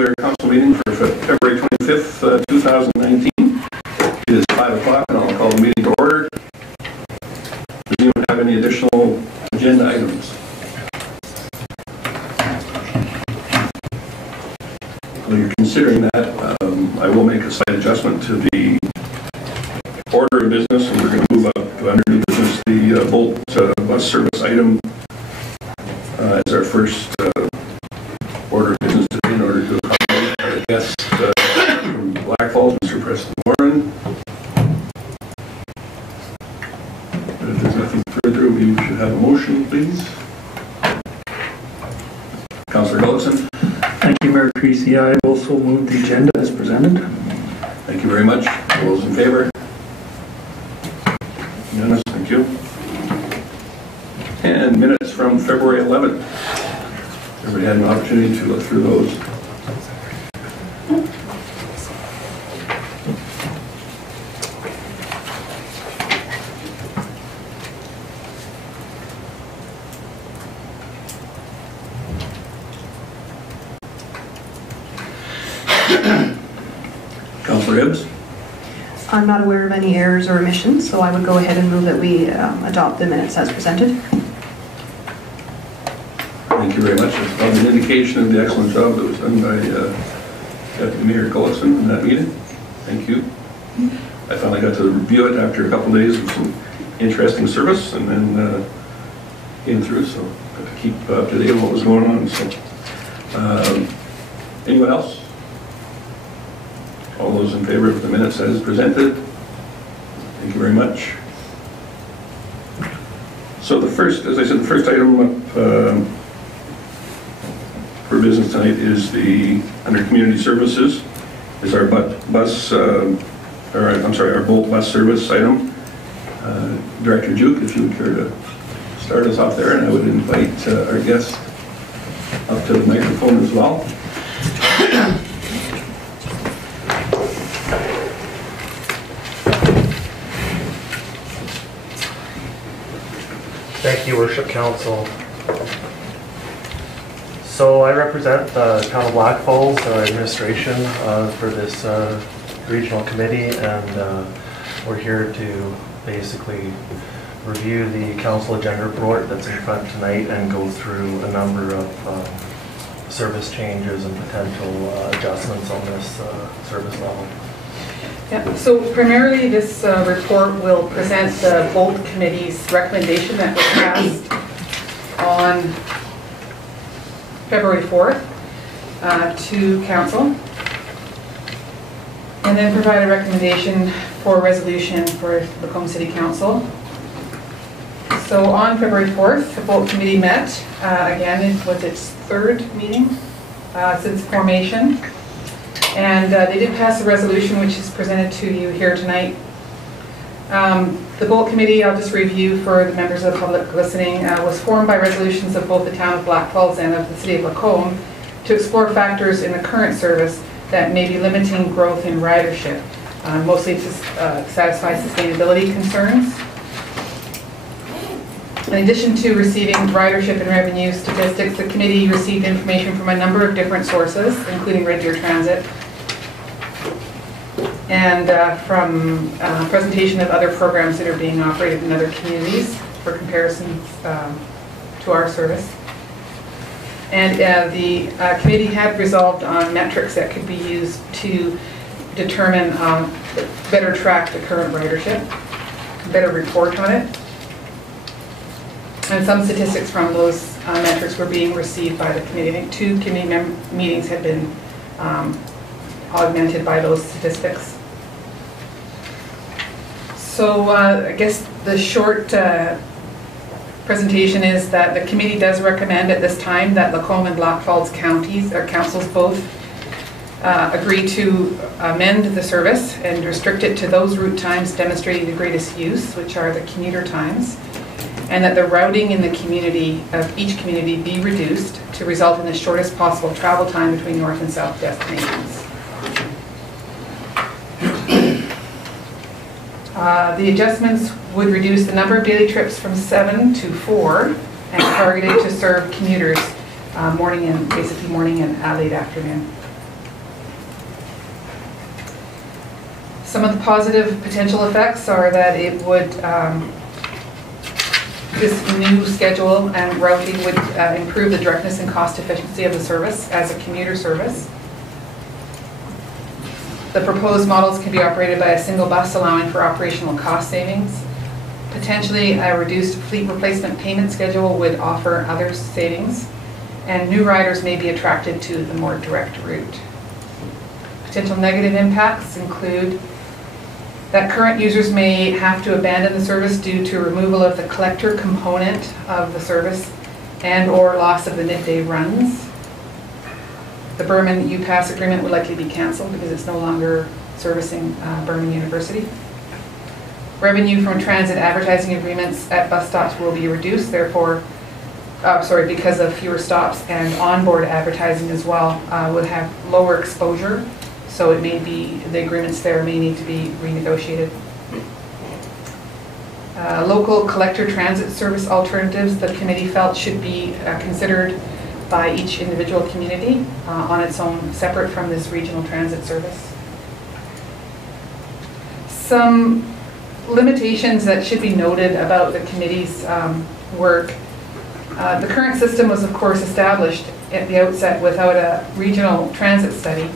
regular council meeting for February 25th, 2019. It is 5 o'clock and I'll call the meeting to order. Does anyone have any additional agenda items? While you're considering that, I will make a slight adjustment to the order of business, and we're going to move up to under new business the Bolt bus service item as our first order of business today in order to accommodate our guest from Black Falls, Mr. Preston Warren. But if there's nothing further, we should have a motion, please. Councillor Gullickson. Thank you, Mayor Creasy. I also move the agenda as presented. Thank you very much. All those in favor? Unanimous, thank you. And minutes from February 11th. Everybody had an opportunity to look through those. Councillor Hibbs? I'm not aware of any errors or omissions, so I would go ahead and move that we adopt the minutes as presented. Thank you very much. It's probably an indication of the excellent job that was done by Deputy Mayor Gullickson in that meeting. Thank you. I finally got to review it after a couple of days of some interesting service, and then came through, so got to keep up to date on what was going on. So, anyone else? All those in favor of the minutes as presented? Thank you very much. So the first, as I said, the first item up for business tonight is the, under community services, is our our Bolt bus service item. Director Duke, if you would care to start us off there, and I would invite our guest up to the microphone as well. Thank you, Worship Council. So I represent the town of Black Falls administration for this regional committee, and we're here to basically review the council agenda report that's in front tonight and go through a number of service changes and potential adjustments on this service level. Yeah, so primarily this report will present the Bolt Committee's recommendation that was passed on February 4th to Council, and then provide a recommendation for a resolution for Lacombe City Council. So on February 4th, the Bolt Committee met, again, it was its third meeting since formation. And they did pass a resolution which is presented to you here tonight. The Bolt Committee, I'll just review for the members of the public listening, was formed by resolutions of both the town of Black Falls and of the city of Lacombe to explore factors in the current service that may be limiting growth in ridership, mostly to satisfy sustainability concerns. In addition to receiving ridership and revenue statistics, the committee received information from a number of different sources, including Red Deer Transit, and from presentation of other programs that are being operated in other communities for comparisons to our service. And the committee had resolved on metrics that could be used to determine, better track the current ridership, better report on it. And some statistics from those metrics were being received by the committee. I think 2 committee meetings had been augmented by those statistics. So I guess the short presentation is that the committee does recommend at this time that Lacombe and Black Falls counties, or councils both, agree to amend the service and restrict it to those route times demonstrating the greatest use, which are the commuter times, and that the routing in the community of each community be reduced to result in the shortest possible travel time between north and south destinations. The adjustments would reduce the number of daily trips from 7 to 4 and targeted to serve commuters basically morning and late afternoon. Some of the positive potential effects are that it would, this new schedule and routing would improve the directness and cost efficiency of the service as a commuter service. The proposed models can be operated by a single bus, allowing for operational cost savings. Potentially, a reduced fleet replacement payment schedule would offer other savings, and new riders may be attracted to the more direct route. Potential negative impacts include that current users may have to abandon the service due to removal of the collector component of the service and/or loss of the midday runs. The Berman UPass agreement would likely be cancelled because it's no longer servicing Berman University. Revenue from transit advertising agreements at bus stops will be reduced, therefore, because of fewer stops, and onboard advertising as well would have lower exposure, so it may be, the agreements there may need to be renegotiated. Local collector transit service alternatives, the committee felt should be considered by each individual community on its own, separate from this regional transit service. Some limitations that should be noted about the committee's work. The current system was, of course, established at the outset without a regional transit study,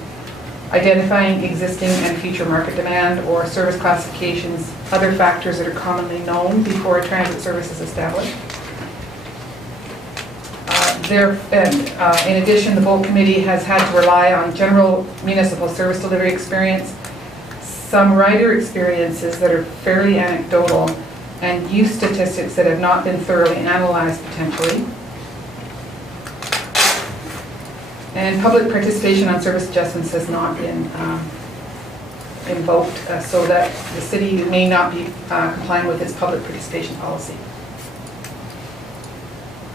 identifying existing and future market demand or service classifications, other factors that are commonly known before a transit service is established. In addition, the Bolt Committee has had to rely on general municipal service delivery experience, some rider experiences that are fairly anecdotal, and use statistics that have not been thoroughly analyzed potentially. And public participation on service adjustments has not been invoked, so that the city may not be complying with its public participation policy.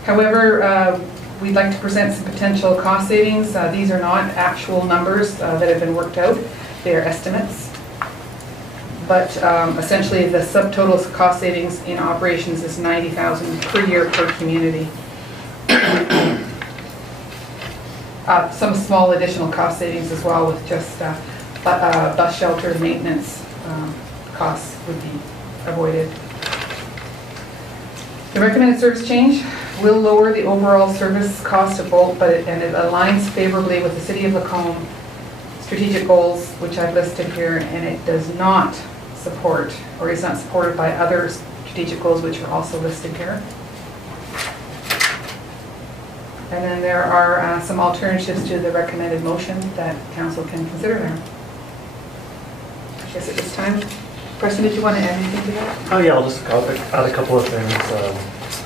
However, we'd like to present some potential cost savings. These are not actual numbers that have been worked out. They are estimates. But essentially the subtotal cost savings in operations is $90,000 per year per community. Some small additional cost savings as well with just bus shelter maintenance costs would be avoided. The recommended service change will lower the overall service cost of Bolt, and it aligns favorably with the City of Lacombe strategic goals, which I've listed here, and it does not support, or is not supported by other strategic goals which are also listed here. And then there are some alternatives to the recommended motion that Council can consider there. I guess at this time, Preston, did you want to add anything to that? Oh yeah, I'll just add a couple of things.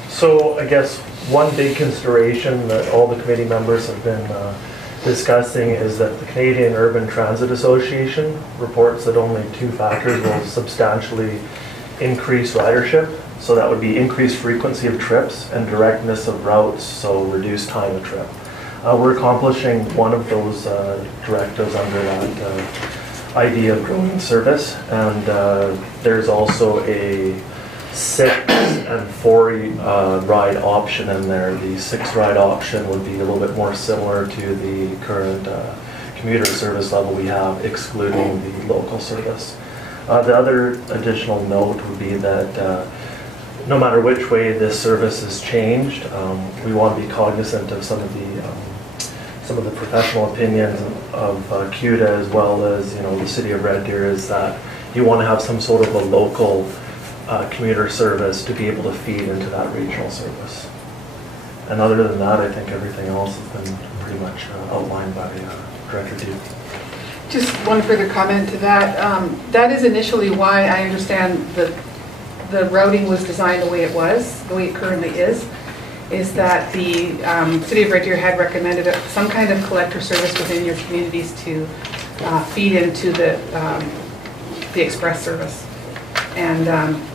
So I guess one big consideration that all the committee members have been discussing is that the Canadian Urban Transit Association reports that only two factors will substantially increase ridership. So that would be increased frequency of trips and directness of routes, so reduced time of trip. We're accomplishing one of those directives under that idea of growing service, and there's also a 6 and 4 ride option in there. The 6 ride option would be a little bit more similar to the current commuter service level we have, excluding the local service. The other additional note would be that no matter which way this service is changed, we want to be cognizant of some of the professional opinions of CUDA, as well as the City of Red Deer, is that you want to have some sort of a local commuter service to be able to feed into that regional service. And other than that, I think everything else has been pretty much outlined by Director Duke. Just one further comment to that. That is initially why I understand the routing was designed the way it was, the way it currently is that the City of Red Deer had recommended some kind of collector service within your communities to feed into the express service. And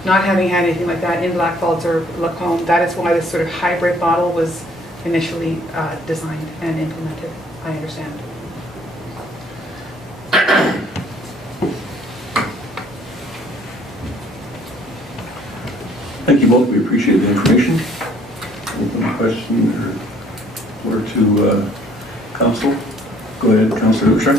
not having had anything like that in Blackfalds or Lacombe, that is why this sort of hybrid model was initially designed and implemented, I understand. Thank you both. We appreciate the information. Open question or to Council. Go ahead, Councilor Lucia.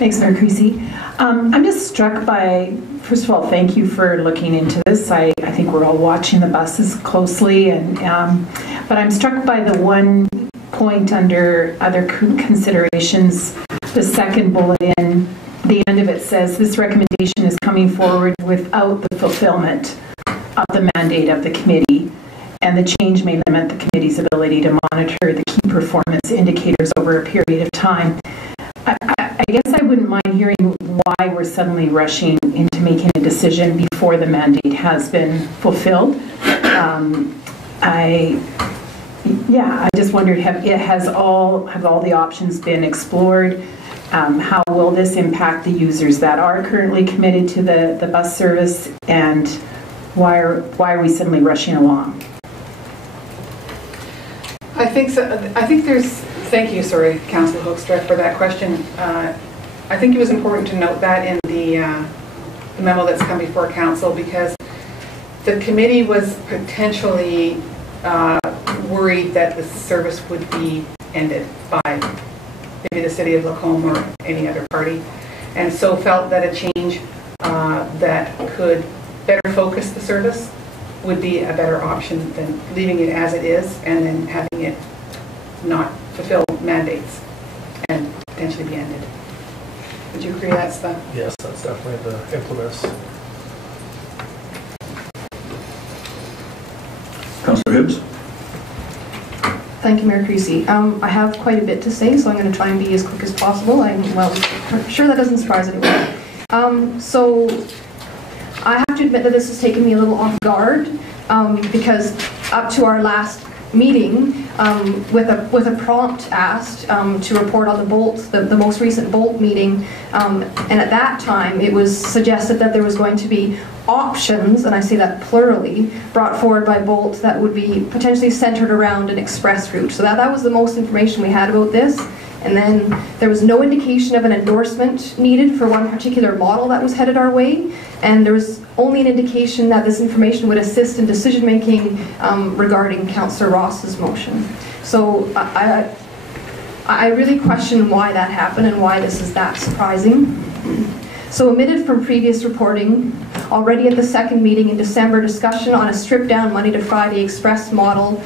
Thanks, Mayor Creasy. I'm just struck by, first of all, thank you for looking into this. I think we're all watching the buses closely, but I'm struck by the one point under other considerations, the second bullet in the end of it says, this recommendation is coming forward without the fulfillment of the mandate of the committee, and the change may limit the committee's ability to monitor the key performance indicators over a period of time. I guess I wouldn't mind hearing why we're suddenly rushing into making a decision before the mandate has been fulfilled. I just wondered, have all the options been explored? How will this impact the users that are currently committed to the bus service, and why are we suddenly rushing along? I think so. Thank you, Councillor Hoekstra, for that question. I think it was important to note that in the memo that's come before Council, because the committee was potentially worried that the service would be ended by maybe the City of Lacombe or any other party, and so felt that a change that could better focus the service would be a better option than leaving it as it is and then having it not fulfill mandates and potentially be ended. Would you agree that's the... Yes, that's definitely the impetus. Councillor Hibbs? Thank you, Mayor Creasy. I have quite a bit to say, so I'm going to try and be as quick as possible. I'm sure that doesn't surprise anyone. So I have to admit that this has taken me a little off guard, because up to our last meeting, with a prompt asked to report on the Bolt, the most recent Bolt meeting, and at that time it was suggested that there was going to be options, and I say that plurally, brought forward by Bolt that would be potentially centered around an express route. So that was the most information we had about this. And then there was no indication of an endorsement needed for one particular model that was headed our way. And there was only an indication that this information would assist in decision making regarding Councillor Ross's motion. So I really question why that happened and why this is that surprising. So omitted from previous reporting, already at the second meeting in December, discussion on a stripped down Monday to Friday express model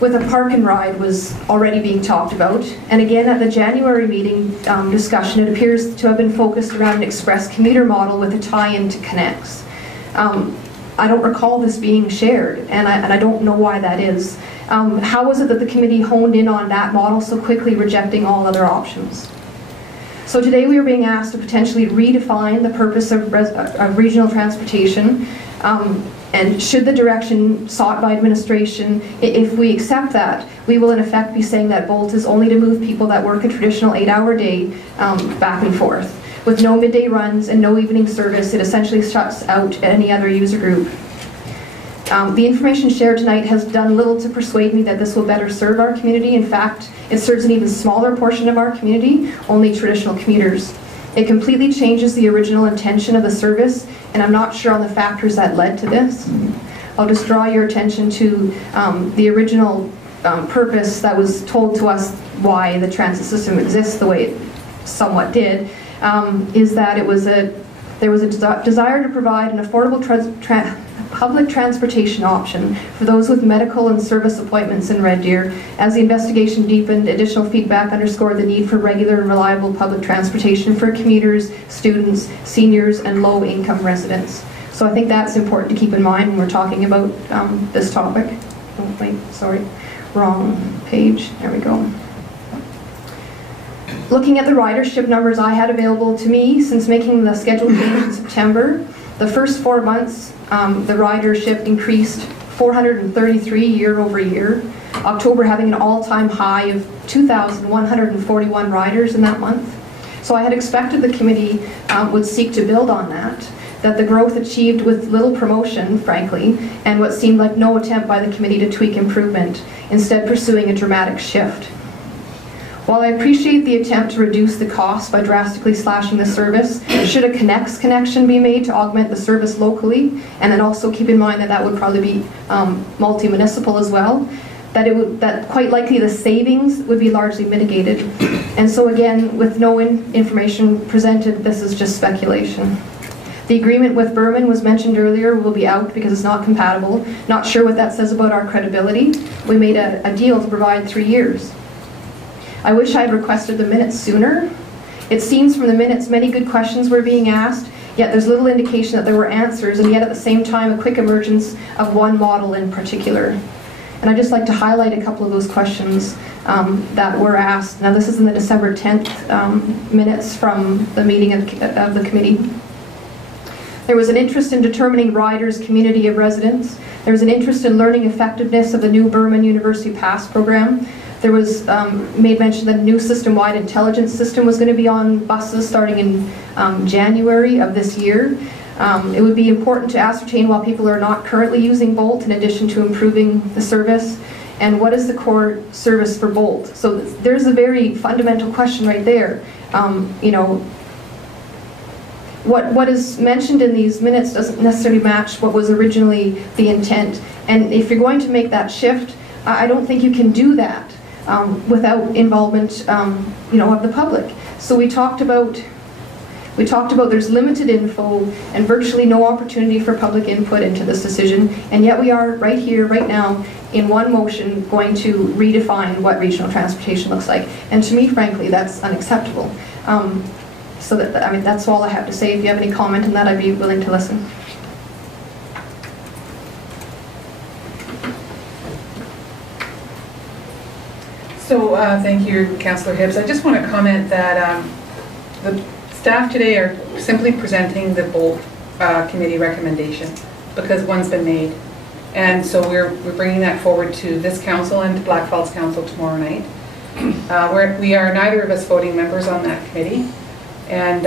with a park and ride was already being talked about. And again, at the January meeting discussion, it appears to have been focused around an express commuter model with a tie-in to Connects. I don't recall this being shared, and I don't know why that is. How was it that the committee honed in on that model so quickly, rejecting all other options? So today we are being asked to potentially redefine the purpose of regional transportation, and should the direction sought by administration, if we accept that, we will in effect be saying that Bolt is only to move people that work a traditional 8-hour day back and forth. With no midday runs and no evening service, it essentially shuts out any other user group. The information shared tonight has done little to persuade me that this will better serve our community. In fact, it serves an even smaller portion of our community, only traditional commuters. It completely changes the original intention of the service, and I'm not sure on the factors that led to this. I'll just draw your attention to the original purpose that was told to us why the transit system exists the way it somewhat did, is that there was a desire to provide an affordable public transportation option for those with medical and service appointments in Red Deer. As the investigation deepened, additional feedback underscored the need for regular and reliable public transportation for commuters, students, seniors, and low-income residents. So I think that's important to keep in mind when we're talking about this topic. Oh, wait, sorry, wrong page. There we go. Looking at the ridership numbers I had available to me since making the schedule change in September, the first 4 months, the ridership increased 433 year over year. October having an all-time high of 2,141 riders in that month. So I had expected the committee would seek to build on that the growth achieved with little promotion, frankly, and what seemed like no attempt by the committee to tweak improvement, instead pursuing a dramatic shift. While I appreciate the attempt to reduce the cost by drastically slashing the service, should a Connects connection be made to augment the service locally, and then also keep in mind that that would probably be multi-municipal as well, that quite likely the savings would be largely mitigated. And so again, with no information presented, this is just speculation. The agreement with Berman was mentioned earlier, will be out because it's not compatible. Not sure what that says about our credibility. We made a deal to provide 3 years. I wish I had requested the minutes sooner. It seems from the minutes many good questions were being asked, yet there's little indication that there were answers, and yet at the same time a quick emergence of one model in particular. And I'd just like to highlight a couple of those questions that were asked. Now this is in the December 10th minutes from the meeting of the committee. There was an interest in determining riders' community of residence. There was an interest in learning effectiveness of the new Berman University Pass program. There was made mention that a new system-wide intelligence system was going to be on buses starting in January of this year. It would be important to ascertain why people are not currently using Bolt in addition to improving the service, and what is the core service for Bolt. So there's a very fundamental question right there. You know, what is mentioned in these minutes doesn't necessarily match what was originally the intent. And if you're going to make that shift, I don't think you can do that without involvement, you know, of the public. So we talked about there's limited info and virtually no opportunity for public input into this decision, and yet we are right here, right now, in one motion going to redefine what regional transportation looks like. And to me, frankly, that's unacceptable. So that, I mean, that's all I have to say. If you have any comment on that, I'd be willing to listen. So thank you, Councillor Hibbs. I just want to comment that the staff today are simply presenting the Bolt committee recommendation because one's been made. And so we're bringing that forward to this council and to Blackfalds Council tomorrow night. We are neither of us voting members on that committee. And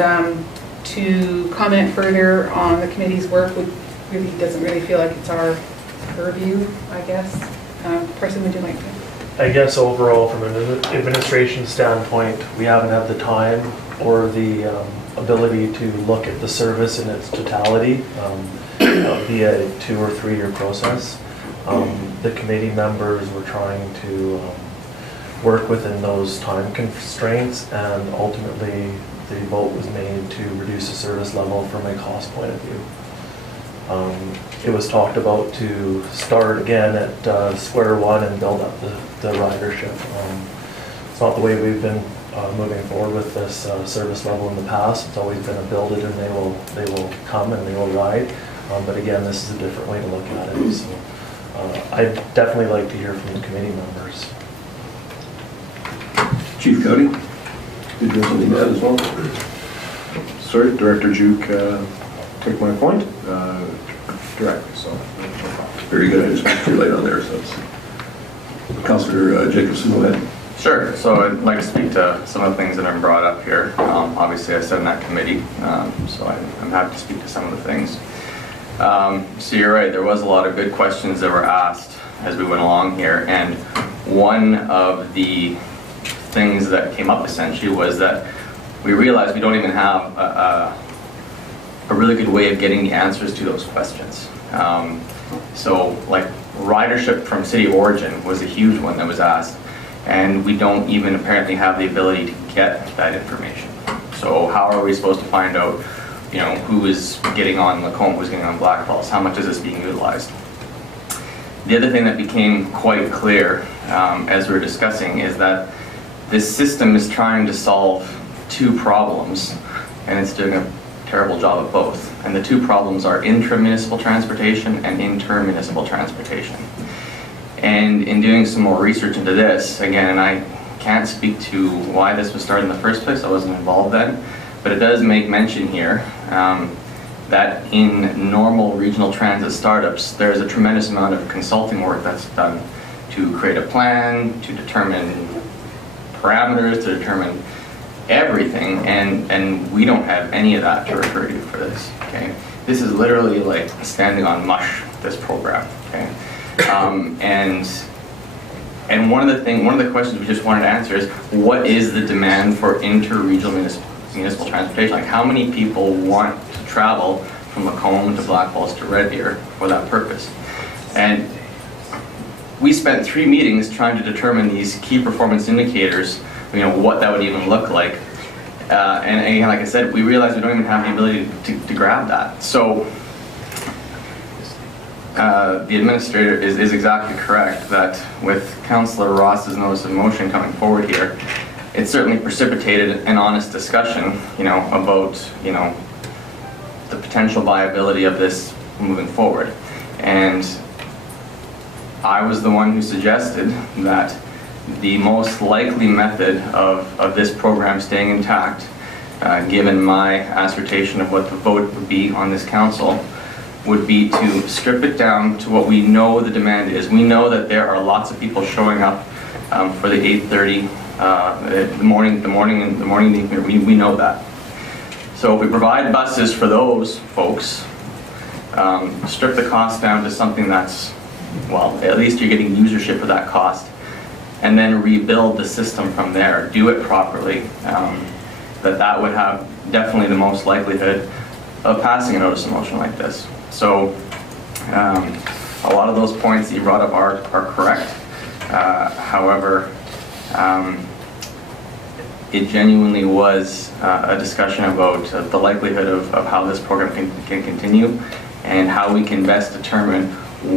to comment further on the committee's work doesn't really feel like it's our purview, I guess. Person, would you like to? I guess overall, from an administration standpoint, we haven't had the time or the ability to look at the service in its totality via a 2 or 3 year process. The committee members were trying to work within those time constraints, and ultimately the vote was made to reduce the service level from a cost point of view. It was talked about to start again at square one and build up the ridership. It's not the way we've been moving forward with this service level in the past. It's always been a build it and they will come and they will ride. But again, this is a different way to look at it. So I'd definitely like to hear from the committee members. Chief Cody, did you have something to add as well? Sorry, Director Juke, take my point directly, so. Very good. I just put your light on there, so it's. Councillor Jacobson, go ahead. Sure. So I'd like to speak to some of the things that have been brought up here. Obviously, I sat in that committee, so I'm happy to speak to some of the things. So you're right. There was a lot of good questions that were asked as we went along here, and one of the things that came up essentially was that we realized we don't even have a really good way of getting the answers to those questions. So like ridership from city of origin was a huge one that was asked, and we don't even apparently have the ability to get that information. So how are we supposed to find out, you know, who is getting on Lacombe, who's getting on Blackfalds, how much is this being utilized? The other thing that became quite clear as we were discussing is that this system is trying to solve 2 problems, and it's doing a terrible job at both. And the 2 problems are intra-municipal transportation and inter-municipal transportation. And in doing some more research into this, again, and I can't speak to why this was started in the first place, I wasn't involved then, but it does make mention here that in normal regional transit startups, there's a tremendous amount of consulting work that's done to create a plan, to determine parameters, to determine everything, and we don't have any of that to refer to for this. Okay, this is literally like standing on mush, this program. Okay, and one of the questions we just wanted to answer is, what is the demand for inter-regional municipal transportation? Like, how many people want to travel from Lacombe to Blackfalds to Red Deer for that purpose? And we spent 3 meetings trying to determine these key performance indicators, what that would even look like. And again, like I said, we realized we don't even have the ability to grab that. So the administrator is exactly correct that with Councillor Ross's notice of motion coming forward here, it certainly precipitated an honest discussion, about, the potential viability of this moving forward. And I was the one who suggested that the most likely method of this program staying intact, given my assertion of what the vote would be on this council, would be to strip it down to what we know the demand is. We know that there are lots of people showing up for the 8:30, the morning meeting. We know that. So if we provide buses for those folks, strip the cost down to something that's, well, at least you're getting usership for that cost, and then rebuild the system from there, do it properly, that would have definitely the most likelihood of passing a notice of motion like this. So a lot of those points that you brought up are correct. However, it genuinely was a discussion about the likelihood of how this program can continue and how we can best determine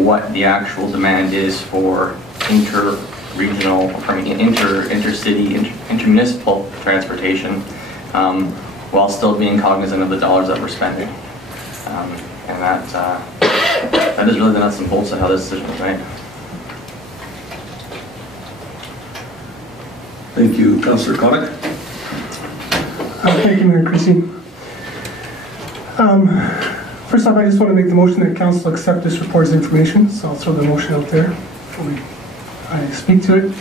what the actual demand is for inter-regional, intercity, intermunicipal transportation, while still being cognizant of the dollars that we're spending. And that is really the nuts and bolts of how this decision was made. Thank you, Councillor Connick. Thank you, Mayor Chrissy. First off, I just want to make the motion that Council accept this report as information, so I'll throw the motion out there before I speak to it.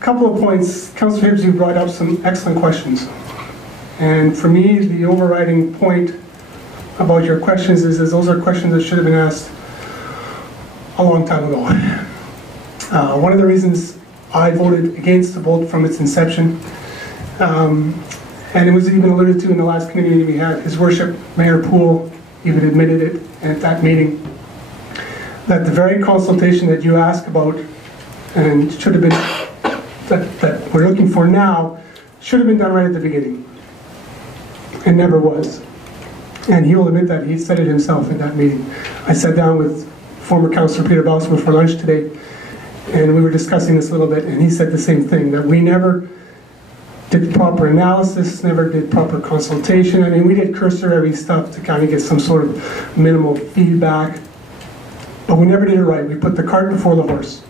Couple of points. Councillor Hibbs, you brought up some excellent questions. And for me, the overriding point about your questions is those are questions that should have been asked a long time ago. One of the reasons I voted against the vote from its inception, and it was even alluded to in the last committee we had, His Worship Mayor Poole even admitted it at that meeting, that the very consultation that you asked about and should have been, that we're looking for now, should have been done right at the beginning. It never was. And he will admit that. He said it himself in that meeting. I sat down with former Councillor Peter Balsam for lunch today, and we were discussing this a little bit, and he said the same thing, that we never did proper analysis, never did proper consultation. I mean, we did cursory stuff to kind of get some sort of minimal feedback, but we never did it right. We put the cart before the horse.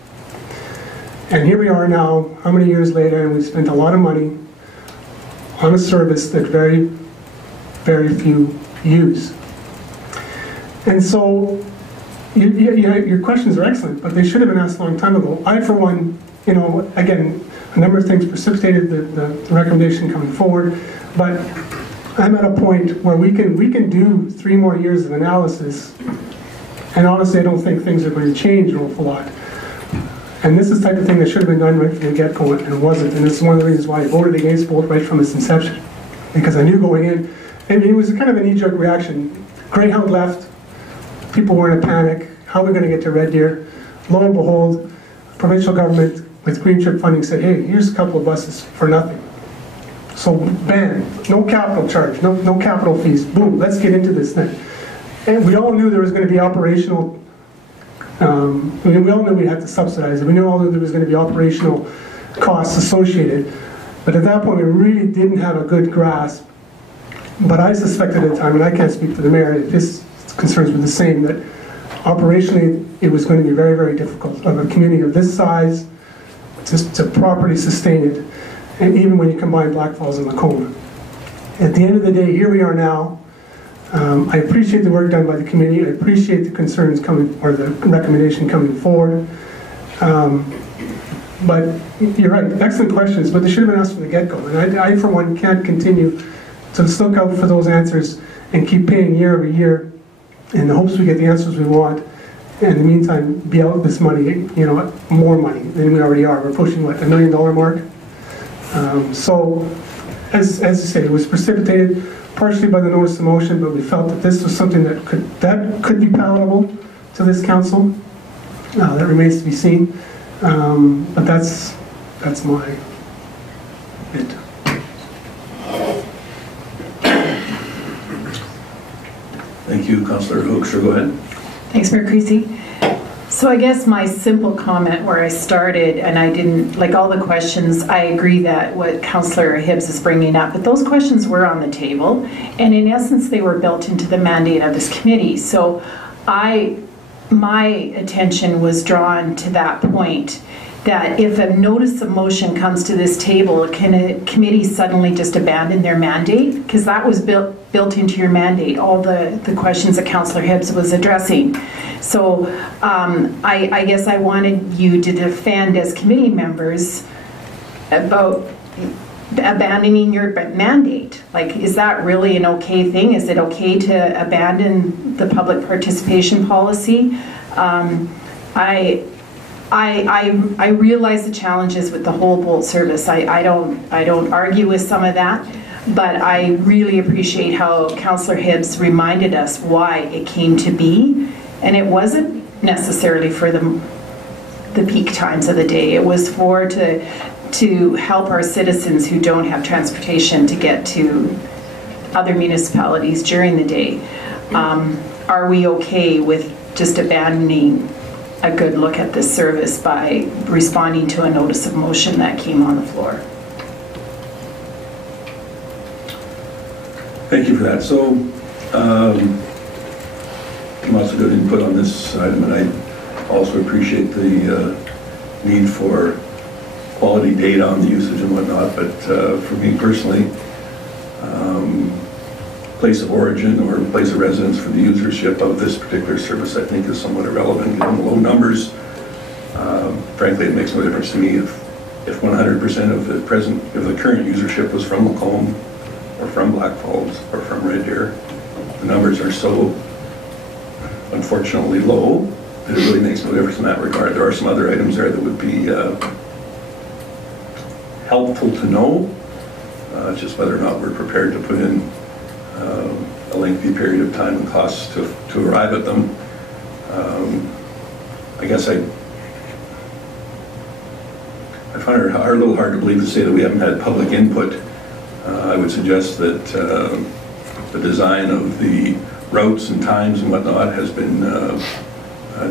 And here we are now, how many years later, and we've spent a lot of money on a service that very, very few use. And so, your questions are excellent, but they should have been asked a long time ago. I, for one, again, a number of things precipitated the recommendation coming forward, but I'm at a point where we can do 3 more years of analysis, and honestly, I don't think things are going to change an awful lot. And this is the type of thing that should have been done right from the get-go, and it wasn't. And this is one of the reasons why I voted against both right from its inception, because I knew going in, and it was kind of a knee-jerk reaction. Greyhound left, people were in a panic. How are we going to get to Red Deer? Lo and behold, provincial government with green chip funding said, hey, here's a couple of buses for nothing. So bam, no capital charge, no capital fees. Boom, let's get into this thing. And we all knew there was going to be operational, we all knew we had to subsidize it. We knew all that there was going to be operational costs associated. But at that point, we really didn't have a good grasp. But I suspected at the time, and I can't speak for the mayor, if his concerns were the same, that operationally it was going to be very, very difficult of a community of this size to properly sustain it, and even when you combine Black Falls and Lacoma. At the end of the day, here we are now. I appreciate the work done by the committee. I appreciate the concerns coming, or the recommendation coming forward. But you're right, excellent questions, but they should have been asked from the get-go. And I, for one, can't continue to look out for those answers and keep paying year over year in the hopes we get the answers we want. And in the meantime, be out this money, more money than we already are. We're pushing, what, $1 million mark? So, as you say, it was precipitated partially by the notice of motion, but we felt that this was something that could be palatable to this council. That remains to be seen. But that's my bit. Thank you, Councillor Hoekstra, go ahead. Thanks, Mayor Creasy. So I guess my simple comment where I started, and I didn't, like all the questions, I agree that what Councillor Hibbs is bringing up, but those questions were on the table, and in essence they were built into the mandate of this committee. So my attention was drawn to that point, that if a notice of motion comes to this table, can a committee suddenly just abandon their mandate? Because that was built into your mandate, all the questions that Councillor Hibbs was addressing. So I guess I wanted you to defend as committee members about abandoning your mandate. Like, is that really an okay thing? Is it okay to abandon the public participation policy? I realize the challenges with the whole Bolt service. I don't argue with some of that, but I really appreciate how Councillor Hibbs reminded us why it came to be, and it wasn't necessarily for the peak times of the day. It was to help our citizens who don't have transportation to get to other municipalities during the day. Are we okay with just abandoning a good look at this service by responding to a notice of motion that came on the floor? Thank you for that. So, lots of good input on this item, and I also appreciate the need for quality data on the usage and whatnot, but for me personally, place of origin or place of residence for the usership of this particular service I think is somewhat irrelevant given the low numbers. Frankly, it makes no difference to me if 100% of the current usership was from Macomb or from Black Falls or from Red Deer. The numbers are so unfortunately low that it really makes no difference in that regard. There are some other items there that would be helpful to know, just whether or not we're prepared to put in a lengthy period of time and costs to arrive at them. I guess I find it a little hard to believe to say that we haven't had public input. I would suggest that the design of the routes and times and whatnot has been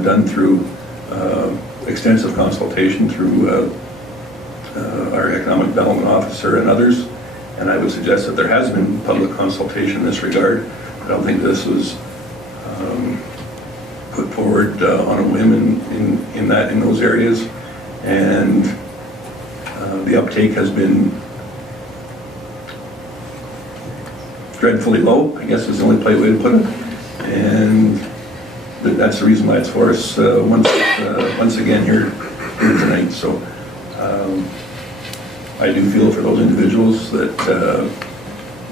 done through extensive consultation through our economic development officer and others, and I would suggest that there has been public consultation in this regard. I don't think this was put forward on a whim in those areas, and the uptake has been dreadfully low, I guess is the only polite way to put it, and that's the reason why it's for us once again here tonight. So I do feel for those individuals that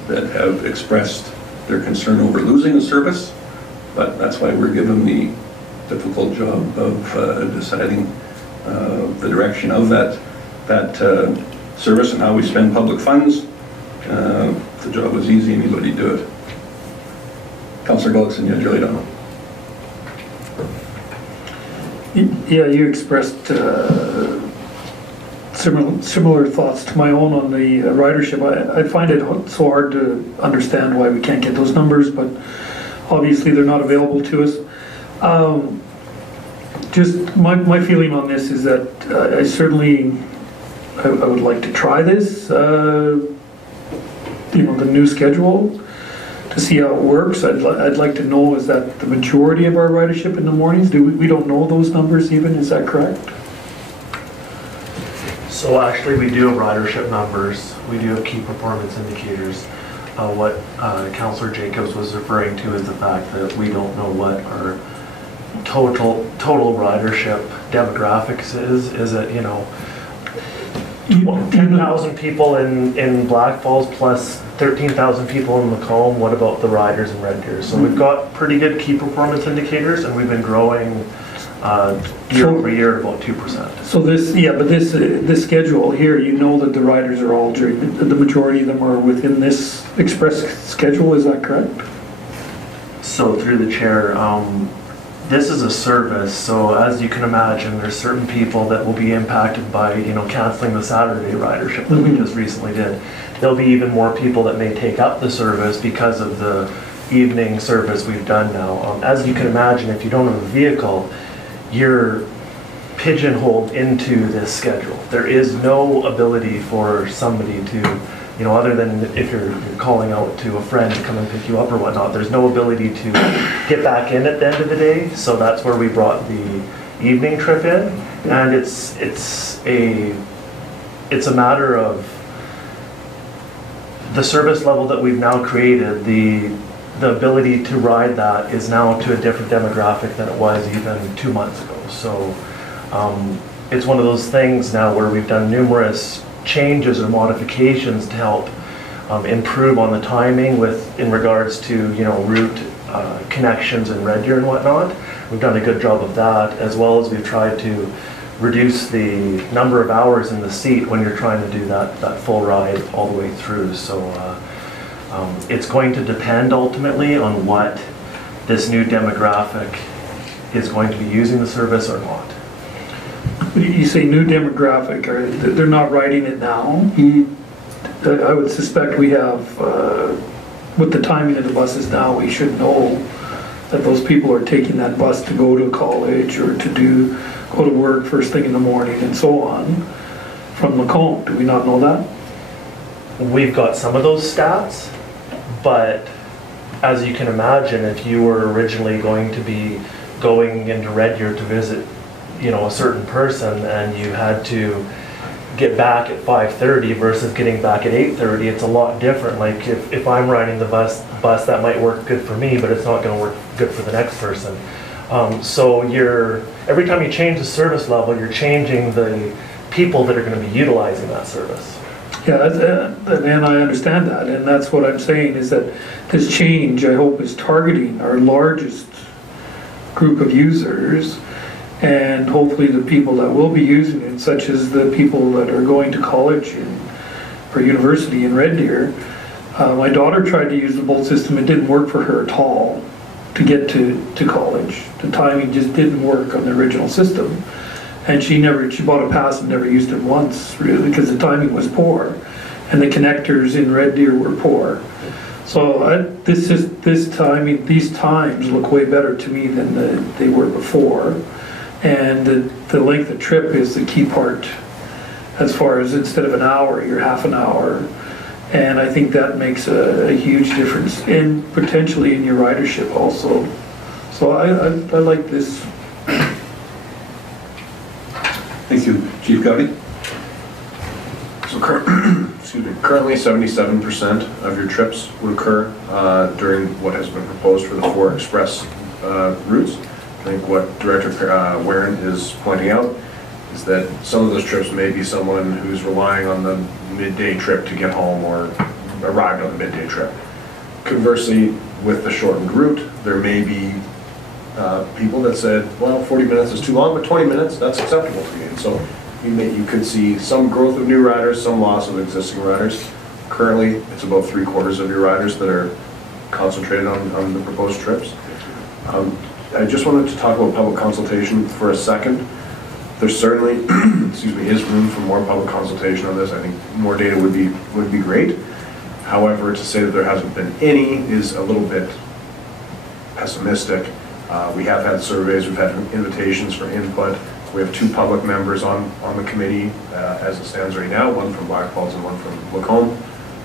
have expressed their concern over losing the service, but that's why we're given the difficult job of deciding the direction of that service and how we spend public funds. If the job was easy, anybody'd do it. Councillor Gullickson, you had your light on. Yeah, you expressed similar thoughts to my own on the ridership. I find it so hard to understand why we can't get those numbers, but obviously they're not available to us. Just my feeling on this is that I would like to try this, the new schedule, to see how it works. I'd like to know, is that the majority of our ridership in the mornings? We don't know those numbers even, is that correct? So actually we do have ridership numbers, we do have key performance indicators. What Councillor Jacobs was referring to is the fact that we don't know what our total ridership demographics is. Is it, 10,000 people in Black Falls plus 13,000 people in Macomb? What about the riders in Red Deer? So we've got pretty good key performance indicators, and we've been growing year over year about 2%. So this schedule here, that the riders are all during, the majority of them are within this express schedule, is that correct? So through the chair, this is a service, so as you can imagine, there's certain people that will be impacted by, canceling the Saturday ridership that we just recently did. There'll be even more people that may take up the service because of the evening service we've done now. As you can imagine, if you don't have a vehicle, you're pigeonholed into this schedule. There is no ability for somebody to, other than if you're calling out to a friend to come and pick you up or whatnot, there's no ability to get back in at the end of the day. So that's where we brought the evening trip in, and it's a matter of the service level that we've now created. The ability to ride that is now to a different demographic than it was even 2 months ago. So it's one of those things now where we've done numerous changes or modifications to help improve on the timing in regards to route connections in Red Deer and whatnot. We've done a good job of that, as well as we've tried to reduce the number of hours in the seat when you're trying to do that full ride all the way through. So it's going to depend ultimately on what this new demographic is going to be using the service or not. You say new demographic, or they're not riding it now? I would suspect we have, with the timing of the buses now, we should know that those people are taking that bus to go to college or to go to work first thing in the morning and so on from Macomb. Do we not know that? We've got some of those stats, but as you can imagine, if you were originally going to be going into Red Deer to visit a certain person, and you had to get back at 5:30 versus getting back at 8:30, it's a lot different. Like if I'm riding the bus that might work good for me, but it's not going to work good for the next person. So every time you change the service level, you're changing the people that are going to be utilizing that service. Yeah, and I understand that, and that's what I'm saying is that this change, I hope, is targeting our largest group of users, and hopefully the people that will be using it, such as the people that are going to college or university in Red Deer. My daughter tried to use the Bolt system. It didn't work for her at all to get to college. The timing just didn't work on the original system. And she bought a pass and never used it once, really, because the timing was poor. And the connectors in Red Deer were poor. So these times look way better to me than they were before. And the length of trip is the key part, as far as instead of an hour, you're half an hour. And I think that makes a huge difference, and potentially in your ridership also. So I like this. Thank you. Chief Gowdy? So currently 77% of your trips would occur during what has been proposed for the 4 express routes. I think what Director Warren is pointing out is that some of those trips may be someone who's relying on the midday trip to get home or arrived on the midday trip. Conversely, with the shortened route, there may be people that said, well, 40 minutes is too long, but 20 minutes, that's acceptable to me. And so you could see some growth of new riders, some loss of existing riders. Currently, it's about 3/4 of your riders that are concentrated on the proposed trips. I just wanted to talk about public consultation for a second. There's certainly, is room for more public consultation on this. I think more data would be great. However, to say that there hasn't been any is a little bit pessimistic. We have had surveys, we've had invitations for input. We have 2 public members on the committee as it stands right now, one from Black Falls and one from Macomb.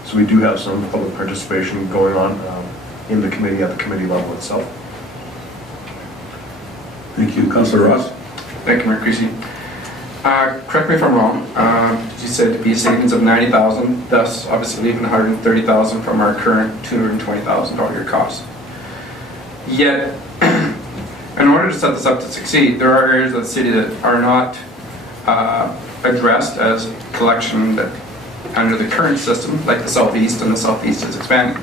So we do have some public participation going on in the committee at the committee level itself. Thank you. Councillor Ross? Thank you, Mayor Creasy. Correct me if I'm wrong. You said to be savings of $90,000, thus obviously leaving $130,000 from our current $220,000 year cost. Yet, in order to set this up to succeed, there are areas of the city that are not addressed as collection that under the current system, like the Southeast, and the Southeast is expanding.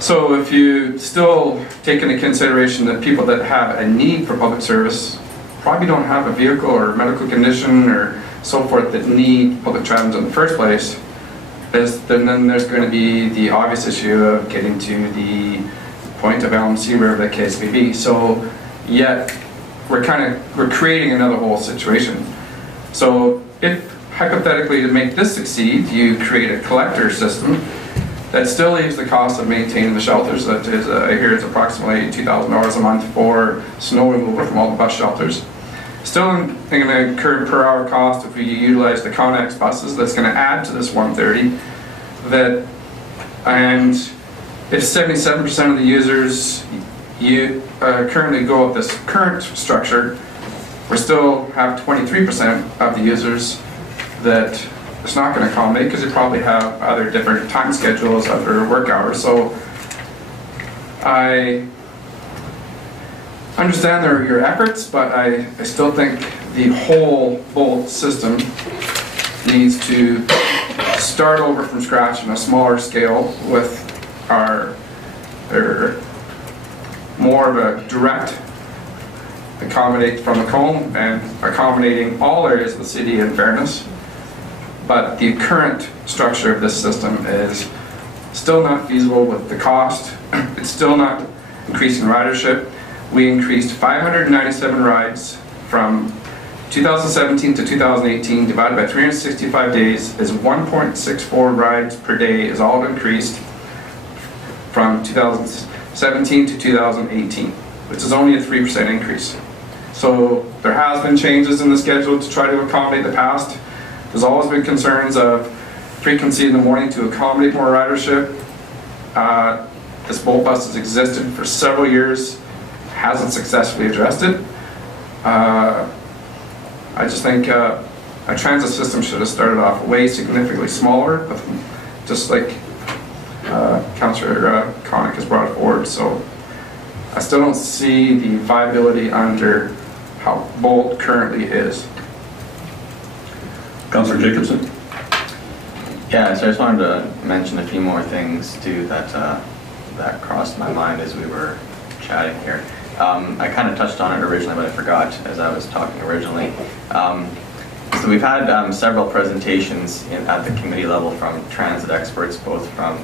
So if you still take into consideration that people that have a need for public service probably don't have a vehicle or medical condition or so forth that need public transit in the first place, then there's going to be the obvious issue of getting to the point of LMC, wherever the case may be. So yet we're creating another whole situation. So if hypothetically to make this succeed, you create a collector system that still leaves the cost of maintaining the shelters. That is, I hear it's approximately $2,000 a month for snow removal from all the bus shelters. Still going to incur per hour cost if we utilize the Connex buses. That's going to add to this 130. And if 77% of the users currently go with this current structure, we still have 23% of the users that it's not going to accommodate because they probably have other different time schedules, other work hours. So I understand your efforts, but I still think the whole Bolt system needs to start over from scratch on a smaller scale with our more of a direct accommodate from the Macomb and accommodating all areas of the city in fairness. But the current structure of this system is still not feasible with the cost. It's still not increasing ridership. We increased 597 rides from 2017 to 2018, divided by 365 days is 1.64 rides per day is all increased from 2017 to 2018, which is only a 3% increase. So there has been changes in the schedule to try to accommodate the past. There's always been concerns of frequency in the morning to accommodate more ridership. This Bolt bus has existed for several years, hasn't successfully addressed it. I just think a transit system should have started off way significantly smaller, just like Councillor Connick has brought it forward. So I still don't see the viability under how Bolt currently is. Councillor Jacobson. Yeah, so I just wanted to mention a few more things too that crossed my mind as we were chatting here. I kind of touched on it originally, but I forgot as I was talking originally. So we've had several presentations at the committee level from transit experts, both from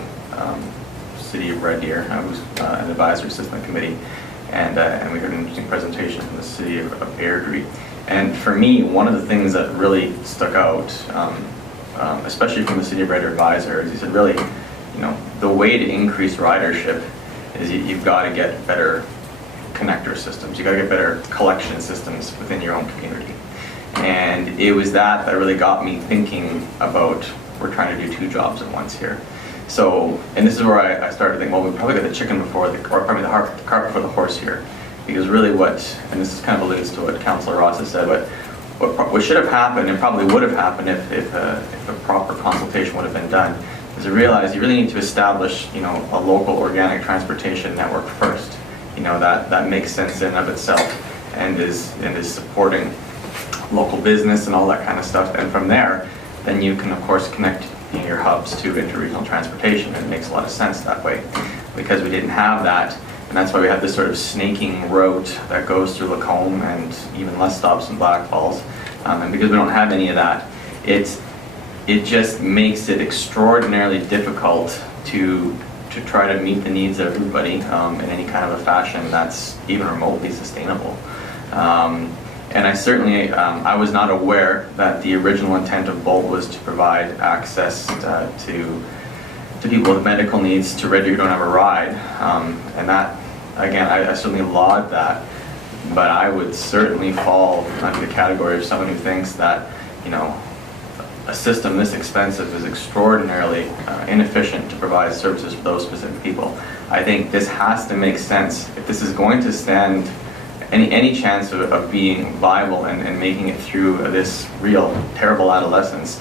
City of Red Deer, who's an advisory system committee, and we heard an interesting presentation from the City of Airdrie. And for me, one of the things that really stuck out, especially from the City of Red Deer advisor, is he said, really, the way to increase ridership is you've got to get better connector systems. You've got to get better collection systems within your own community. And it was that really got me thinking about, we're trying to do two jobs at once here. So, and this is where I started to think, well, we probably got the chicken before the, or probably the cart before the horse here. Because really what, and this kind of alludes to what Councillor Ross has said, but what should have happened, and probably would have happened if a proper consultation would have been done, is to realize you really need to establish, a local organic transportation network first. That makes sense in and of itself, and is supporting local business and all that kind of stuff. And from there, then you can of course connect your hubs to interregional transportation. And it makes a lot of sense that way, because we didn't have that. And that's why we have this sort of snaking route that goes through Lacombe and even less stops in Black Falls. And because we don't have any of that, it just makes it extraordinarily difficult to try to meet the needs of everybody in any kind of a fashion that's even remotely sustainable. And I certainly, I was not aware that the original intent of Bolt was to provide access to people with medical needs to Red Deer who don't have a ride. And that, again, I certainly laud that, but I would certainly fall under the category of someone who thinks that, a system this expensive is extraordinarily inefficient to provide services for those specific people. I think this has to make sense. If this is going to stand any chance of being viable and making it through this real terrible adolescence,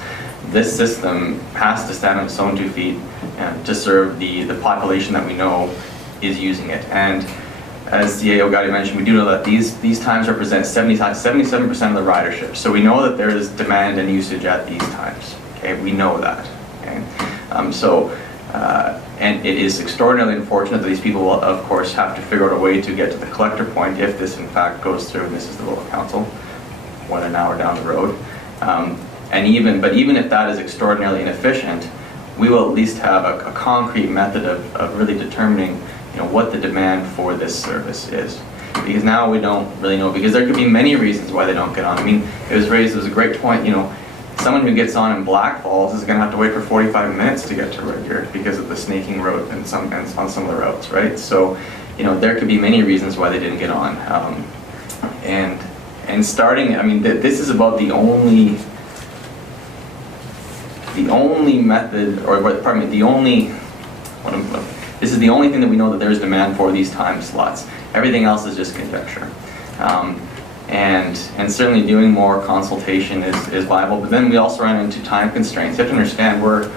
this system has to stand on its own 2 feet to serve the population that we know is using it. And as CAO Gotti mentioned, we do know that these times represent 77% of the ridership. So we know that there is demand and usage at these times. Okay, we know that. Okay, and it is extraordinarily unfortunate that these people will, of course, have to figure out a way to get to the collector point if this, in fact, goes through. And this is the local council, whether now or down the road. But even if that is extraordinarily inefficient, we will at least have a concrete method of really determining what the demand for this service is. because now we don't really know, because there could be many reasons why they don't get on. I mean, it was a great point, you know, someone who gets on in Black Falls is going to have to wait for 45 minutes to get to Red Deer because of the snaking road and on some of the routes, right? So, you know, there could be many reasons why they didn't get on. And starting, I mean, this is about the only method, or pardon me, this is the only thing that we know that there's demand for, these time slots. Everything else is just conjecture. And certainly doing more consultation is viable, but then we also run into time constraints. You have to understand, we're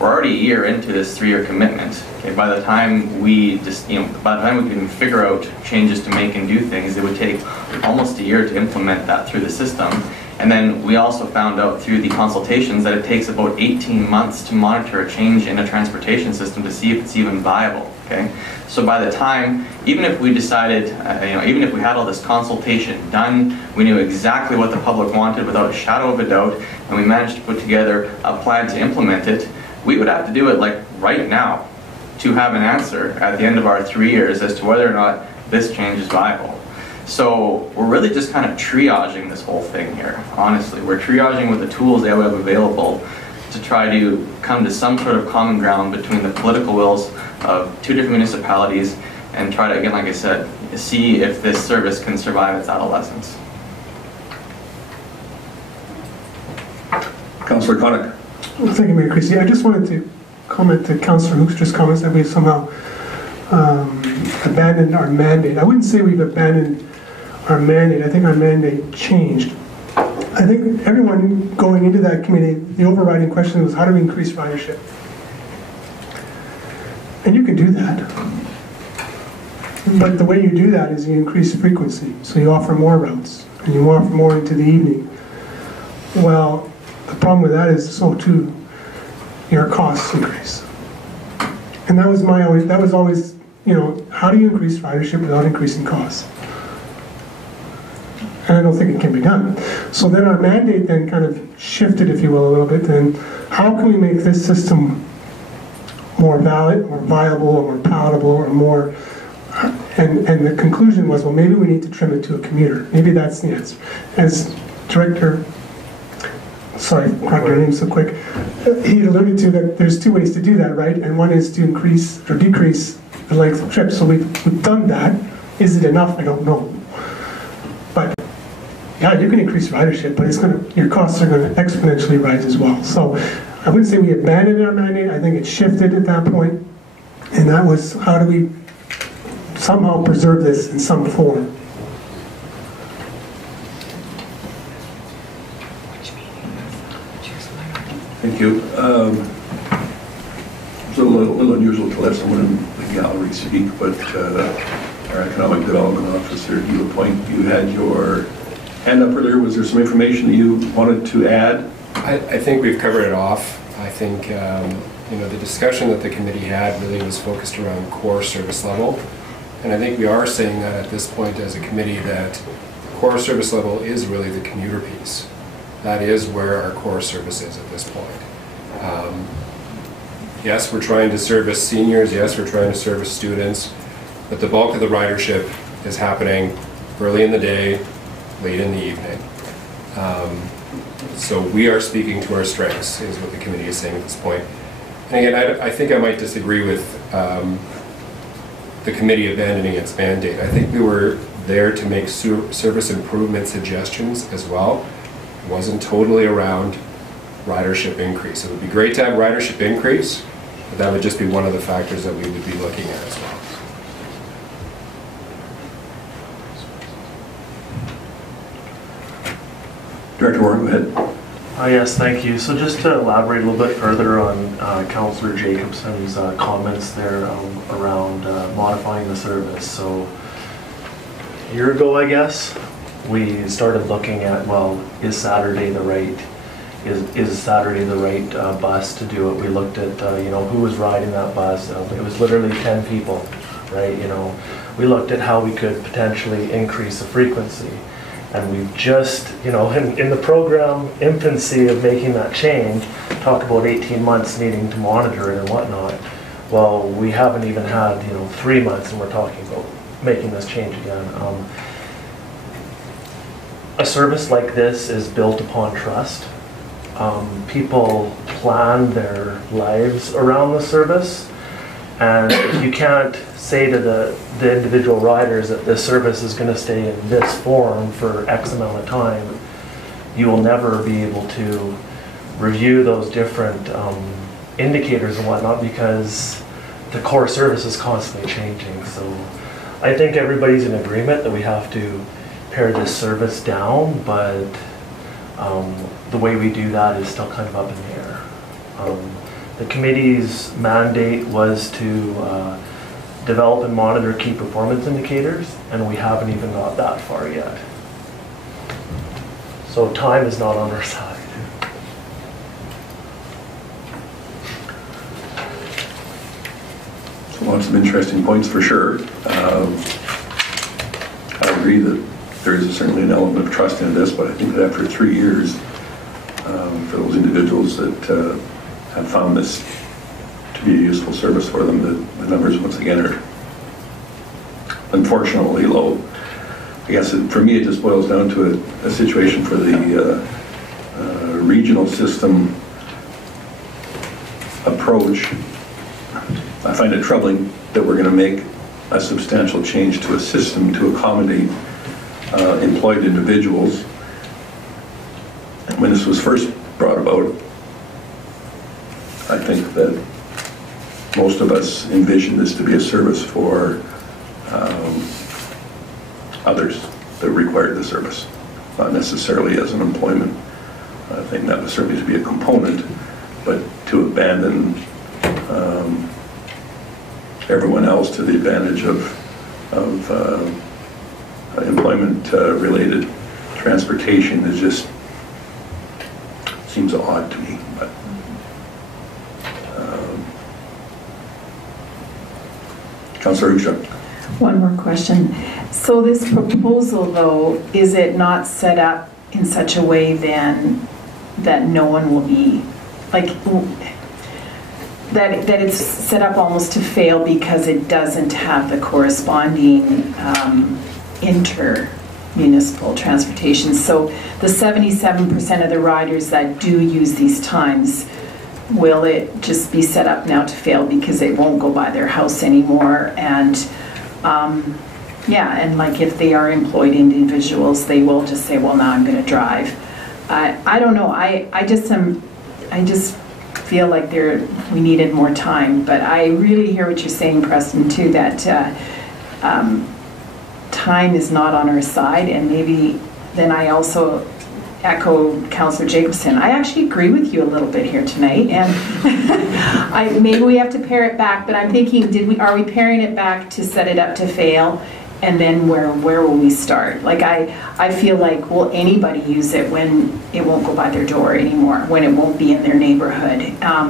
already a year into this 3-year commitment. Okay, by the time we can even figure out changes to make and do things, it would take almost a year to implement that through the system. And then we also found out through the consultations that it takes about 18 months to monitor a change in a transportation system to see if it's even viable. Okay, so by the time, even if we decided, even if we had all this consultation done, we knew exactly what the public wanted without a shadow of a doubt, and we managed to put together a plan to implement it, we would have to do it like right now to have an answer at the end of our 3 years as to whether or not this change is viable. So we're really just kind of triaging this whole thing here, honestly. We're triaging with the tools that we have available to try to come to some sort of common ground between the political wills of 2 different municipalities and try to, again, like I said, see if this service can survive its adolescence. Councillor Connick. Well, thank you, Mayor Christie. I just wanted to comment to Councillor Hoekstra's comments that we've somehow abandoned our mandate. I wouldn't say we've abandoned our mandate. I think our mandate changed. I think everyone going into that committee, the overriding question was, how do we increase ridership? And you can do that. But the way you do that is you increase frequency. So you offer more routes, and you offer more into the evening. Well, the problem with that is, so too, your costs increase. And that was always, you know, how do you increase ridership without increasing costs? And I don't think it can be done. So then our mandate then kind of shifted, if you will, a little bit. Then how can we make this system more valid, more viable, or more palatable, or more... And the conclusion was, well, maybe we need to trim it to a commuter. Maybe that's the answer. As Director... Sorry, cracked your name so quick. He alluded to that there's 2 ways to do that, right? And one is to increase or decrease the length of trips. So we've done that. Is it enough? I don't know. But yeah, you can increase ridership, but your costs are going to exponentially rise as well. So I wouldn't say we abandoned our mandate. I think it shifted at that point, and that was, how do we somehow preserve this in some form? Thank you. It's a little unusual to let someone in the gallery speak, but our Economic Development Officer, you had your hand up earlier. Was there some information that you wanted to add? I think we've covered it off. I think the discussion that the committee had really was focused around core service level, and I think we are saying that at this point as a committee that core service level is really the commuter piece. That is where our core service is at this point. Yes, we're trying to service seniors, yes, we're trying to service students, but the bulk of the ridership is happening early in the day, late in the evening. So we are speaking to our strengths, is what the committee is saying at this point. And again, I think I might disagree with the committee abandoning its mandate. I think we were there to make service improvement suggestions as well. It wasn't totally around ridership increase. It would be great to have ridership increase, but that would just be one of the factors that we would be looking at as well. Director Warren, go ahead. Yes, thank you. So just to elaborate a little bit further on Councillor Jacobson's comments there around modifying the service. So a year ago, I guess, we started looking at, well, is Saturday the right bus to do it? We looked at who was riding that bus. It was literally 10 people, right? We looked at how we could potentially increase the frequency. And we've just, in the program infancy of making that change, talk about 18 months needing to monitor it and whatnot. Well, we haven't even had, 3 months, and we're talking about making this change again. A service like this is built upon trust. People plan their lives around the service, and if you can't say to the individual riders that this service is going to stay in this form for X amount of time, you will never be able to review those different indicators and whatnot, because the core service is constantly changing. So I think everybody's in agreement that we have to pare this service down, but the way we do that is still kind of up in the air. The committee's mandate was to develop and monitor key performance indicators, and we haven't even got that far yet. So time is not on our side. So lots of interesting points for sure. I agree that there is certainly an element of trust in this, but I think that after 3 years, for those individuals that have found this to be a useful service for them, the numbers once again are unfortunately low. I guess for me it just boils down to a situation for the regional system approach. I find it troubling that we're going to make a substantial change to a system to accommodate employed individuals. And when this was first brought about, I think that most of us envisioned this to be a service for others that required the service, not necessarily as an employment thing. That was certainly to be a component, but to abandon everyone else to the advantage of employment-related transportation is just seems odd to me. But Councillor Usha. One more question. So this proposal, though, is it not set up in such a way then that no one will be, like, that it's set up almost to fail because it doesn't have the corresponding inter-municipal transportation? So the 77% of the riders that do use these times, will it just be set up now to fail because it won't go by their house anymore? And yeah, and like if they are employed individuals, they will just say, well, now I'm going to drive. I don't know. I just feel like we needed more time, but I really hear what you're saying, Preston, too, that time is not on our side. And maybe then I also echo Councillor Jacobson. I actually agree with you a little bit here tonight, and maybe we have to pare it back, but I'm thinking, are we paring it back to set it up to fail? And then where will we start? Like I feel like, will anybody use it when it won't go by their door anymore, when it won't be in their neighborhood?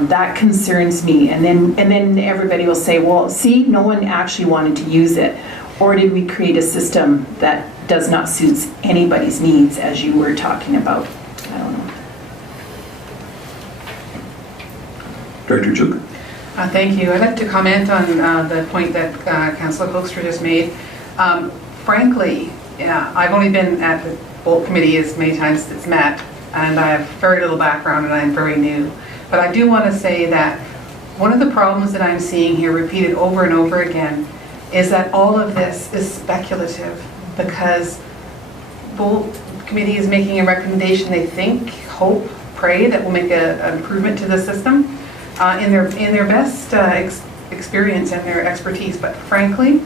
That concerns me. And then everybody will say, well, see, no one actually wanted to use it. Or did we create a system that does not suit anybody's needs, as you were talking about? I don't know. Director Juk. Thank you. I'd like to comment on the point that Councillor Hoekstra just made. Frankly, I've only been at the Bolt Committee as many times as it's met, and I have very little background and I'm very new. But I do want to say that one of the problems that I'm seeing here repeated over and over again is that all of this is speculative, because Bolt Committee is making a recommendation they think, hope, pray that will make an improvement to the system in their best experience and their expertise. But frankly,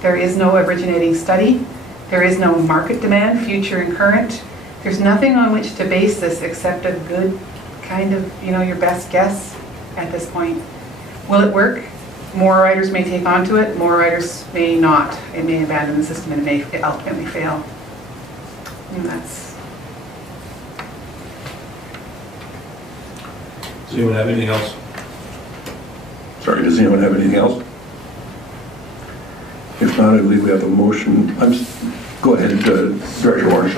there is no originating study. There is no market demand, future and current. There's nothing on which to base this except a good kind of, your best guess at this point. Will it work? More riders may take onto it, more riders may not. It may abandon the system and it may ultimately fail. And that's... Does anyone have anything else? Sorry, does anyone have anything else? If not, I believe we have a motion. Go ahead, Director Warren.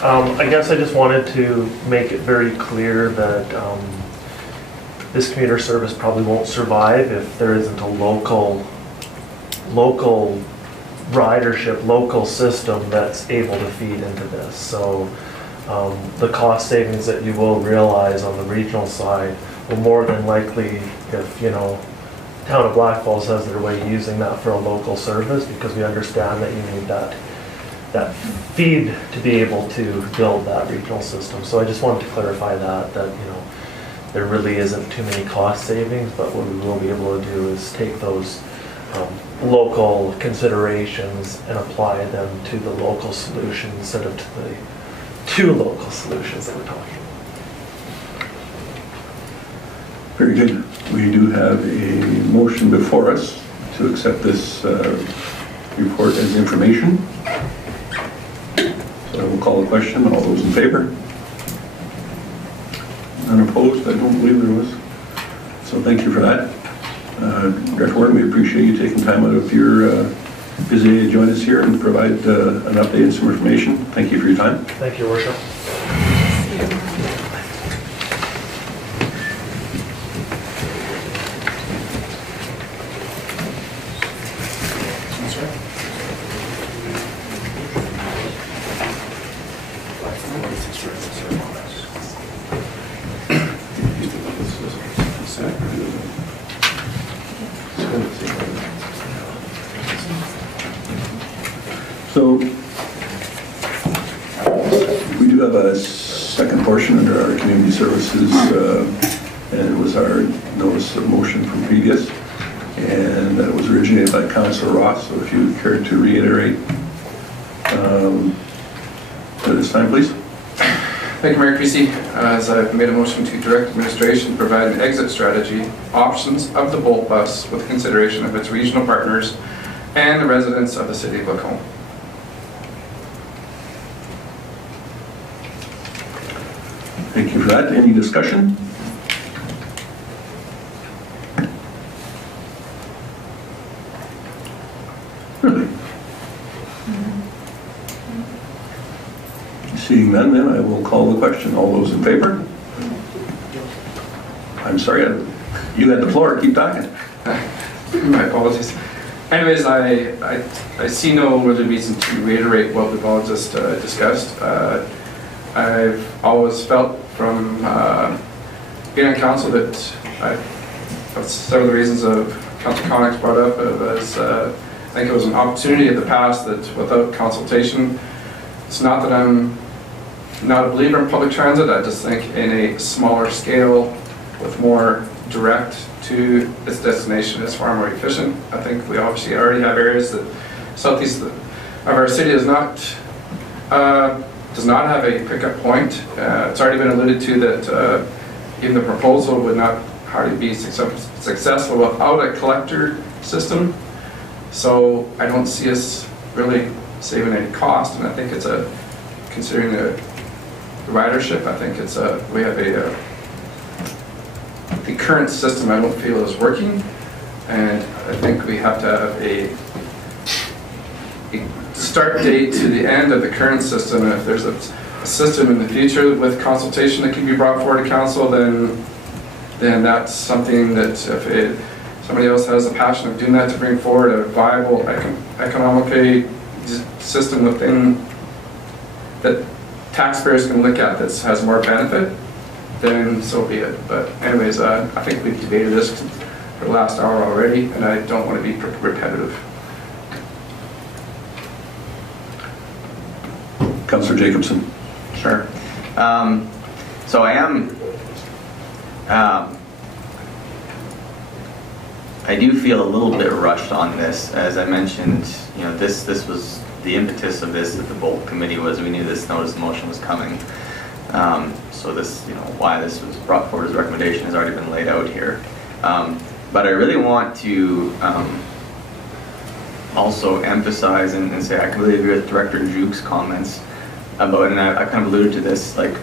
I guess I just wanted to make it very clear that this commuter service probably won't survive if there isn't a local ridership local system that's able to feed into this. So the cost savings that you will realize on the regional side will more than likely, if Town of Black Falls has their way using that for a local service, because we understand that you need that feed to be able to build that regional system. So I just wanted to clarify that there really isn't too many cost savings, but what we will be able to do is take those local considerations and apply them to the local solution instead of to the two local solutions that we're talking about. Very good. We do have a motion before us to accept this report as information. So I will call the question. All those in favor? None opposed? I don't believe there was. So thank you for that. Director Warden, we appreciate you taking time out of your busy day to join us here and provide an update and some information. Thank you for your time. Thank you, Your Worship. So we do have a second portion under our community services, and it was our notice of motion from previous, and that was originated by Councillor Ross. So if you care to reiterate at this time, please. Thank you, Mayor Creasy. As I've made a motion to direct administration to provide an exit strategy, options of the Bolt bus with consideration of its regional partners and the residents of the city of Lacombe. Thank you for that. Any discussion? Really? Seeing none, then I will call the question. All those in favor? I'm sorry, you had the floor. Keep talking. My apologies. Anyways, I see no really reason to reiterate what we've all just discussed. I've always felt from being on council that several of the reasons of Councillor Connick's brought up was I think it was an opportunity in the past that without consultation, it's not that I'm not a believer in public transit. I just think in a smaller scale with more direct to its destination is far more efficient. I think we obviously already have areas that southeast of our city does not have a pickup point. It's already been alluded to that even the proposal would not hardly be successful without a collector system. So I don't see us really saving any cost, and I think it's considering the ridership, I think it's we have the current system I don't feel is working, and I think we have to have a start date to the end of the current system, and if there's a system in the future with consultation that can be brought forward to council, then that's something that if somebody else has a passion of doing that to bring forward a viable economic system within that taxpayers can look at that has more benefit, then so be it. But anyways, I think we've debated this for the last hour already, and I don't want to be repetitive. Councillor Jacobson. Sure. So I am, I do feel a little bit rushed on this. As I mentioned, this was the impetus of this at the Bolt committee was we knew this notice of motion was coming. So this, why this was brought forward as a recommendation has already been laid out here. But I really want to also emphasize and say I completely agree with Director Juke's comments about, and I kind of alluded to this, like,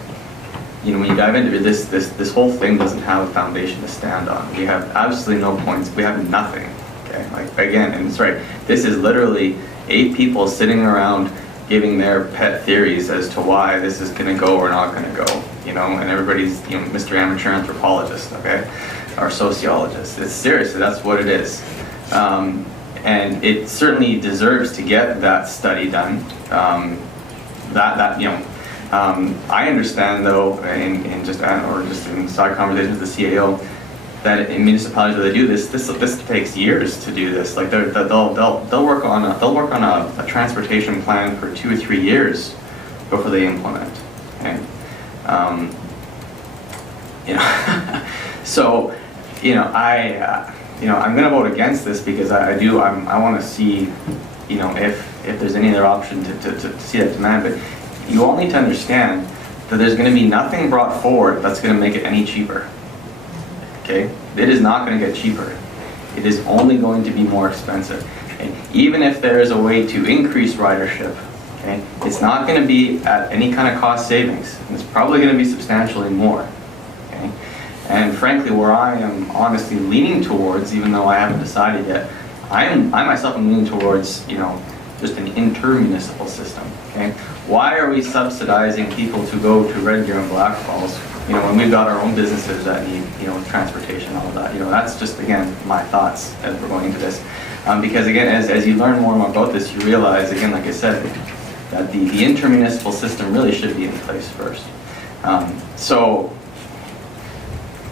when you dive into this whole thing doesn't have a foundation to stand on. We have absolutely no points. We have nothing. Okay, like again, and it's right. This is literally 8 people sitting around giving their pet theories as to why this is going to go or not going to go. And everybody's Mr. Amateur Anthropologist, okay, or sociologist. It's seriously, that's what it is. And it certainly deserves to get that study done. I understand though, in just in side conversations with the CAO, that in municipalities where they do this takes years to do this. Like they'll work on a transportation plan for 2 or 3 years before they implement. Okay? So I'm going to vote against this because I want to see, if there's any other option to see that demand. But you all need to understand that there's going to be nothing brought forward that's going to make it any cheaper. Okay? It is not going to get cheaper. It is only going to be more expensive. And even if there is a way to increase ridership, okay, it's not going to be at any kind of cost savings. It's probably going to be substantially more. Okay? And frankly, where I am honestly leaning towards, even though I haven't decided yet, I myself am leaning towards, just an intermunicipal system. Okay? Why are we subsidizing people to go to Red Deer and Black Falls, when we've got our own businesses that need, transportation and all of that? That's just, again, my thoughts as we're going into this. Because again, as you learn more and more about this, you realize, again, like I said, that the intermunicipal system really should be in place first. So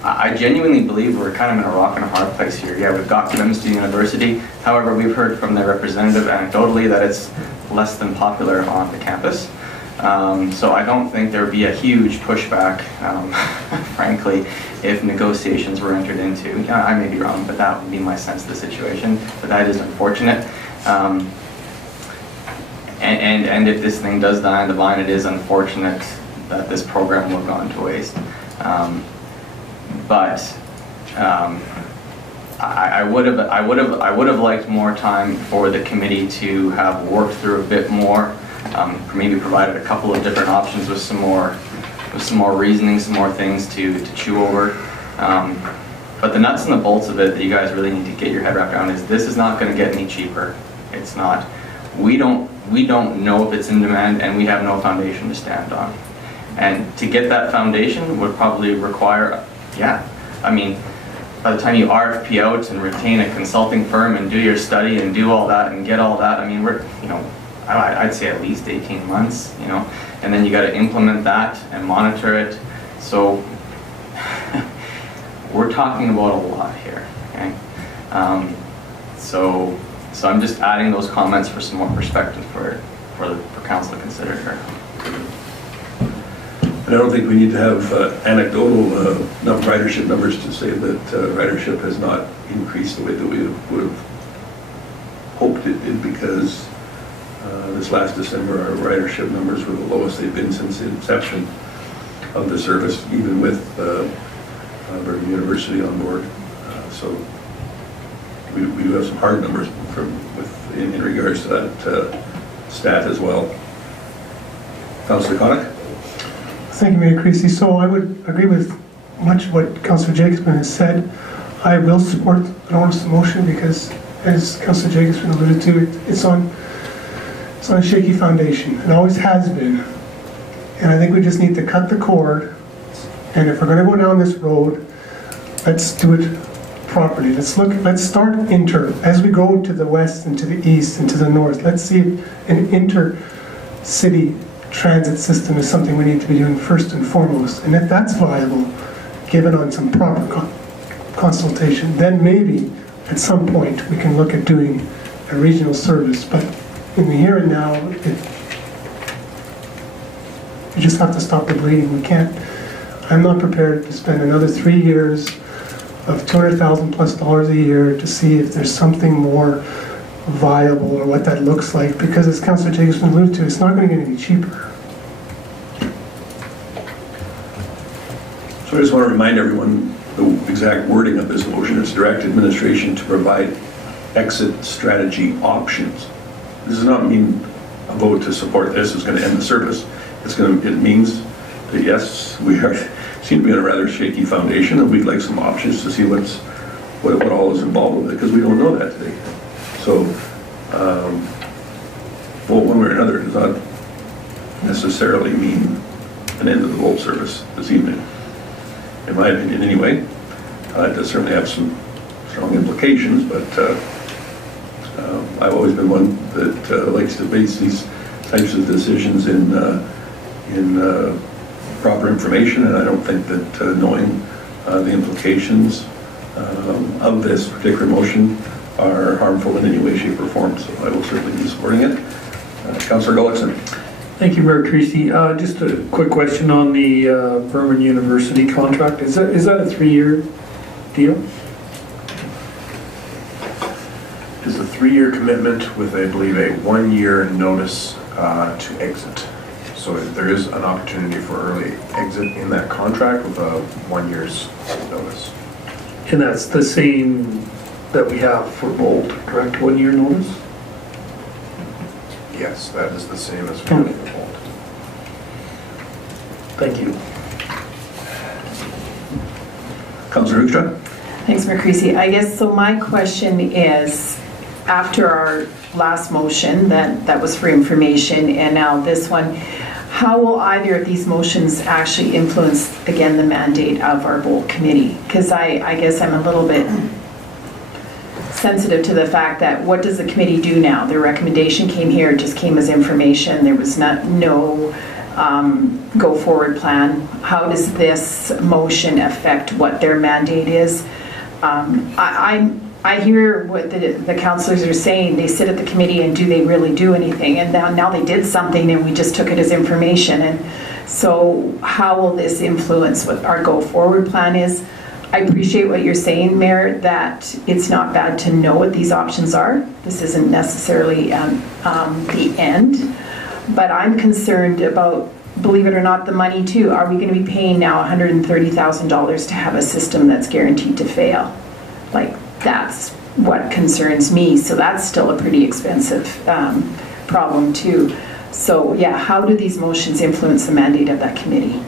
I genuinely believe we're kind of in a rock and a hard place here. Yeah, we've got commitments to the university. However, we've heard from their representative anecdotally that it's less than popular on the campus. So I don't think there would be a huge pushback, frankly, if negotiations were entered into. I may be wrong, but that would be my sense of the situation. But that is unfortunate. And if this thing does die on the vine, it is unfortunate that this program will have gone to waste. But I would have liked more time for the committee to have worked through a bit more, maybe provided a couple of different options with some more reasoning, some more things to chew over. But the nuts and the bolts of it that you guys really need to get your head wrapped around is this is not going to get any cheaper. It's not. We don't know if it's in demand, and we have no foundation to stand on. And to get that foundation would probably require, by the time you RFP out and retain a consulting firm and do your study and do all that and get all that, I'd say at least 18 months, and then you got to implement that and monitor it. So we're talking about a lot here, okay? So I'm just adding those comments for some more perspective for council to consider here. And I don't think we need to have anecdotal ridership numbers to say that ridership has not increased the way that we would have hoped it did, because this last December our ridership numbers were the lowest they've been since the inception of the service, even with Bergen University on board. So we do have some hard numbers in regards to that stat as well. Councillor Connick? Thank you, Mayor Creasy. So I would agree with much of what Councillor Jacobson has said. I will support an honest motion because, as Councillor Jacobson alluded to, it's on a shaky foundation. It always has been. And I think we just need to cut the cord. And if we're going to go down this road, let's do it properly. Let's start as we go to the west and to the east and to the north. Let's see if an inter-city transit system is something we need to be doing first and foremost. And if that's viable, given on some proper consultation, then maybe at some point we can look at doing a regional service. But in the here and now, you just have to stop the bleeding. We can't. I'm not prepared to spend another 3 years of $200,000+ a year to see if there's something more viable or what that looks like, because as Councillor Jacobson alluded to, it's not going to get any cheaper. So I just want to remind everyone the exact wording of this motion. It's direct administration to provide exit strategy options. This does not mean a vote to support this is going to end the service. It means that yes, we seem to be on a rather shaky foundation, and we'd like some options to see what all is involved with it, because we don't know that today. So, vote one way or another does not necessarily mean an end of the Volt service this evening, in my opinion anyway. It does certainly have some strong implications, but I've always been one that likes to base these types of decisions in proper information, and I don't think that knowing the implications of this particular motion are harmful in any way, shape, or form. So I will certainly be supporting it. Councillor Gullickson. Thank you, Mayor Creasy. Just a quick question on the Vernon University contract. Is that a 3-year deal? It's a 3-year commitment with, I believe, a 1-year notice to exit. So there is an opportunity for early exit in that contract with a 1 year's notice. And that's the same that we have for Bolt, correct? 1 year notice? Yes, that is the same as for Bolt. Thank you. Councillor Hoekstra. Thanks, Mayor Creasy. I guess, so my question is, after our last motion that was for information, and now this one, how will either of these motions actually influence, again, the mandate of our Bolt committee? Because I guess I'm a little bit sensitive to the fact that what does the committee do now? Their recommendation came here, it just came as information. There was no go forward plan. How does this motion affect what their mandate is? I hear what the councillors are saying. They sit at the committee and do they really do anything? And now they did something and we just took it as information. And so how will this influence what our go forward plan is? I appreciate what you're saying, Mayor, that it's not bad to know what these options are. This isn't necessarily the end, but I'm concerned about, believe it or not, the money too. Are we going to be paying now $130,000 to have a system that's guaranteed to fail? Like, that's what concerns me. So that's still a pretty expensive problem too. So yeah, how do these motions influence the mandate of that committee?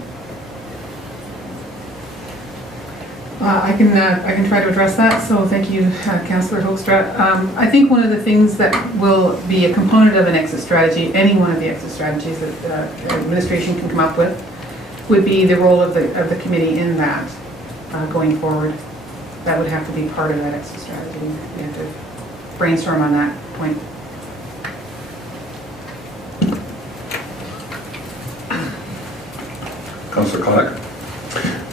I can try to address that. So thank you, Councillor Hoekstra. I think one of the things that will be a component of an exit strategy, any one of the exit strategies that administration can come up with, would be the role of the committee in that going forward. That would have to be part of that exit strategy. We have to brainstorm on that point. Councillor Clark.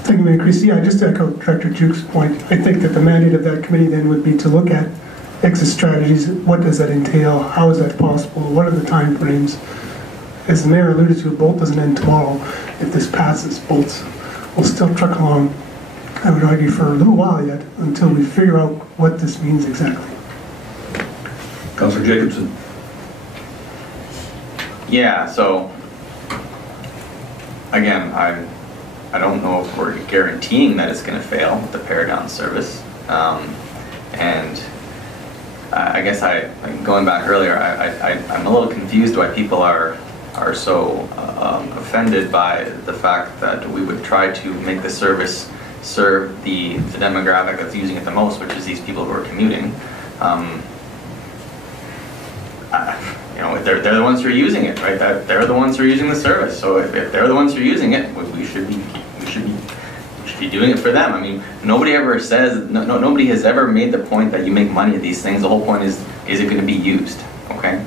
Thank you, Mayor Creasy. I just echo Director Duke's point. I think that the mandate of that committee then would be to look at exit strategies. What does that entail? How is that possible? What are the time frames? As the Mayor alluded to, Bolt doesn't end tomorrow. If this passes, Bolts will still truck along, I would argue, for a little while yet until we figure out what this means exactly. Councillor Jacobson. Yeah, so again, I don't know if we're guaranteeing that it's going to fail, the pared-down service. And I guess going back earlier, I'm a little confused why people are so offended by the fact that we would try to make the service serve the demographic that's using it the most, which is these people who are commuting. You know, they're the ones who are using it, right? They're the ones who are using the service. So if they're the ones who are using it, we should be doing it for them. I mean, nobody ever says, nobody has ever made the point that you make money at these things. The whole point is it going to be used? Okay.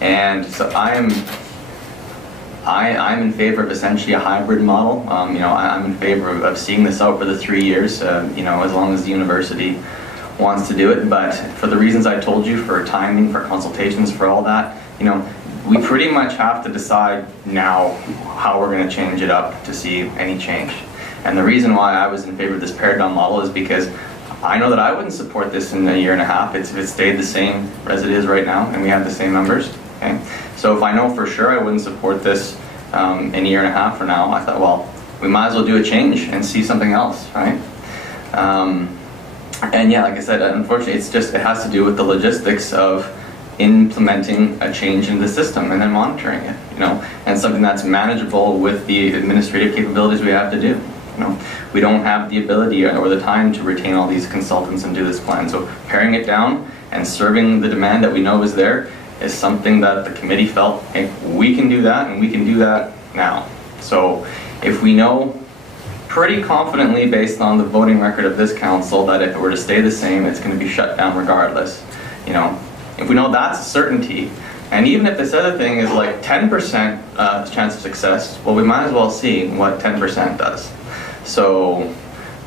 And so I'm in favor of essentially a hybrid model. You know, I'm in favor of seeing this out for the 3 years. You know, as long as the university wants to do it. But for the reasons I told you, for timing, for consultations, for all that, you know, we pretty much have to decide now how we're going to change it up to see any change. And the reason why I was in favor of this pared-down model is because I know that I wouldn't support this in a year and a half if it stayed the same as it is right now and we have the same numbers. Okay? So if I know for sure I wouldn't support this in a year and a half from now, I thought, well, we might as well do a change and see something else, right? And yeah, like I said, unfortunately, it has to do with the logistics of implementing a change in the system and then monitoring it, you know, and something that's manageable with the administrative capabilities we have to do. You know, we don't have the ability or the time to retain all these consultants and do this plan. So paring it down and serving the demand that we know is there is something that the committee felt, hey, we can do that and we can do that now. So if we know pretty confidently, based on the voting record of this council, that if it were to stay the same, it's going to be shut down regardless. You know, if we know that's a certainty, and even if this other thing is like 10% chance of success, well, we might as well see what 10% does. So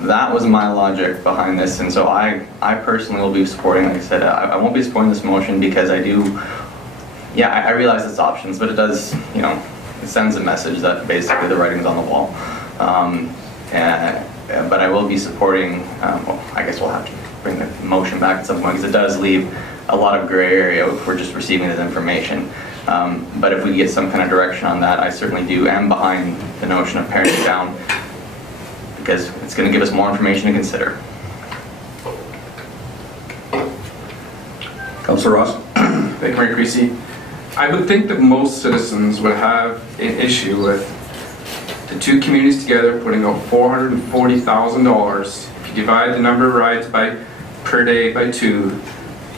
that was my logic behind this, and so I personally will be supporting, like I said, I won't be supporting this motion because I do, yeah, I realize it's options, but it does, you know, it sends a message that basically the writing's on the wall. But I will be supporting, well, I guess we'll have to bring the motion back at some point because it does leave a lot of gray area if we're just receiving this information. But if we get some kind of direction on that, I certainly am behind the notion of paring it down because it's going to give us more information to consider. Councillor Ross? Thank you, Mayor Creasy. I would think that most citizens would have an issue with the two communities together putting out $440,000. If you divide the number of rides per day by 2,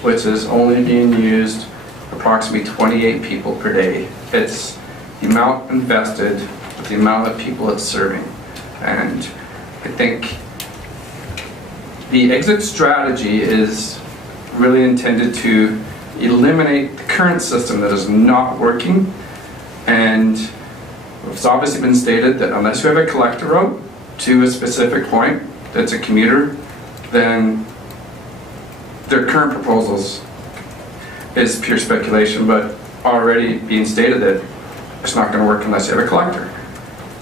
which is only being used approximately 28 people per day. It's the amount invested with the amount of people it's serving. And I think the exit strategy is really intended to eliminate the current system that is not working. And it's obviously been stated that unless you have a collector route to a specific point that's a commuter, then their current proposals is pure speculation, but already being stated that it's not going to work unless you have a collector.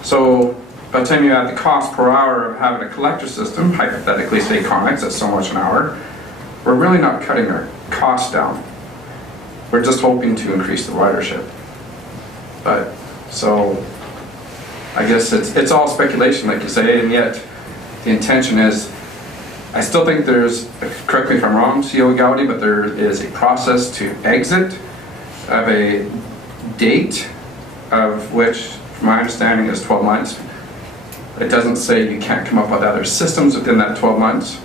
So by the time you add the cost per hour of having a collector system, hypothetically say Conex, that's so much an hour, we're really not cutting our costs down. We're just hoping to increase the ridership. But, so, I guess it's all speculation, like you say, and yet the intention is, I still think there's, correct me if I'm wrong, CEO Gowdy, but there is a process to exit of a date of which, from my understanding, is 12 months. It doesn't say you can't come up with other systems within that 12 months,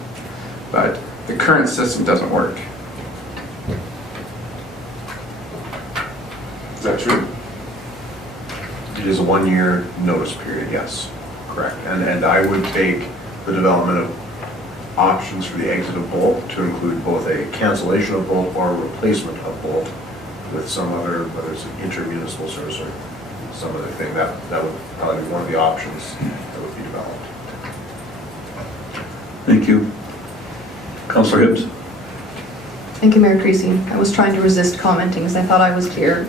but the current system doesn't work. Is that true? It is a 1-year notice period, yes, correct. And I would take the development of options for the exit of Bolt to include both a cancellation of Bolt or a replacement of Bolt with some other, whether it's an intermunicipal service or some other thing. That would probably be one of the options that would be developed. Thank you. Councillor Hibbs? Thank you, Mayor Creasy. I was trying to resist commenting because I thought I was clear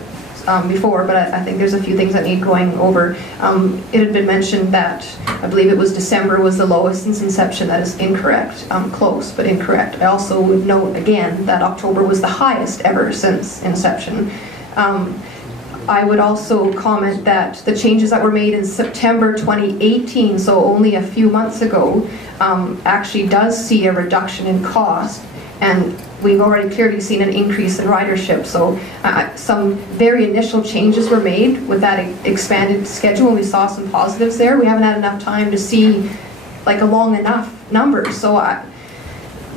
before, but I think there's a few things that need going over. It had been mentioned that I believe it was December was the lowest since inception. That is incorrect. Close, but incorrect. I also would note again that October was the highest ever since inception. I would also comment that the changes that were made in September 2018, so only a few months ago, actually does see a reduction in cost, and we've already clearly seen an increase in ridership. So some very initial changes were made with that expanded schedule, and we saw some positives there. We haven't had enough time to see like a long enough number. So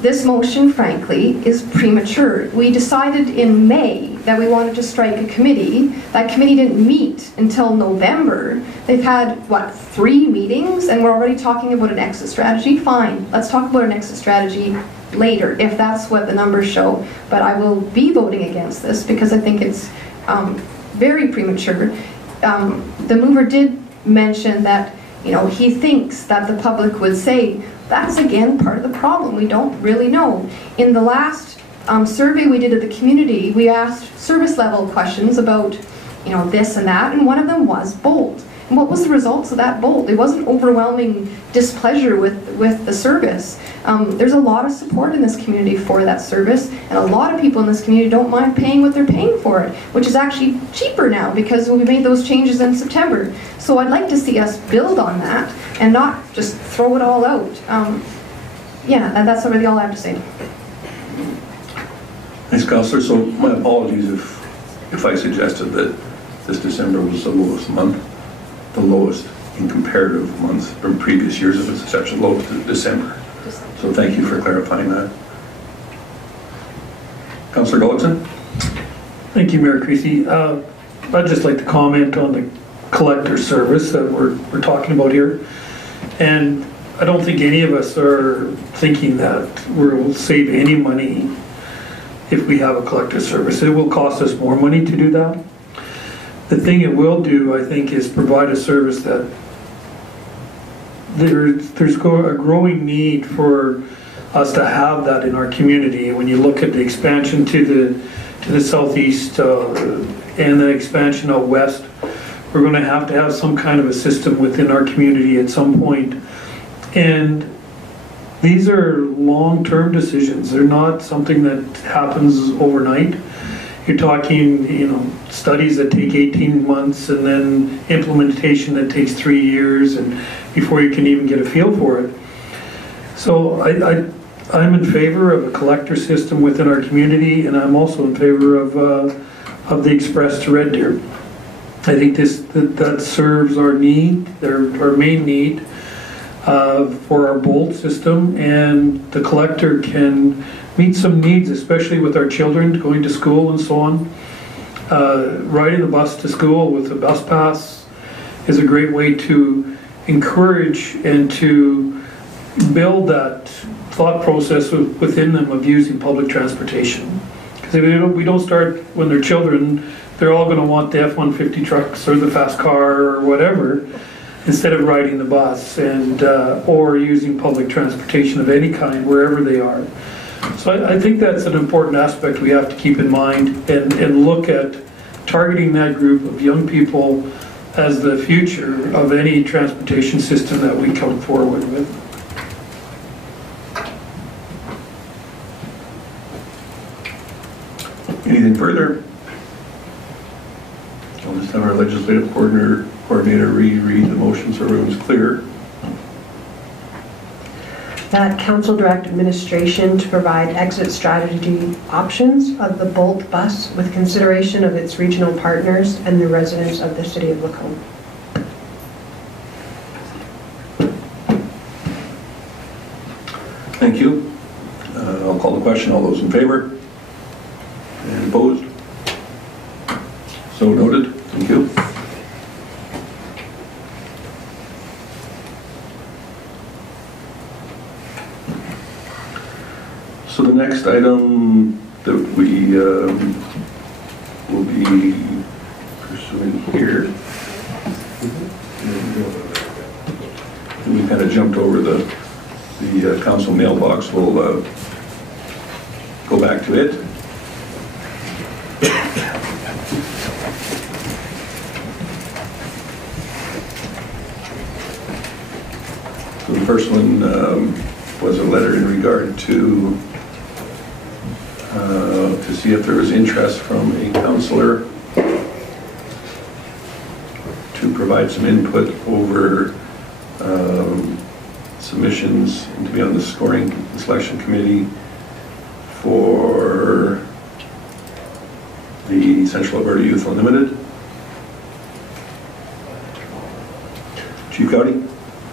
this motion, frankly, is premature. We decided in May that we wanted to strike a committee. That committee didn't meet until November. They've had, what, 3 meetings, and we're already talking about an exit strategy? Fine, let's talk about an exit strategy later, if that's what the numbers show. But I will be voting against this because I think it's very premature. The mover did mention that, you know, he thinks that the public would say, that's again part of the problem. We don't really know. In the last survey we did of the community, we asked service level questions about, you know, this and that, and one of them was Bolt. And what was the results of that Bolt? It wasn't overwhelming displeasure with the service. There's a lot of support in this community for that service, and a lot of people in this community don't mind paying what they're paying for it, which is actually cheaper now because we made those changes in September. So I'd like to see us build on that and not just throw it all out. Yeah, and that's really all I have to say. Thanks, Councillor. So my apologies if I suggested that this December was the lowest month, the lowest in comparative months from previous years of its inception, lowest in December. So thank you for clarifying that. Councillor Gullickson? Thank you, Mayor Creasy. I'd just like to comment on the collector service that we're talking about here. And I don't think any of us are thinking that we'll save any money if we have a collector service. It will cost us more money to do that. The thing it will do, I think, is provide a service that there's a growing need for us to have that in our community. When you look at the expansion to the southeast and the expansion out west, we're going to have some kind of a system within our community at some point. And these are long-term decisions. They're not something that happens overnight. You're talking, studies that take 18 months and then implementation that takes 3 years and before you can even get a feel for it. So I'm in favor of a collector system within our community, and I'm also in favor of the express to Red Deer. I think that serves our need, our main need for our Bolt system, and the collector can meet some needs, especially with our children going to school and so on. Riding the bus to school with a bus pass is a great way to encourage and to build that thought process within them of using public transportation. Because if we don't start when they're children, they're all going to want the F-150 trucks or the fast car or whatever, instead of riding the bus and or using public transportation of any kind wherever they are. So I think that's an important aspect we have to keep in mind and look at targeting that group of young people as the future of any transportation system that we come forward with. Anything further? I'll just have our legislative coordinator reread the motion so everyone's clear. That council direct administration to provide exit strategy options of the Bolt bus with consideration of its regional partners and the residents of the city of Lacombe. Thank you. I'll call the question. All those in favor? And opposed? So noted. Thank you. So the next item that we will be pursuing here, and we kind of jumped over the council mailbox. We'll go back to it. So the first one was a letter in regard to see if there was interest from a councillor to provide some input over submissions and to be on the scoring and selection committee for the Central Alberta Youth Unlimited. Chief Gowdy?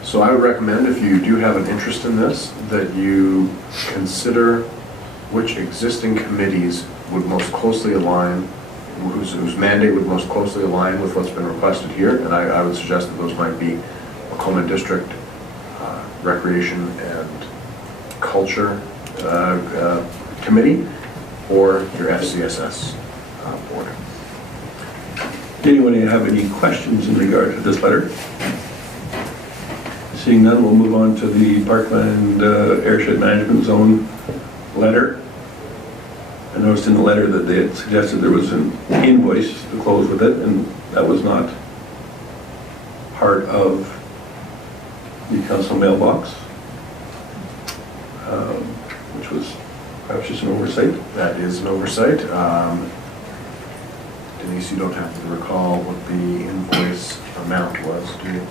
So I would recommend, if you do have an interest in this, that you consider which existing committees would most closely align, whose mandate would most closely align with what's been requested here. And I would suggest that those might be Lacombe District Recreation and Culture Committee or your FCSS board. Did anyone have any questions in regard to this letter? Seeing none, we'll move on to the Parkland Airshed Management Zone letter. I noticed in the letter that they had suggested there was an invoice to close with it, and that was not part of the council mailbox, which was perhaps just an oversight. That is an oversight. Denise, you don't have to recall what the invoice amount was, do you?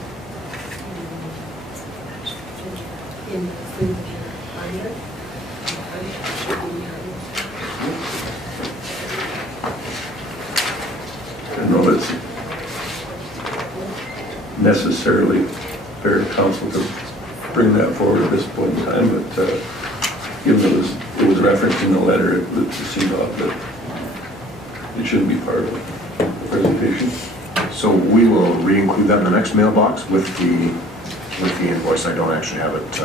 I don't know if it's necessarily fair to council to bring that forward at this point in time, but given it was referenced in the letter, it seemed odd that it shouldn't be part of the presentation. So we will re-include that in the next mailbox with the with the invoice. I don't actually have it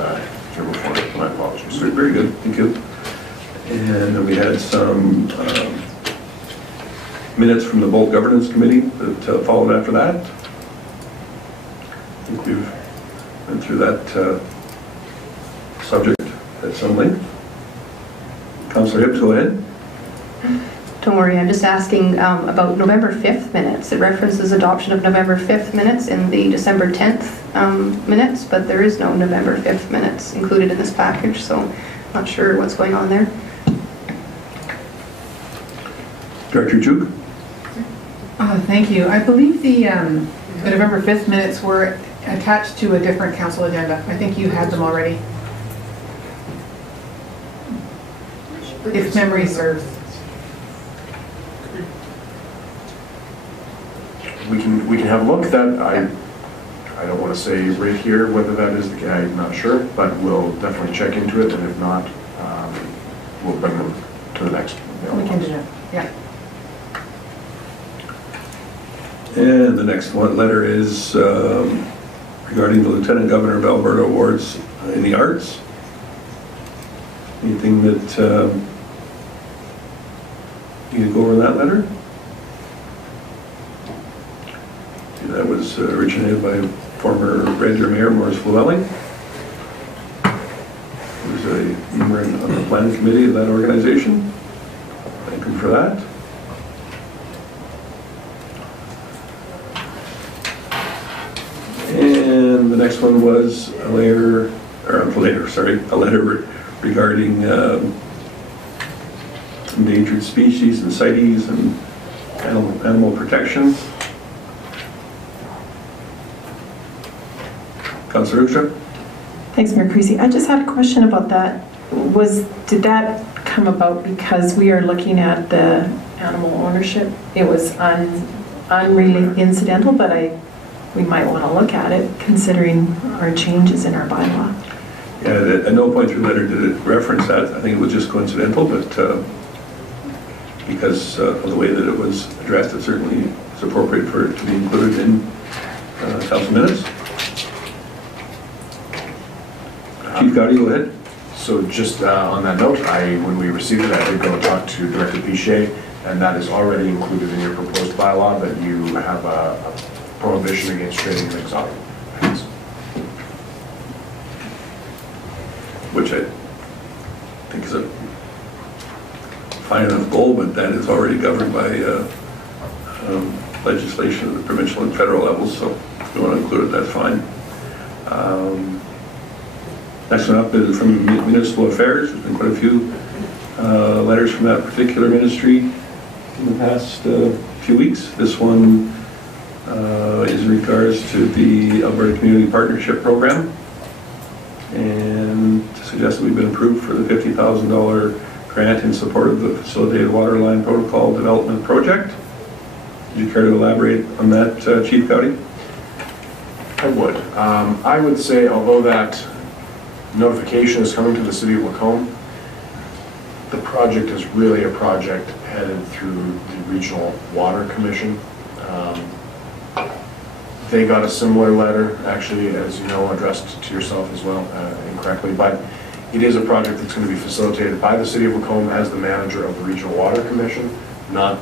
here before me. My apologies. Very good, thank you. And we had some minutes from the Bolt Governance Committee that followed after that. I think we've been through that subject at some length. Councillor Hibbs, go ahead. Don't worry, I'm just asking about November 5th minutes. It references adoption of November 5th minutes in the December 10th minutes, but there is no November 5th minutes included in this package, so not sure what's going on there. Director Duke? Thank you. I believe the November 5th minutes were attached to a different council agenda. I think you had them already. If memory serves. We can have a look. That I don't want to say right here whether that is the case. I'm not sure, but we'll definitely check into it, and if not, we'll bring them to the next. We can do that. Yeah. And the next one letter is regarding the Lieutenant Governor of Alberta Awards in the arts. Anything that you can go over that letter? That was originated by former Red Deer Mayor Maurice Llewellyn, who was a member on the planning committee of that organization. Thank him for that. And the next one was a letter regarding endangered species and CITES and animal protection. Councillor Hoekstra? Thanks, Mayor Creasy. I just had a question about that. Did that come about because we are looking at the animal ownership? It was unreally incidental, but we might want to look at it considering our changes in our bylaw. Yeah, at no point through the letter did it reference that. I think it was just coincidental, but because of the way that it was addressed, it certainly is appropriate for it to be included in council minutes. Chief Gowdy, go ahead. So just on that note, when we received it, I did go and talk to Director Pichet, and that is already included in your proposed bylaw, that you have a prohibition against trading in exotic pets. Which I think is a fine enough goal, but that is already governed by legislation at the provincial and federal levels, so if you want to include it, that's fine. Next one up is from Municipal Affairs. There's been quite a few letters from that particular ministry in the past few weeks. This one is in regards to the Alberta Community Partnership Program, and suggests that we've been approved for the $50,000 grant in support of the Facilitated Waterline Protocol Development Project. Would you care to elaborate on that, Chief Gowdy? I would. I would say, although that notification is coming to the City of Lacombe, the project is really a project headed through the Regional Water Commission. They got a similar letter, actually, as you know, addressed to yourself as well, incorrectly, but it is a project that's going to be facilitated by the City of Lacombe as the manager of the Regional Water Commission, not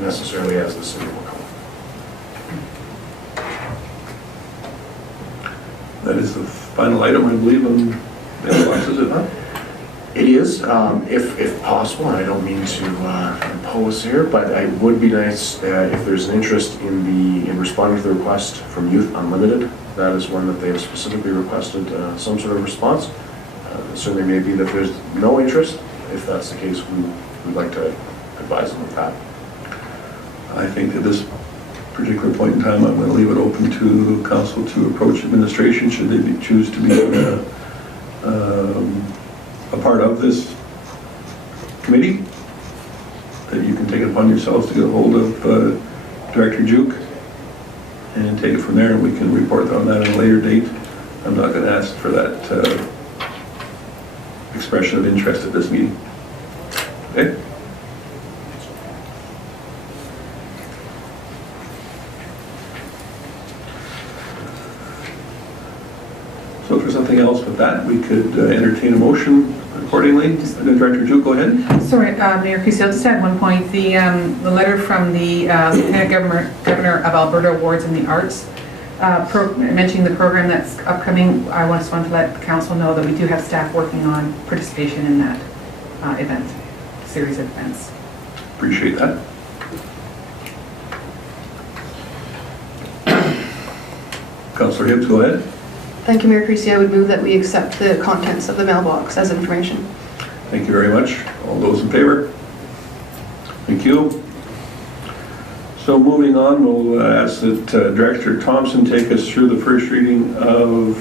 necessarily as the City of Lacombe. That is the final item, I believe, on Mailbox, is it not? It is, if possible, and I don't mean to impose here, but it would be nice if there's an interest in responding to the request from Youth Unlimited. That is one that they have specifically requested some sort of response. Certainly may be that there's no interest. If that's the case, we'd like to advise them of that. I think at this particular point in time, I'm going to leave it open to council to approach administration should they choose to be a part of this committee. That you can take it upon yourselves to get a hold of Director Duke and take it from there, and we can report on that at a later date. I'm not going to ask for that expression of interest at this meeting. Okay? with that, we could entertain a motion accordingly. Director Ju, go ahead. Sorry, Mayor Creasy, I'll just add one point. The letter from the Lieutenant Governor of Alberta Awards in the Arts, mentioning the program that's upcoming, I just want to let the council know that we do have staff working on participation in that series of events. Appreciate that. Councillor Hibbs, go ahead. Thank you, Mayor Creasy. I would move that we accept the contents of the mailbox as information. Thank you very much. All those in favor? Thank you. So moving on, we'll ask that Director Thompson take us through the first reading of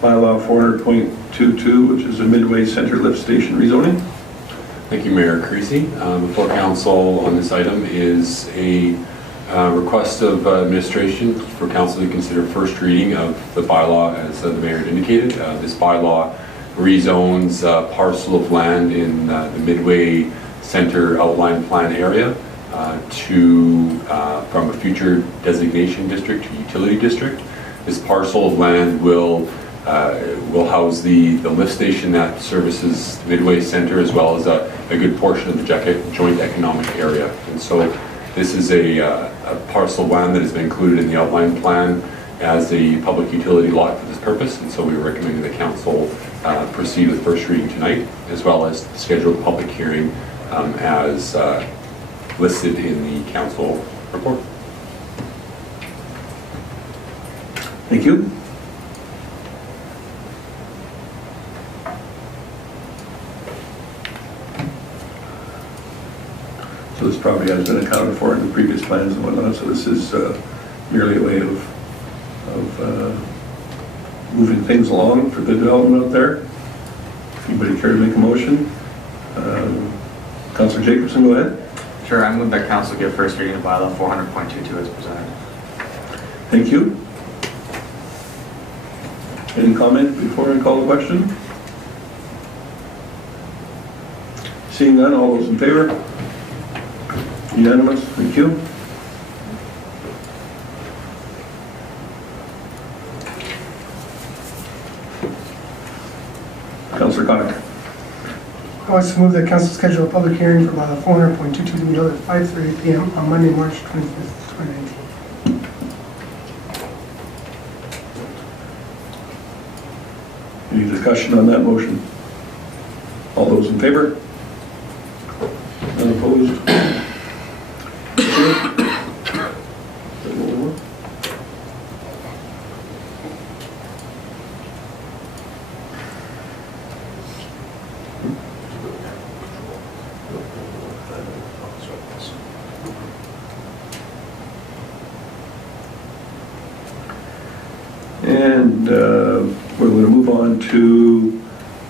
Bylaw 400.22, which is a Midway Center lift station rezoning. Thank you, Mayor Creasy. Before council on this item is a request of administration for council to consider first reading of the bylaw as the mayor had indicated. This bylaw rezones a parcel of land in the Midway Center outline plan area from a future designation district to utility district. This parcel of land will house the lift station that services the Midway Center, as well as a good portion of the joint economic area. And so this is a parcel of land that has been included in the outline plan as a public utility lot for this purpose, and so we are recommending the council proceed with first reading tonight, as well as schedule a public hearing as listed in the council report. Thank you. So this probably has been accounted for in the previous plans and whatnot, so this is merely a way of moving things along for the development out there. If anybody care to make a motion? Councillor Jacobson, go ahead. Sure, I move that council give first reading of Bylaw 400.22 as presented. Thank you. Any comment before I call the question? Seeing none, all those in favor? Unanimous, thank you. Councillor Connick. I want to move that council schedule a public hearing for Bylaw 400.22 to be held at 5:30 p.m. on Monday, March 25th, 2019. Any discussion on that motion? All those in favor? None opposed? And we're going to move on to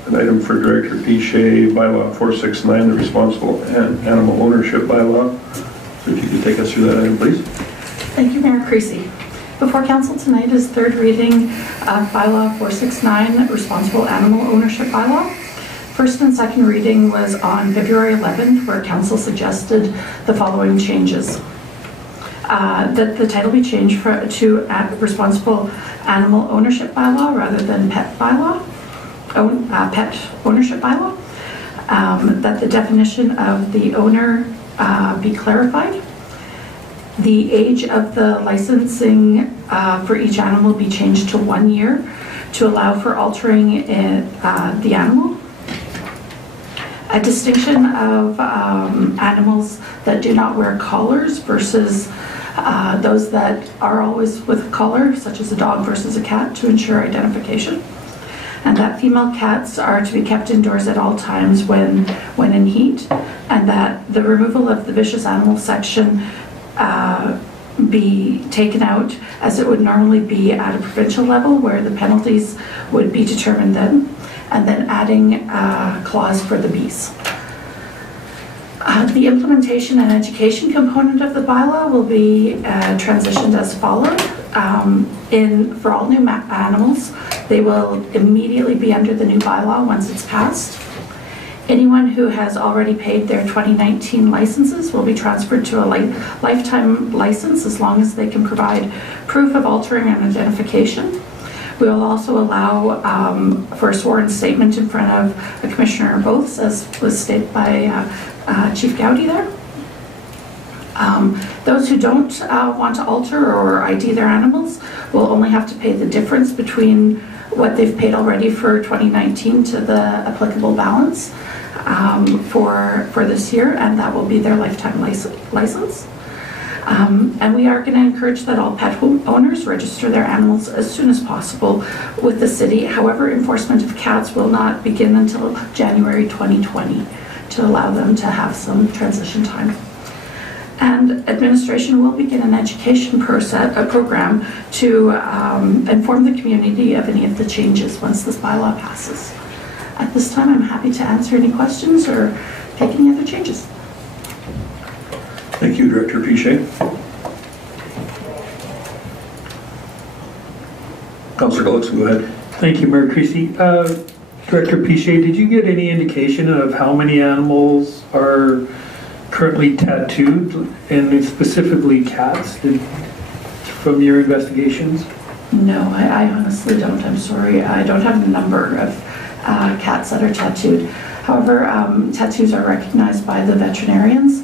an item for Director Piche, Bylaw 469, the Responsible Animal Ownership Bylaw. So if you could take us through that item, please. Thank you, Mayor Creasy. Before council tonight is third reading of Bylaw 469, Responsible Animal Ownership Bylaw. First and second reading was on February 11th, where council suggested the following changes. That the title be changed to Responsible Animal Ownership Bylaw rather than Pet Bylaw, Pet Ownership Bylaw. That the definition of the owner be clarified. The age of the licensing for each animal be changed to 1 year to allow for altering the animal. A distinction of animals that do not wear collars versus those that are always with a collar, such as a dog versus a cat, to ensure identification. And that female cats are to be kept indoors at all times when in heat, and that the removal of the vicious animal section be taken out, as it would normally be at a provincial level where the penalties would be determined then, and then adding a clause for the bees. The implementation and education component of the bylaw will be transitioned as followed. For all new animals, they will immediately be under the new bylaw once it's passed. Anyone who has already paid their 2019 licenses will be transferred to a lifetime license as long as they can provide proof of altering and identification. We will also allow for a sworn statement in front of a commissioner of oaths, as was stated by Chief Gowdy there. Those who don't want to alter or ID their animals will only have to pay the difference between what they've paid already for 2019 to the applicable balance for this year, and that will be their lifetime license. And we are going to encourage that all pet owners register their animals as soon as possible with the city. However, enforcement of cats will not begin until January 2020 to allow them to have some transition time. And administration will begin an education program to inform the community of any of the changes once this bylaw passes. At this time, I'm happy to answer any questions or take any other changes. Thank you, Director Piche. Councillor Gullicks, go ahead. Thank you, Mayor Creasy. Director Piche, did you get any indication of how many animals are currently tattooed, and specifically cats, from your investigations? No, I honestly don't. I'm sorry. I don't have the number of cats that are tattooed. However, tattoos are recognized by the veterinarians.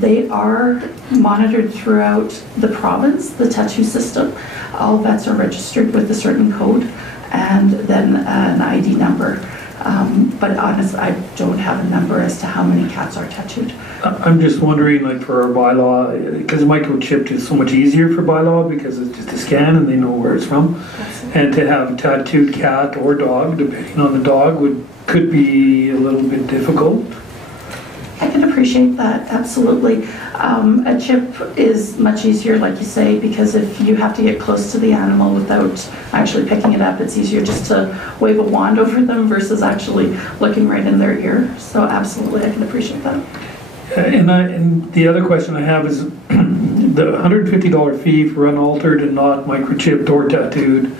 They are monitored throughout the province, the tattoo system. All vets are registered with a certain code and then an ID number. But honestly, I don't have a number as to how many cats are tattooed. I'm just wondering, like for our bylaw, because microchipped is so much easier for bylaw because it's just a scan and they know where it's from. And to have a tattooed cat or dog, depending on the dog, could be a little bit difficult. I can appreciate that, absolutely. A chip is much easier, like you say, because if you have to get close to the animal without actually picking it up, it's easier just to wave a wand over them versus actually looking right in their ear. So absolutely, I can appreciate that. And the other question I have is the $150 fee for unaltered and not microchipped or tattooed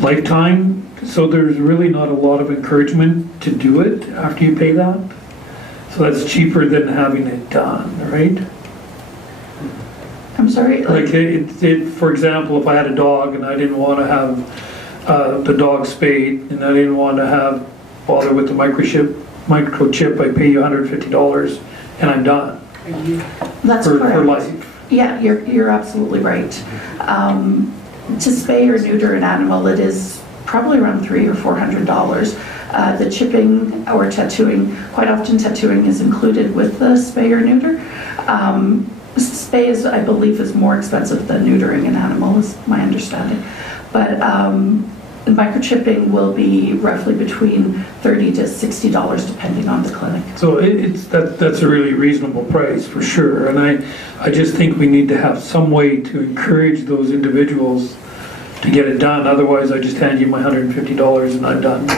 lifetime. So there's really not a lot of encouragement to do it after you pay that. So that's cheaper than having it done, right? I'm sorry? Like for example, if I had a dog and I didn't want to have the dog spayed and I didn't want to bother with the microchip, I pay you $150 and I'm done. That's for correct. For life. Yeah, you're absolutely right. To spay or neuter an animal, it is probably around $300 or $400. The chipping or tattooing, quite often tattooing is included with the spay or neuter. Spay is, I believe, is more expensive than neutering an animal, is my understanding. But microchipping will be roughly between $30 to $60 depending on the clinic. So that's a really reasonable price for sure. And I just think we need to have some way to encourage those individuals to get it done. Otherwise, I just hand you my $150 and I'm done.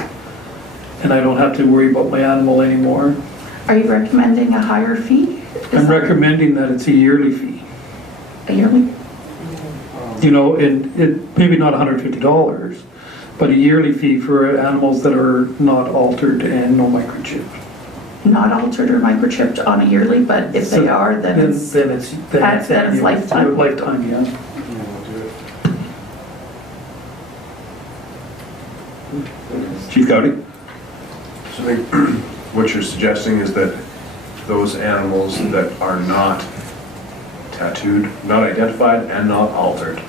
And I don't have to worry about my animal anymore. Are you recommending a higher fee? I'm recommending that it's a yearly fee. A yearly? You know, and maybe not $150, but a yearly fee for animals that are not altered and no microchip. Not altered or microchipped on a yearly, but if they are, then it's lifetime. Lifetime, yeah. Chief Gowdy? So I think what you're suggesting is that those animals that are not tattooed, not identified, and not altered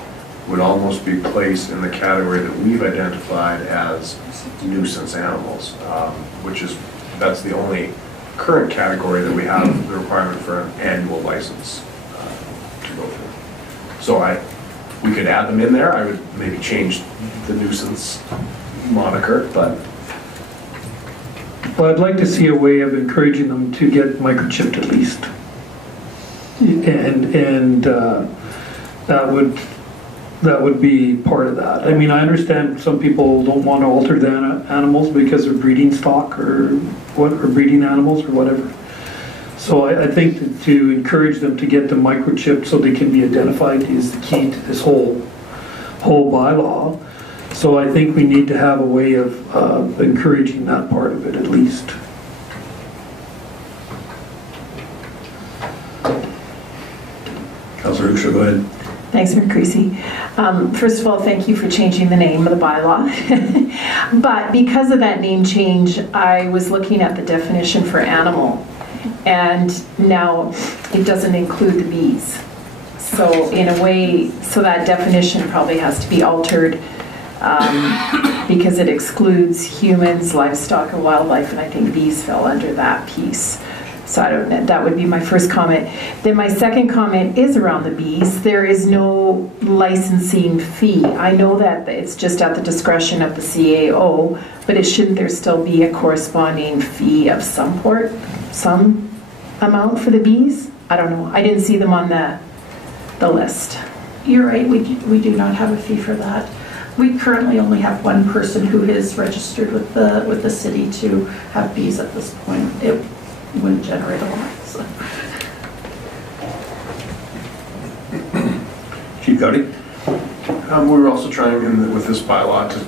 would almost be placed in the category that we've identified as nuisance animals, that's the only current category that we have the requirement for an annual license to go through. So we could add them in there. I would maybe change the nuisance moniker, but. Well, I'd like to see a way of encouraging them to get microchipped at least. And that would be part of that. I mean, I understand some people don't want to alter the animals because of breeding stock or breeding animals or whatever. So I think to encourage them to get the microchipped so they can be identified is the key to this whole bylaw. So I think we need to have a way of encouraging that part of it at least. Councillor Usha, go ahead. Thanks, Mayor Creasy. First of all, thank you for changing the name of the bylaw. But because of that name change, I was looking at the definition for animal, and now it doesn't include the bees. So in a way, so that definition probably has to be altered because it excludes humans, livestock, and wildlife, and I think bees fell under that piece. So I don't know, that would be my first comment. Then my second comment is around the bees. There is no licensing fee. I know that it's just at the discretion of the CAO, but shouldn't there still be a corresponding fee of some amount for the bees? I don't know. I didn't see them on the list. You're right, we do not have a fee for that. We currently only have one person who is registered with the city to have bees at this point. It wouldn't generate a lot. So. Chief Cuddy? We were also trying with this bylaw to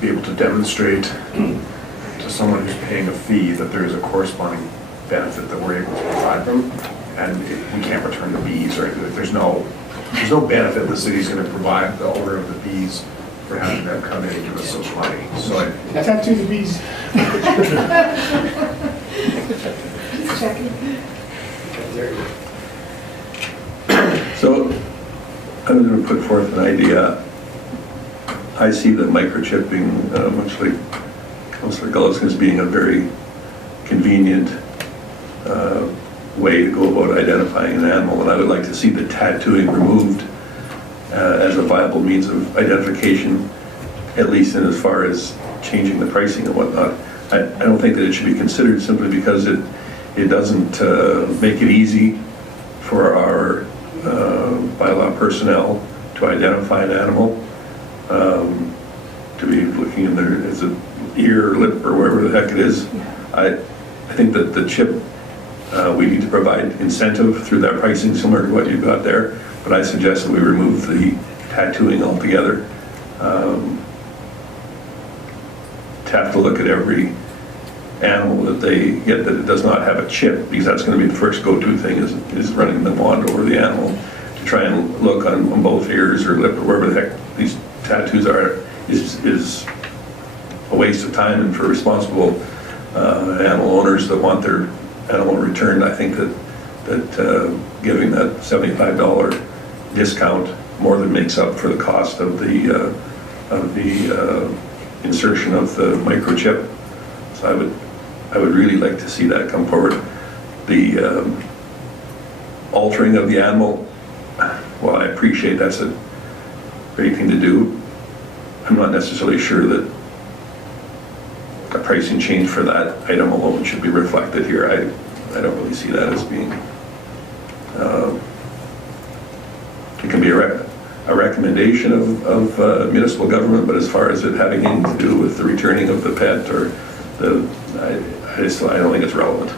be able to demonstrate to someone who's paying a fee that there is a corresponding benefit that we're able to provide them, and we can't return the bees, or there's no benefit the city's going to provide the owner of the bees for having them come in and give us some money. So tattoo the bees. So I'm going to put forth an idea. I see that microchipping, much like Councillor Gullis, as being a very convenient way to go about identifying an animal, and I would like to see the tattooing removed as a viable means of identification, at least in as far as changing the pricing and whatnot. I don't think that it should be considered simply because it doesn't make it easy for our bylaw personnel to identify an animal, to be looking in there as an ear, lip, or wherever the heck it is. I think that the chip, we need to provide incentive through that pricing similar to what you've got there, but I suggest that we remove the tattooing altogether. To have to look at every animal that they get that it does not have a chip, because that's going to be the first go-to thing is running the wand over the animal to try and look on both ears or lip or wherever the heck these tattoos are is a waste of time. And for responsible animal owners that want their animal returned, I think that giving that $75 discount more than makes up for the cost of the insertion of the microchip. So I would really like to see that come forward. The altering of the animal, well, I appreciate that's a great thing to do. I'm not necessarily sure that a pricing change for that item alone should be reflected here. I don't really see that as being, it can be a recommendation of municipal government, but as far as it having anything to do with the returning of the pet or I don't think it's relevant.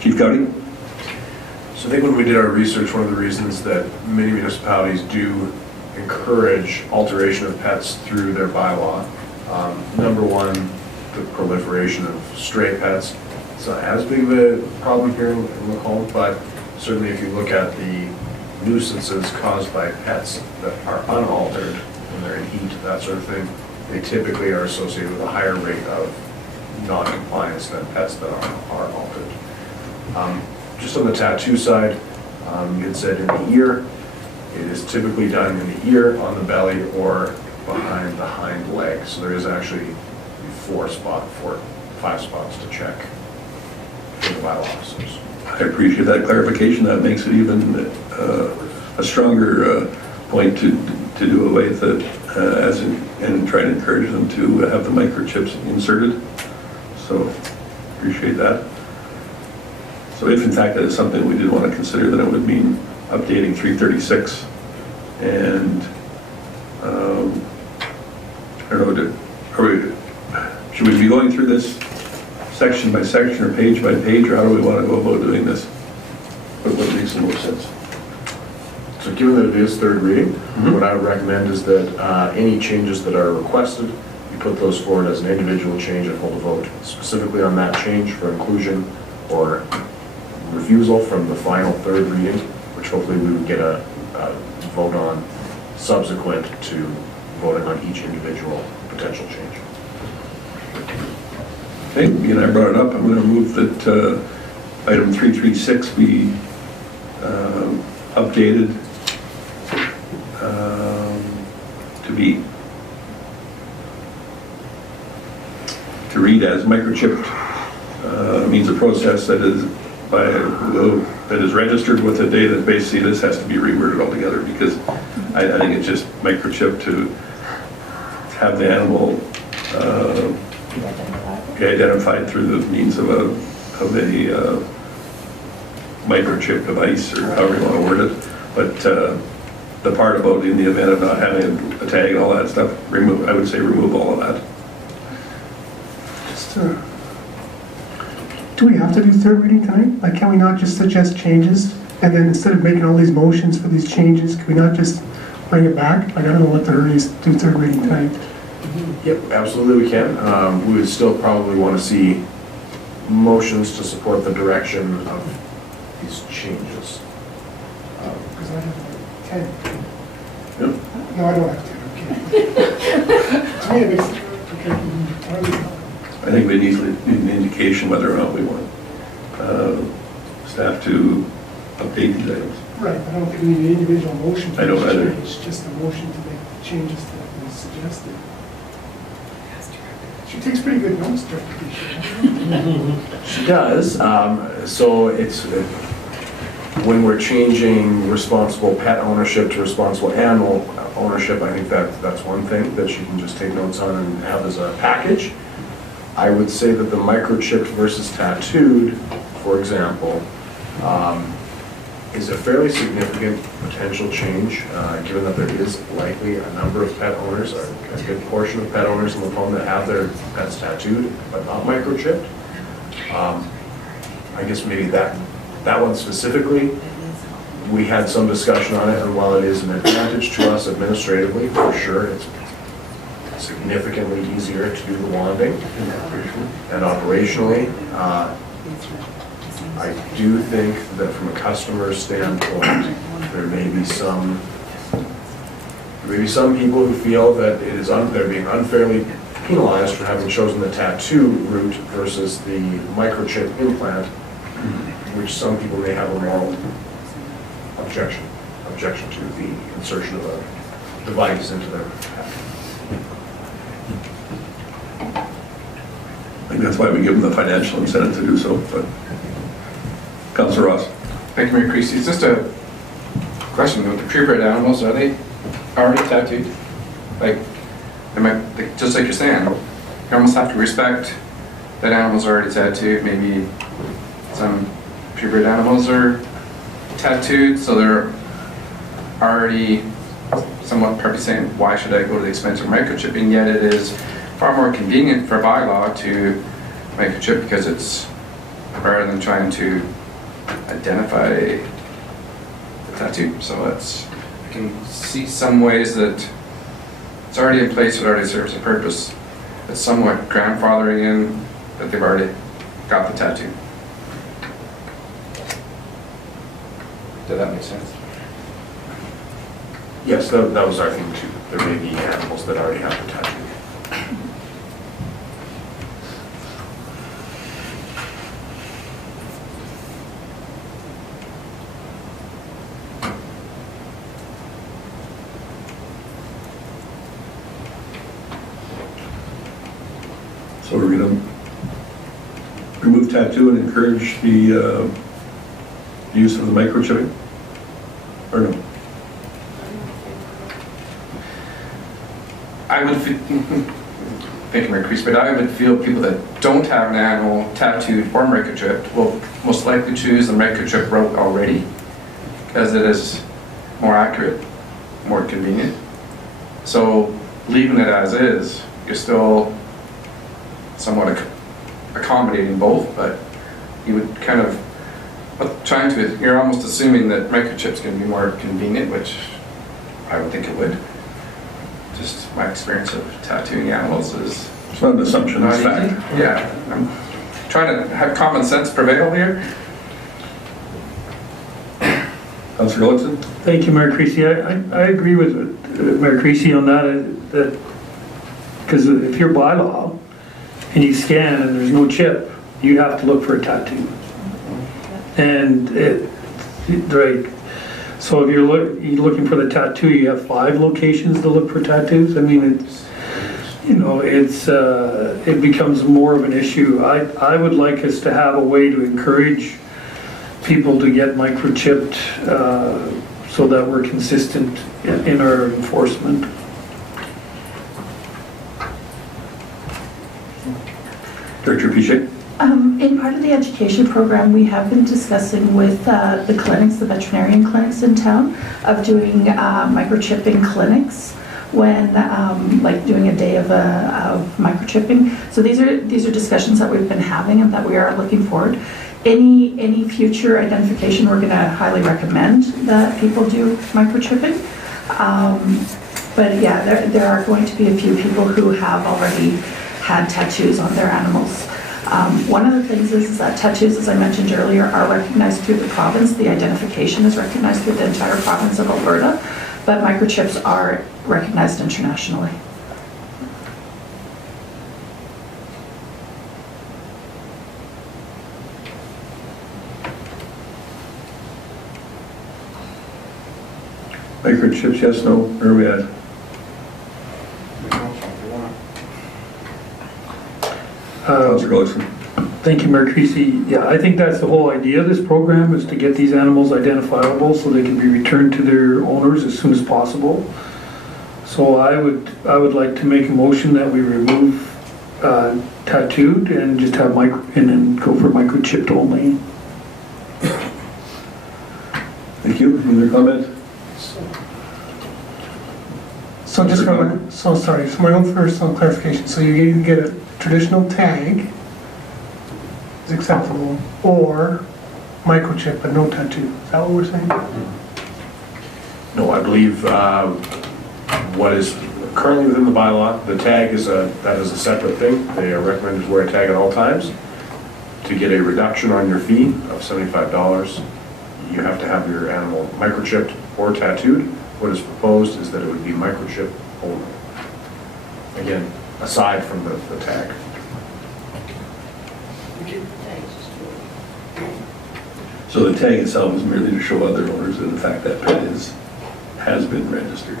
Chief Cuddy? So I think when we did our research, one of the reasons that many municipalities do encourage alteration of pets through their bylaw, number one, the proliferation of stray pets. It's not as big of a problem here in Macomb, but certainly if you look at the nuisances caused by pets that are unaltered when they're in heat, that sort of thing, they typically are associated with a higher rate of non-compliance than pets that are altered. Just on the tattoo side, you had said in the ear, it is typically done in the ear, on the belly, or behind the hind leg. So there is actually 5 spots to check for the bylaw officers. I appreciate that clarification. That makes it even a stronger point to do away with it and try to encourage them to have the microchips inserted. So appreciate that. So if in fact that is something we did want to consider, then it would mean updating 336 and I don't know, should we be going through this section by section or page by page, or how do we want to go about doing this? What makes the most sense? So given that it is third reading, what I would recommend is that any changes that are requested, you put those forward as an individual change and hold a vote specifically on that change for inclusion or refusal from the final third reading, which hopefully we would get a vote on subsequent to voting on each individual potential change. Okay, and I brought it up, I'm going to move that item 336 be updated to read as microchipped means a process that is registered with the data. Basically, this has to be reworded altogether because I think it's just microchip to have the animal be identified through the means of a microchip device, or however you want to word it. But the part about in the event of not having a tag and all that stuff, I would say remove all of that. Do we have to do third reading tonight? Like, can we not just suggest changes, and then instead of making all these motions for these changes, can we not just bring it back? Like, I don't know what the hurry is to do third reading tonight. Yep, absolutely we can. We would still probably want to see motions to support the direction of these changes. Because I have like 10. Yep. No, I don't have 10, okay. To me, it makes, okay. I think we need an indication whether or not we want staff to update these items. Right, I don't think we need an individual motion for I don't either. change, just a motion to make changes that we suggested. She takes pretty good notes, Director Bishop. She does. So it's when we're changing responsible pet ownership to responsible animal ownership, I think that's one thing that she can just take notes on and have as a package. I would say that the microchipped versus tattooed, for example, is a fairly significant potential change, given that there is likely a number of pet owners, or a good portion of pet owners in the home that have their pets tattooed, but not microchipped. I guess maybe that one specifically, we had some discussion on it, and while it is an advantage to us administratively, for sure, it's significantly easier to do the wanding, and operationally, I do think that from a customer standpoint, there may be some people who feel that they're being unfairly penalized for having chosen the tattoo route versus the microchip implant, which some people may have a moral objection to the insertion of a device into their pet. I think that's why we give them the financial incentive to do so. But Councillor Ross. Thank you, Mayor Creasy. It's just a question with the purebred animals. Are they already tattooed? Like, just like you're saying, you almost have to respect that animals are already tattooed. Maybe some purebred animals are tattooed, so they're already somewhat probably saying, why should I go to the expense of microchipping? Yet it is far more convenient for bylaw to microchip because it's rather than trying to identify the tattoo. So I can see some ways that it's already in place, it already serves a purpose. It's somewhat grandfathering in that they've already got the tattoo. Did that make sense? Yes, that was our thing too. There may be animals that already have the tattoo. So we're going to remove tattoo and encourage the use of the microchipping? Or no? I would thank you, Mayor Creasy, but I would feel people that don't have an animal tattooed or microchipped will most likely choose the microchip route already because it is more accurate, more convenient. So leaving it as is, you're still somewhat accommodating both, but you would kind of you're almost assuming that microchip's going to be more convenient, which I would think it would. Just my experience of tattooing animals is... It's not an assumption, it's fact. Yeah, I'm trying to have common sense prevail here. Councillor Gullickson? Thank you, Mayor Creasy. I agree with Mayor Creasy on that, because if you're bylaw and you scan and there's no chip, you have to look for a tattoo. And right, so if you're looking for the tattoo, you have 5 locations to look for tattoos. I mean, it's, you know, it becomes more of an issue. I would like us to have a way to encourage people to get microchipped so that we're consistent in our enforcement. Director Piche? In part of the education program, we have been discussing with the clinics, the veterinarian clinics in town, of doing microchipping clinics when, like doing a day of microchipping. So these are discussions that we've been having and that we are looking forward. Any future identification, we're going to highly recommend that people do microchipping. But yeah, there are going to be a few people who have already had tattoos on their animals. One of the things is that tattoos, as I mentioned earlier, are recognized through the province. The identification is recognized through the entire province of Alberta, but microchips are recognized internationally. Microchips, yes, no? Where are we at? Councillor Gullickson? Thank you, Mayor Creasy. Yeah, I think that's the whole idea of this program, is to get these animals identifiable so they can be returned to their owners as soon as possible. So I would like to make a motion that we remove tattooed and just have and then go for microchipped only. Thank you. Any other comment? So just for my own personal clarification, so you can get a traditional tag is acceptable, or microchip but no tattoo. Is that what we're saying? No, I believe what is currently within the bylaw, the tag is a separate thing. They are recommended to wear a tag at all times. To get a reduction on your fee of $75, you have to have your animal microchipped or tattooed. What is proposed is that it would be microchip only. Again, aside from the tag. So the tag itself is merely to show other owners that in fact that pet has been registered.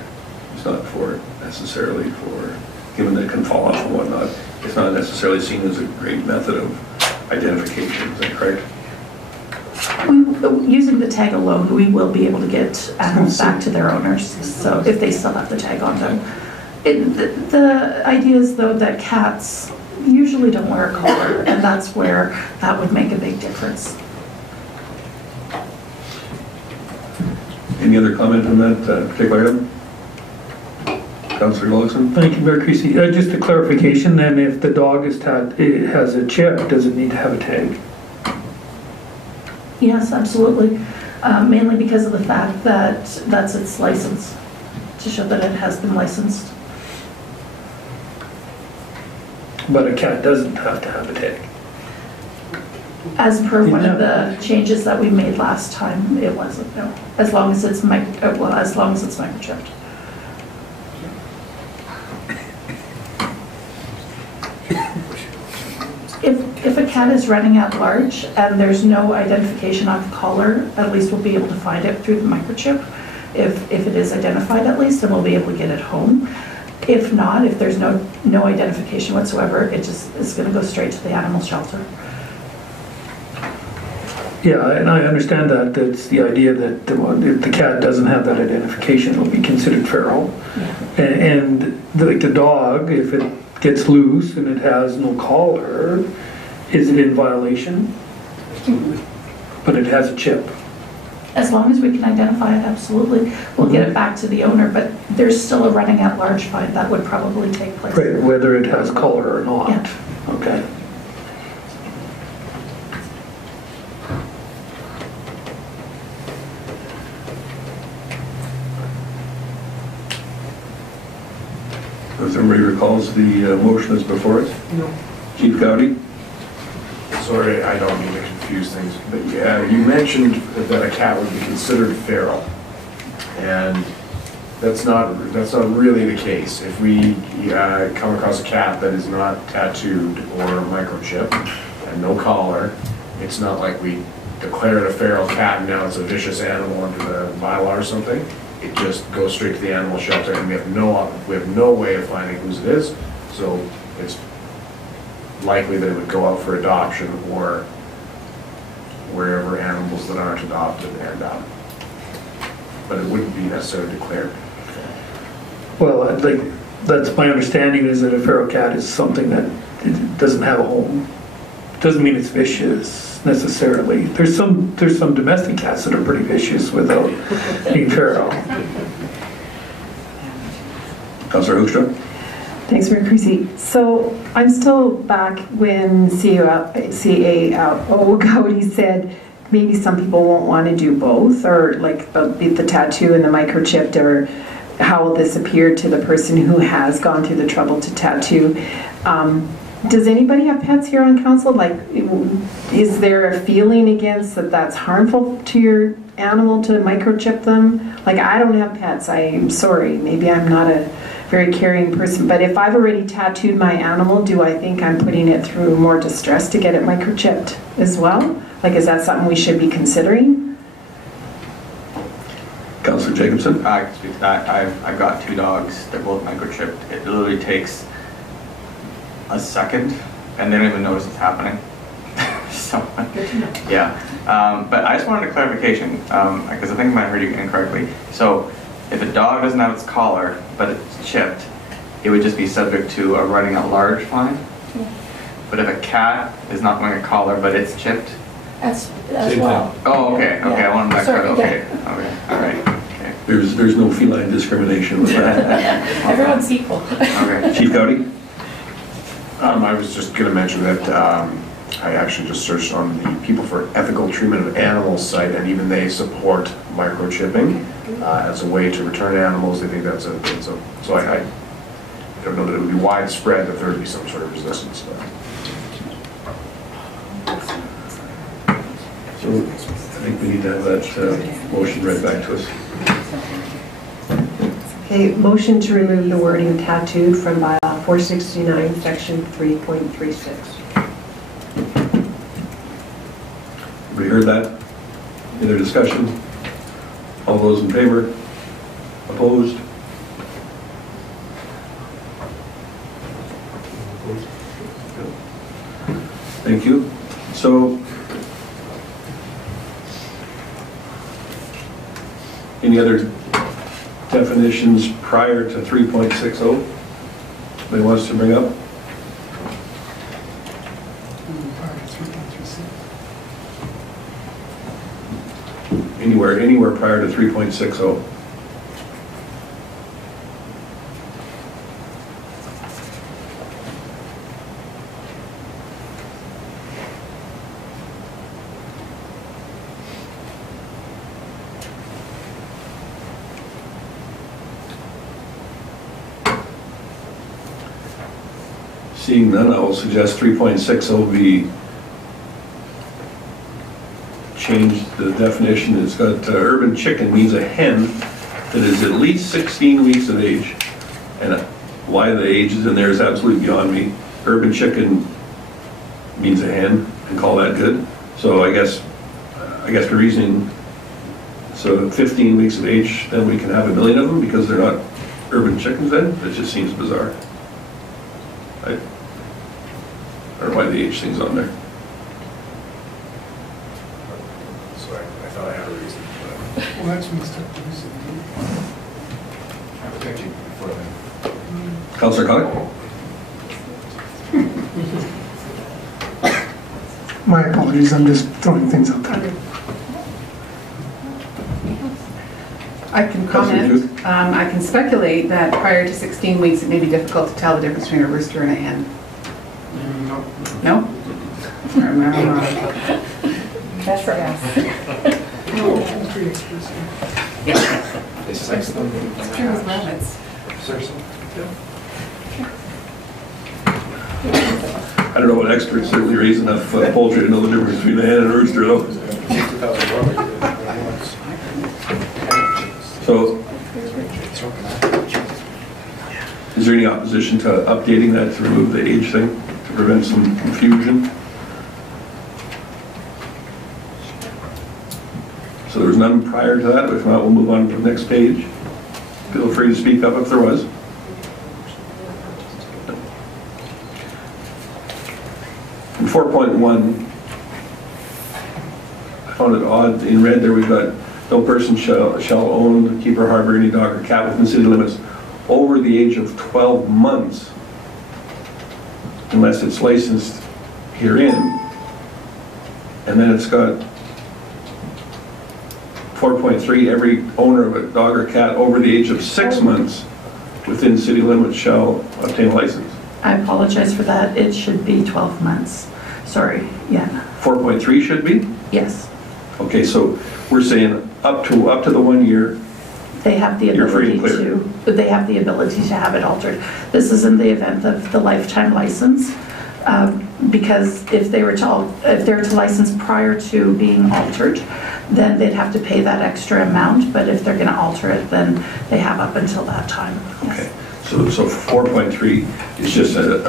It's not for necessarily for, given that it can fall off and whatnot, it's not necessarily seen as a great method of identification. Is that correct? Using the tag alone, we will be able to get animals back to their owners, so if they still have the tag on them. The idea is, though, that cats usually don't wear a collar, and that's where that would make a big difference. Any other comment on that particular item? Councillor Gullickson? Thank you, Mayor Creasy. Just a clarification then, if the dog has a chip, does it need to have a tag? Yes, absolutely. Mainly because of the fact that that's its license, to show that it has been licensed. But a cat doesn't have to have a tag. As per one of the changes that we made last time, it wasn't, no. As long as it's microchipped. If a cat is running at large and there's no identification on the collar, at least we'll be able to find it through the microchip. If it is identified at least, then we'll be able to get it home. If not, if there's no identification whatsoever, it just is going to go straight to the animal shelter. Yeah, and I understand that. That's the idea that if the cat doesn't have that identification, it'll be considered feral. Yeah. And the dog, if it gets loose and it has no collar, is it in violation? But it has a chip. As long as we can identify it, absolutely. We'll get it back to the owner, but there's still a running at large fine that would probably take place. Right, whether it has collar or not. Yeah. Okay. If everybody recalls the motion that's before us? No. Chief Gowdy? sorry, I don't mean to confuse things, but yeah, you mentioned that a cat would be considered feral. And that's not really the case. If we come across a cat that is not tattooed or microchipped and no collar, it's not like we declare it a feral cat and now it's a vicious animal under the bylaw or something. It just goes straight to the animal shelter, and we have no way of finding whose it is. So it's likely that it would go out for adoption or wherever animals that aren't adopted end up. But it wouldn't be necessarily declared. Well, that's my understanding, is that a feral cat is something that doesn't have a home. Doesn't mean it's vicious necessarily. There's some domestic cats that are pretty vicious without being feral. Councillor Hoekstra? Thanks, Mayor Creasy. So I'm still back when CAO Gowdy said maybe some people won't want to do both, or like the tattoo and the microchipped, or how will this appear to the person who has gone through the trouble to tattoo. Does anybody have pets here on council? Like, is there a feeling against that that's harmful to your animal to microchip them? Like, I don't have pets. I'm sorry. Maybe I'm not a very caring person, but if I've already tattooed my animal, do I think I'm putting it through more distress to get it microchipped as well? Like, is that something we should be considering? Councillor Jacobson? I can speak to that. I've got 2 dogs. They're both microchipped. It literally takes a second, and they don't even notice it's happening. So, yeah. But I just wanted a clarification, because I think I might have heard you incorrectly. So, if a dog doesn't have its collar, but it's chipped, it would just be subject to a running at large fine? Yeah. But if a cat is not wearing a collar, but it's chipped? As well. Oh, okay, okay, Yeah. I wanted that Sorry, okay, okay, all right. Okay. There's no feline discrimination with that. Everyone's equal. Okay. Chief Gowdy? I was just going to mention that I actually just searched on the People for Ethical Treatment of Animals site, and even they support microchipping as a way to return animals. They think so I don't know that it would be widespread, that there would be some sort of resistance to that. So I think we need to have that motion read back to us. Okay, motion to remove the wording tattooed from Bylaw 469, Section 3.36. We heard that? Any other discussion? All those in favor? Opposed? Thank you. So, any other definitions prior to 3.60 anybody wants to bring up? Anywhere prior to 3.60. Seeing none, I will suggest 3.60 be changed. The definition. It's got urban chicken means a hen that is at least 16 weeks of age. And why the age is in there is absolutely beyond me. Urban chicken means a hen, and call that good. So I guess the reasoning, so 15 weeks of age, then we can have 1 million of them because they're not urban chickens then? It just seems bizarre. I don't know why the age thing's on there. Sorry, I thought I had a reason. Well, that's mixed up. Councillor Connick? My apologies, I'm just throwing things out there. I can comment. I can speculate that prior to 16 weeks, it may be difficult to tell the difference between a rooster and a hen. No? That's for us. It's excellent. It's true as well. It's Seriously? I don't know what experts certainly raise enough poultry to know the difference between a hen and a rooster though. So, is there any opposition to updating that to remove the age thing, to prevent some confusion? So there was none prior to that. If not, we'll move on to the next page. Feel free to speak up if there was. In 4.1, I found it odd, in red there we've got, no person shall own, keep or harbor any dog or cat within city limits over the age of 12 months unless it's licensed herein. And then it's got 4.3, every owner of a dog or cat over the age of 6 months within city limits shall obtain a license. I apologize for that. It should be 12 months. Sorry, yeah. 4.3 should be? Yes. Okay, so we're saying up to the 1 year. They have the ability they have the ability to have it altered. This is in the event of the lifetime license, because if they were to license prior to being altered, then they'd have to pay that extra amount. But if they're going to alter it, then they have up until that time. Yes. Okay. So 4.3 is just an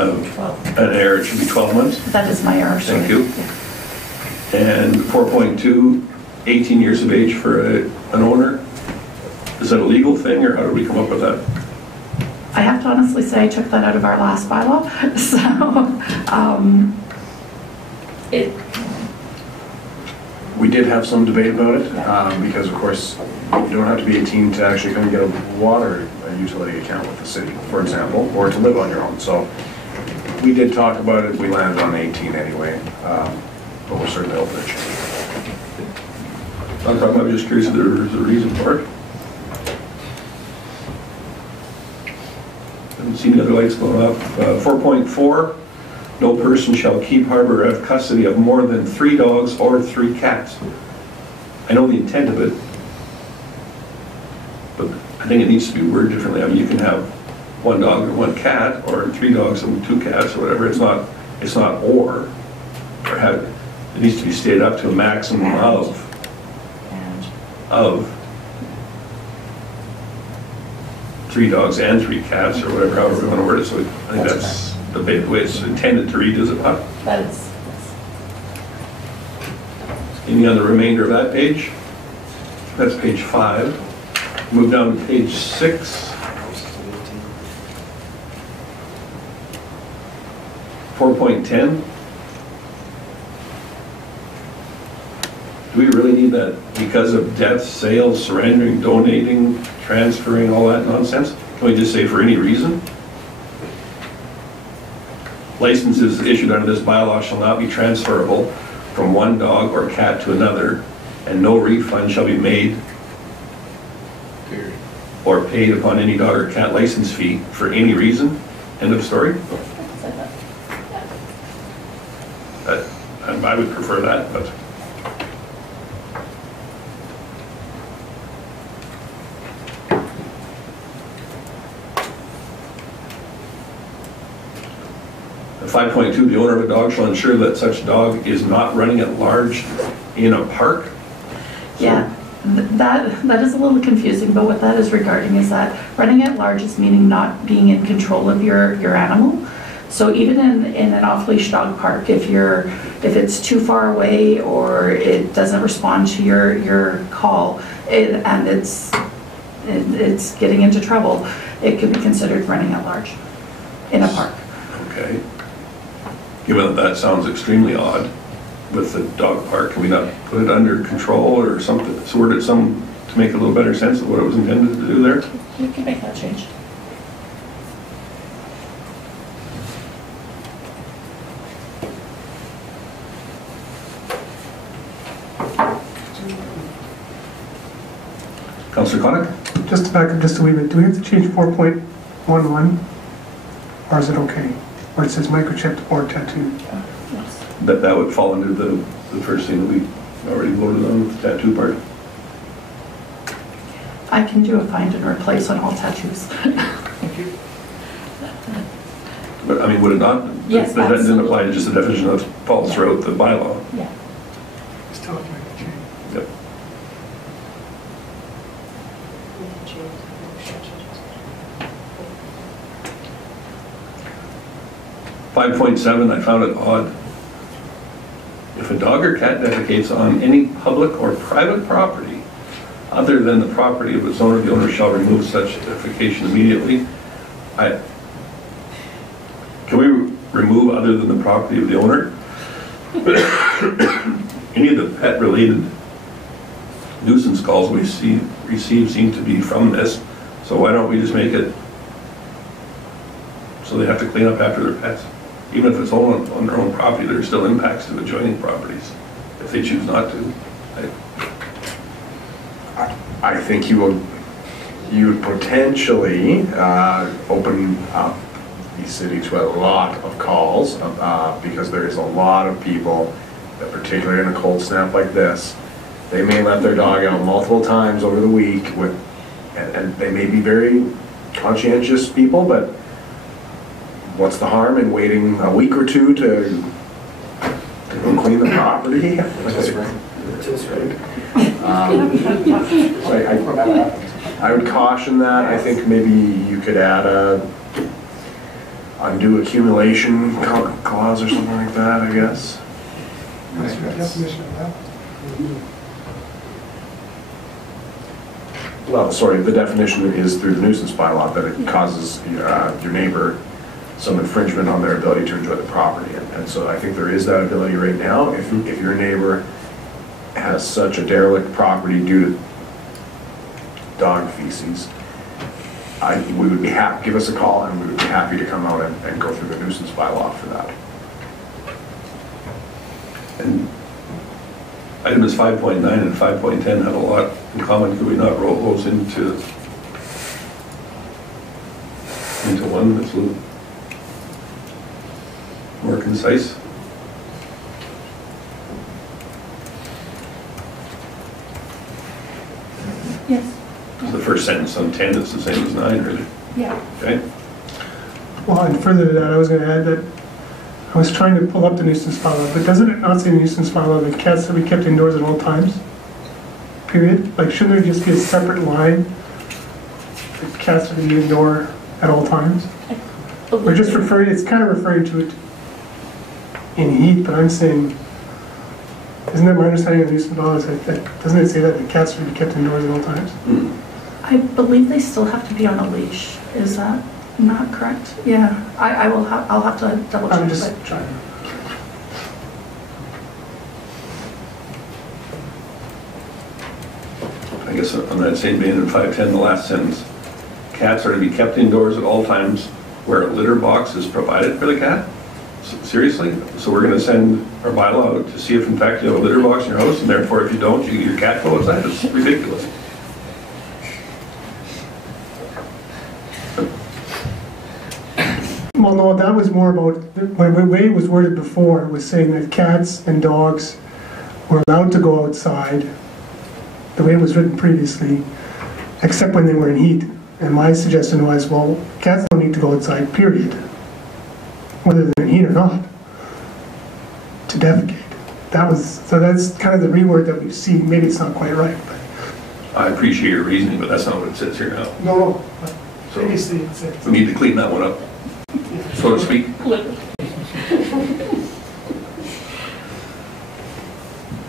error. It should be 12 months? That is my error. Thank you. Yeah. And 4.2, 18 years of age for an owner. Is that a legal thing, or how did we come up with that? I have to honestly say I took that out of our last bylaw. So We did have some debate about it, because of course, you don't have to be 18 to actually come get a water utility account with the city, for example, or to live on your own. So we did talk about it. We landed on 18 anyway, but we're certainly open to change. I'm just curious if there's a reason for it. Haven't seen the other lights going up. 4.4, no person shall keep, harbor, or have custody of more than 3 dogs or 3 cats. I know the intent of it, but I think it needs to be worded differently. I mean, you can have 1 dog and 1 cat, or 3 dogs and 2 cats, or whatever. It's not have, it needs to be stated up to a maximum of 3 dogs and 3 cats, or whatever, however we want to word it. So I think that's the way it's intended to read, is it not? That is. Any on the remainder of that page? That's page 5. Move down to page 6. 4.10. Do we really need that? Because of death, sales, surrendering, donating, transferring, all that nonsense? Can we just say for any reason? Licenses issued under this bylaw shall not be transferable from 1 dog or cat to another, and no refund shall be made or paid upon any dog or cat license fee for any reason. End of story. I would prefer that, but. At 5.2, the owner of a dog shall ensure that such dog is not running at large in a park. Yeah, that is a little confusing, but what that is regarding is that running at large is meaning not being in control of your animal. So even in an off-leash dog park, if it's too far away or it doesn't respond to your call and it's getting into trouble, it could be considered running at large in a park. Okay. Given that sounds extremely odd with the dog park, can we not put it under control or something, sort it to make a little better sense of what it was intended to do there? You can make that change. Councillor Connick? Just to back up just a wee bit, do we have to change 4.11, or is it okay? Where it says microchipped or tattooed? That would fall under the first thing that we already voted on, the tattoo part. I can do a find and replace on all tattoos. Thank you. But, I mean, would it not? Yes, That didn't absolutely. apply to just the definition that falls throughout the bylaw. Yeah. Still have to make a change. Yep. 5.7, I found it odd. If a dog or cat defecates on any public or private property other than the property of its owner, the owner shall remove such defecation immediately. Can we remove other than the property of the owner? Any of the pet-related nuisance calls we receive seem to be from this, so why don't we just make it so they have to clean up after their pets? Even if it's on their own property, there are still impacts to adjoining properties if they choose not to. I think you would potentially open up the city to a lot of calls because there is a lot of people that, particularly in a cold snap like this, they may let their dog out multiple times over the week and they may be very conscientious people, but what's the harm in waiting a week or two to go clean the property? I would caution that. I think maybe you could add a undue accumulation clause or something like that, I guess. What's the definition of that? Well, sorry, the definition is through the nuisance bylaw that it causes your neighbor some infringement on their ability to enjoy the property. And so I think there is that ability right now. If your neighbor has such a derelict property due to dog feces, we would be happy, give us a call and we would be happy to come out and go through the nuisance bylaw for that. And items 5.9 and 5.10 have a lot in common. Could we not roll those into one that's a little more concise? Yes. The first sentence on 10 is the same as 9, really. Yeah. Okay? Well, and further to that, I was going to add that I was trying to pull up the nuisance bylaw, but doesn't it not say in the nuisance bylaw that cats will be kept indoors at all times? Period? Like, shouldn't there just be a separate line that cats will be indoor at all times? We're just referring, it's kind of referring to it in heat, but I'm saying, isn't that my understanding of the nuisance bylaw? That doesn't it say that the cats will be kept indoors at all times? I believe they still have to be on a leash. Is that not correct? Yeah, I'll have to double check. I'm just but- trying. I guess on that same vein in 5.10, the last sentence, cats are to be kept indoors at all times where a litter box is provided for the cat? Seriously? So we're going to send our bylaw to see if in fact you have a litter box in your house, and therefore if you don't, your cat go outside? It's ridiculous. Well, no, that was more about, the way it was worded before was saying that cats and dogs were allowed to go outside, the way it was written previously, except when they were in heat. And my suggestion was, well, cats don't need to go outside, period, whether they're in heat or not, to defecate. So that's kind of the reword that we see. Maybe it's not quite right, but. I appreciate your reasoning, but that's not what it says here now. No, but So previously it said. we need to clean that one up, so to speak.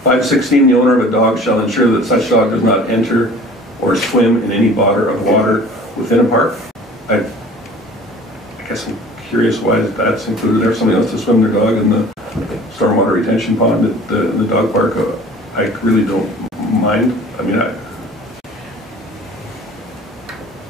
5.16, the owner of a dog shall ensure that such dog does not enter or swim in any body of water within a park. I guess I'm curious why that's included there. If somebody wants to swim their dog in the stormwater retention pond at the dog park, I really don't mind. I mean,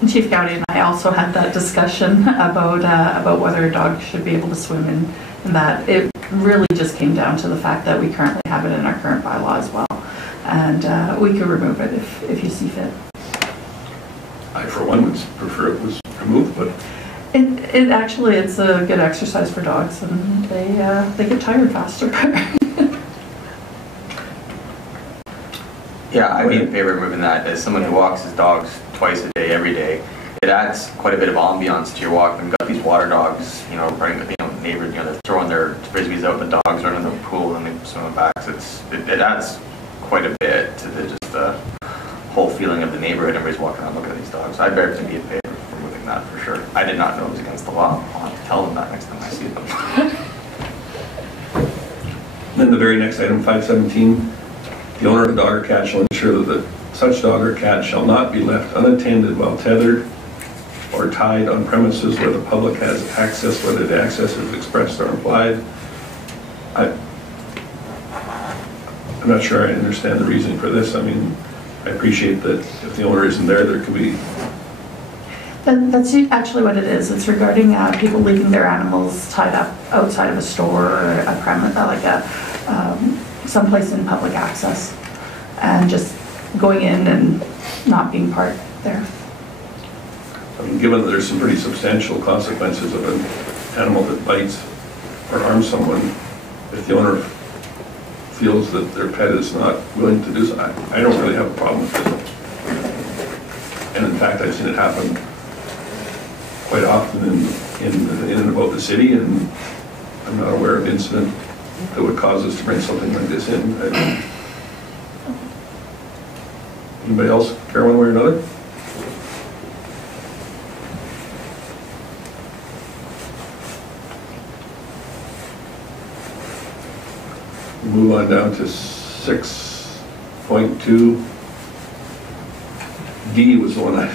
Chief Gowdy and I also had that discussion about whether a dog should be able to swim in that. It really just came down to the fact that we currently have it in our current bylaw as well. And we could remove it if you see fit. I for one would prefer it was removed, but It actually, it's a good exercise for dogs, and they get tired faster. Yeah, I'd be in favor of moving that. As someone who walks his dogs twice a day, every day, it adds quite a bit of ambiance to your walk. We've got these water dogs, you know, running, you know, neighbors, you know, they're throwing their frisbees out, the dogs are in the pool and they swim back. So it adds quite a bit to the whole feeling of the neighborhood. Everybody's walking around looking at these dogs. I'd bear to be in favor for moving that for sure. I did not know it was against the law. I'll have to tell them that next time I see them. Then the very next item, 517, the owner of a dog or cat shall ensure that such dog or cat shall not be left unattended while tethered or tied on premises where the public has access, whether the access is expressed or implied. I'm not sure I understand the reasoning for this. I mean, I appreciate that if the owner isn't there, there could be... That's actually what it is. It's regarding people leaving their animals tied up outside of a store or a premise, like someplace in public access, and just going in and not being part there. I mean, given that there's some pretty substantial consequences of an animal that bites or harms someone, if the owner feels that their pet is not willing to do so, I don't really have a problem with this. And in fact, I've seen it happen quite often in and about the city, and I'm not aware of incident that would cause us to bring something like this in. Anybody else care one way or another? We'll move on down to 6.2. D was the one I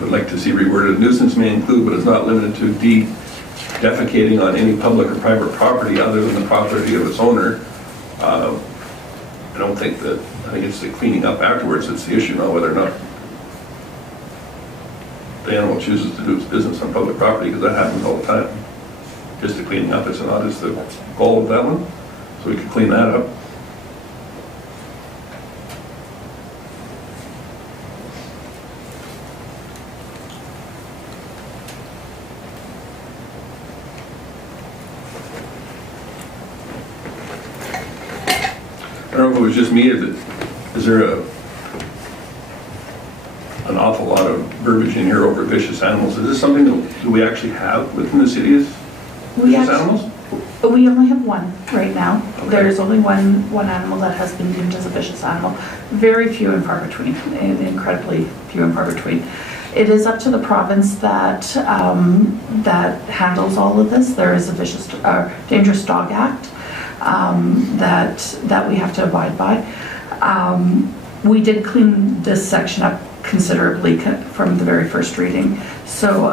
would like to see reworded. Nuisance may include, but is not limited to, D, defecating on any public or private property other than the property of its owner. I don't think that, I think it's the cleaning up afterwards that's the issue, not whether or not the animal chooses to do its business on public property, because that happens all the time. Just the cleaning up is not is the goal of that one, so we could clean that up. I don't know if it was just me, but is there an awful lot of verbiage in here over vicious animals? Is this something that we actually have within the city as vicious animals? We only have one right now. Okay. There's only one animal that has been deemed as a vicious animal. Very few and far between, incredibly few and far between. It is up to the province that that handles all of this. There is a Dangerous Dog Act that we have to abide by. We did clean this section up considerably from the very first reading. So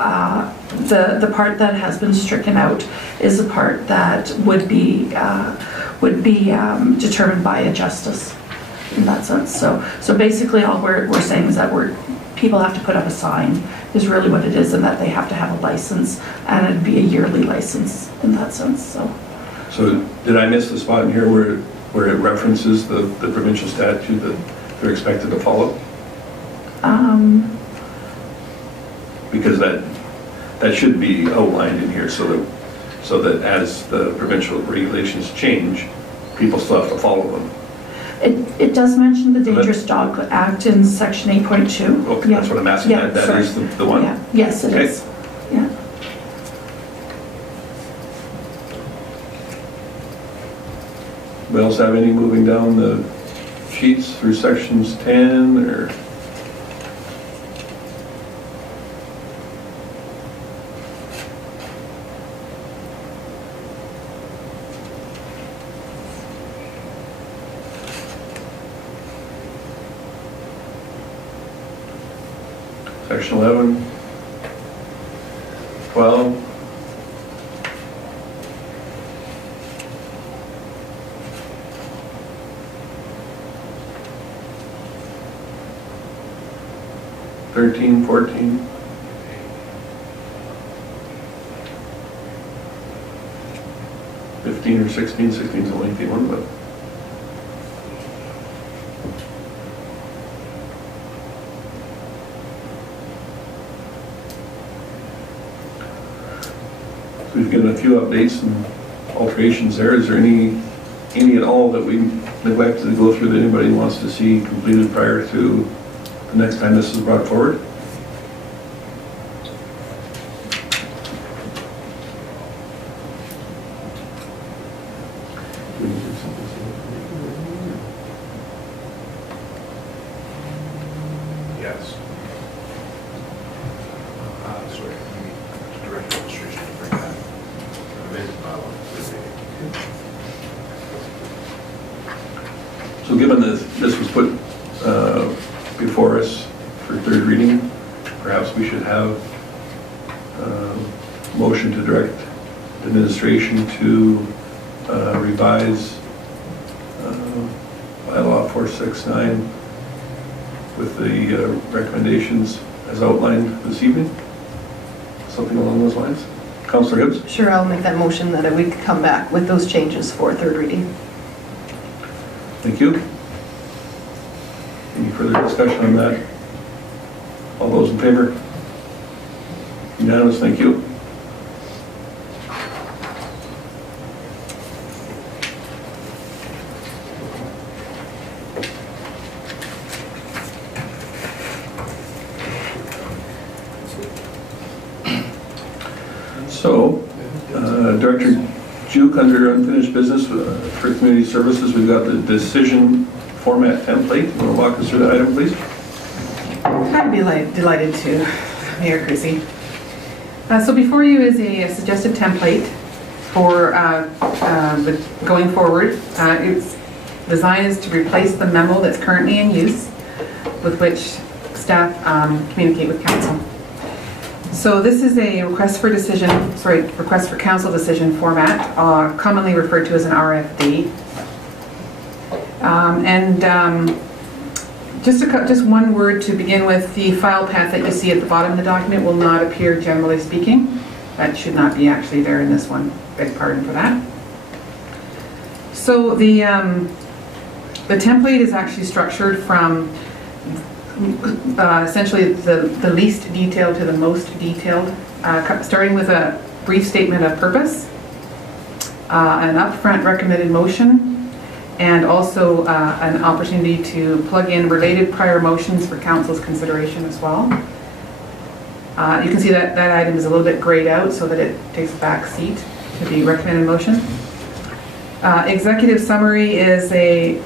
the part that has been stricken out is a part that would be determined by a justice in that sense. So basically all we're saying is that people have to put up a sign is really what it is, and that they have to have a license, and it'd be a yearly license in that sense. So did I miss the spot in here where it references the provincial statute that they're expected to follow? Because that should be outlined in here so that as the provincial regulations change, people still have to follow them. It does mention the Dangerous Dog Act in section 8.2. Okay, yeah. That's what I'm asking. Yeah, that is the one? Yeah. Yes, it is. Yeah. We also have any moving down the sheets through sections 10 or? Section 11, 12. $13, $14. $15 or $16. $16's a lengthy one, but. We've given a few updates and alterations there. Is there any at all that we neglected to go through that anybody wants to see completed prior to the next time this is brought forward? Yes. Sorry, direct illustration to bring that amended bylaw. So given that this was put before us for third reading, perhaps we should have motion to direct administration to revise bylaw 469 with the recommendations as outlined this evening. Something along those lines. Councillor Hibbs? Sure, I'll make that motion that we could come back with those changes for third reading. Thank you. Any further discussion on that? All those in favor? Unanimous, thank you. So, Director Juke, under unfinished business for community services, we've got the decision format template. You want to walk us through that item, please? I'd be delighted to, Mayor Creasy. So before you is a suggested template for going forward. Its design is to replace the memo that's currently in use with which staff communicate with council. So this is a request for council decision format, commonly referred to as an RFD. Just one word to begin with, the file path that you see at the bottom of the document will not appear generally speaking. That should not be actually there in this one, beg pardon for that. So the template is actually structured from essentially the least detailed to the most detailed, starting with a brief statement of purpose, an upfront recommended motion, and also an opportunity to plug in related prior motions for council's consideration as well. You can see that that item is a little bit grayed out so that it takes a back seat to the recommended motion. Executive summary is a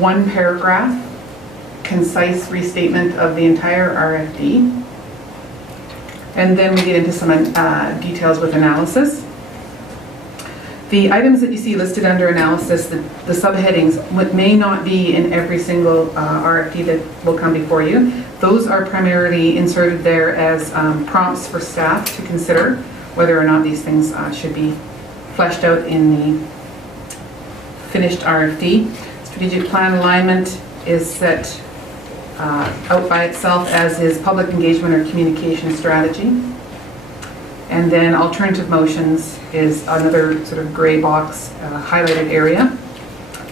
one paragraph concise restatement of the entire RFD. And then we get into some details with analysis. The items that you see listed under analysis, the subheadings, what may not be in every single RFD that will come before you. Those are primarily inserted there as prompts for staff to consider whether or not these things should be fleshed out in the finished RFD. Strategic plan alignment is set out by itself, as is public engagement or communication strategy. And then alternative motions is another sort of gray box highlighted area.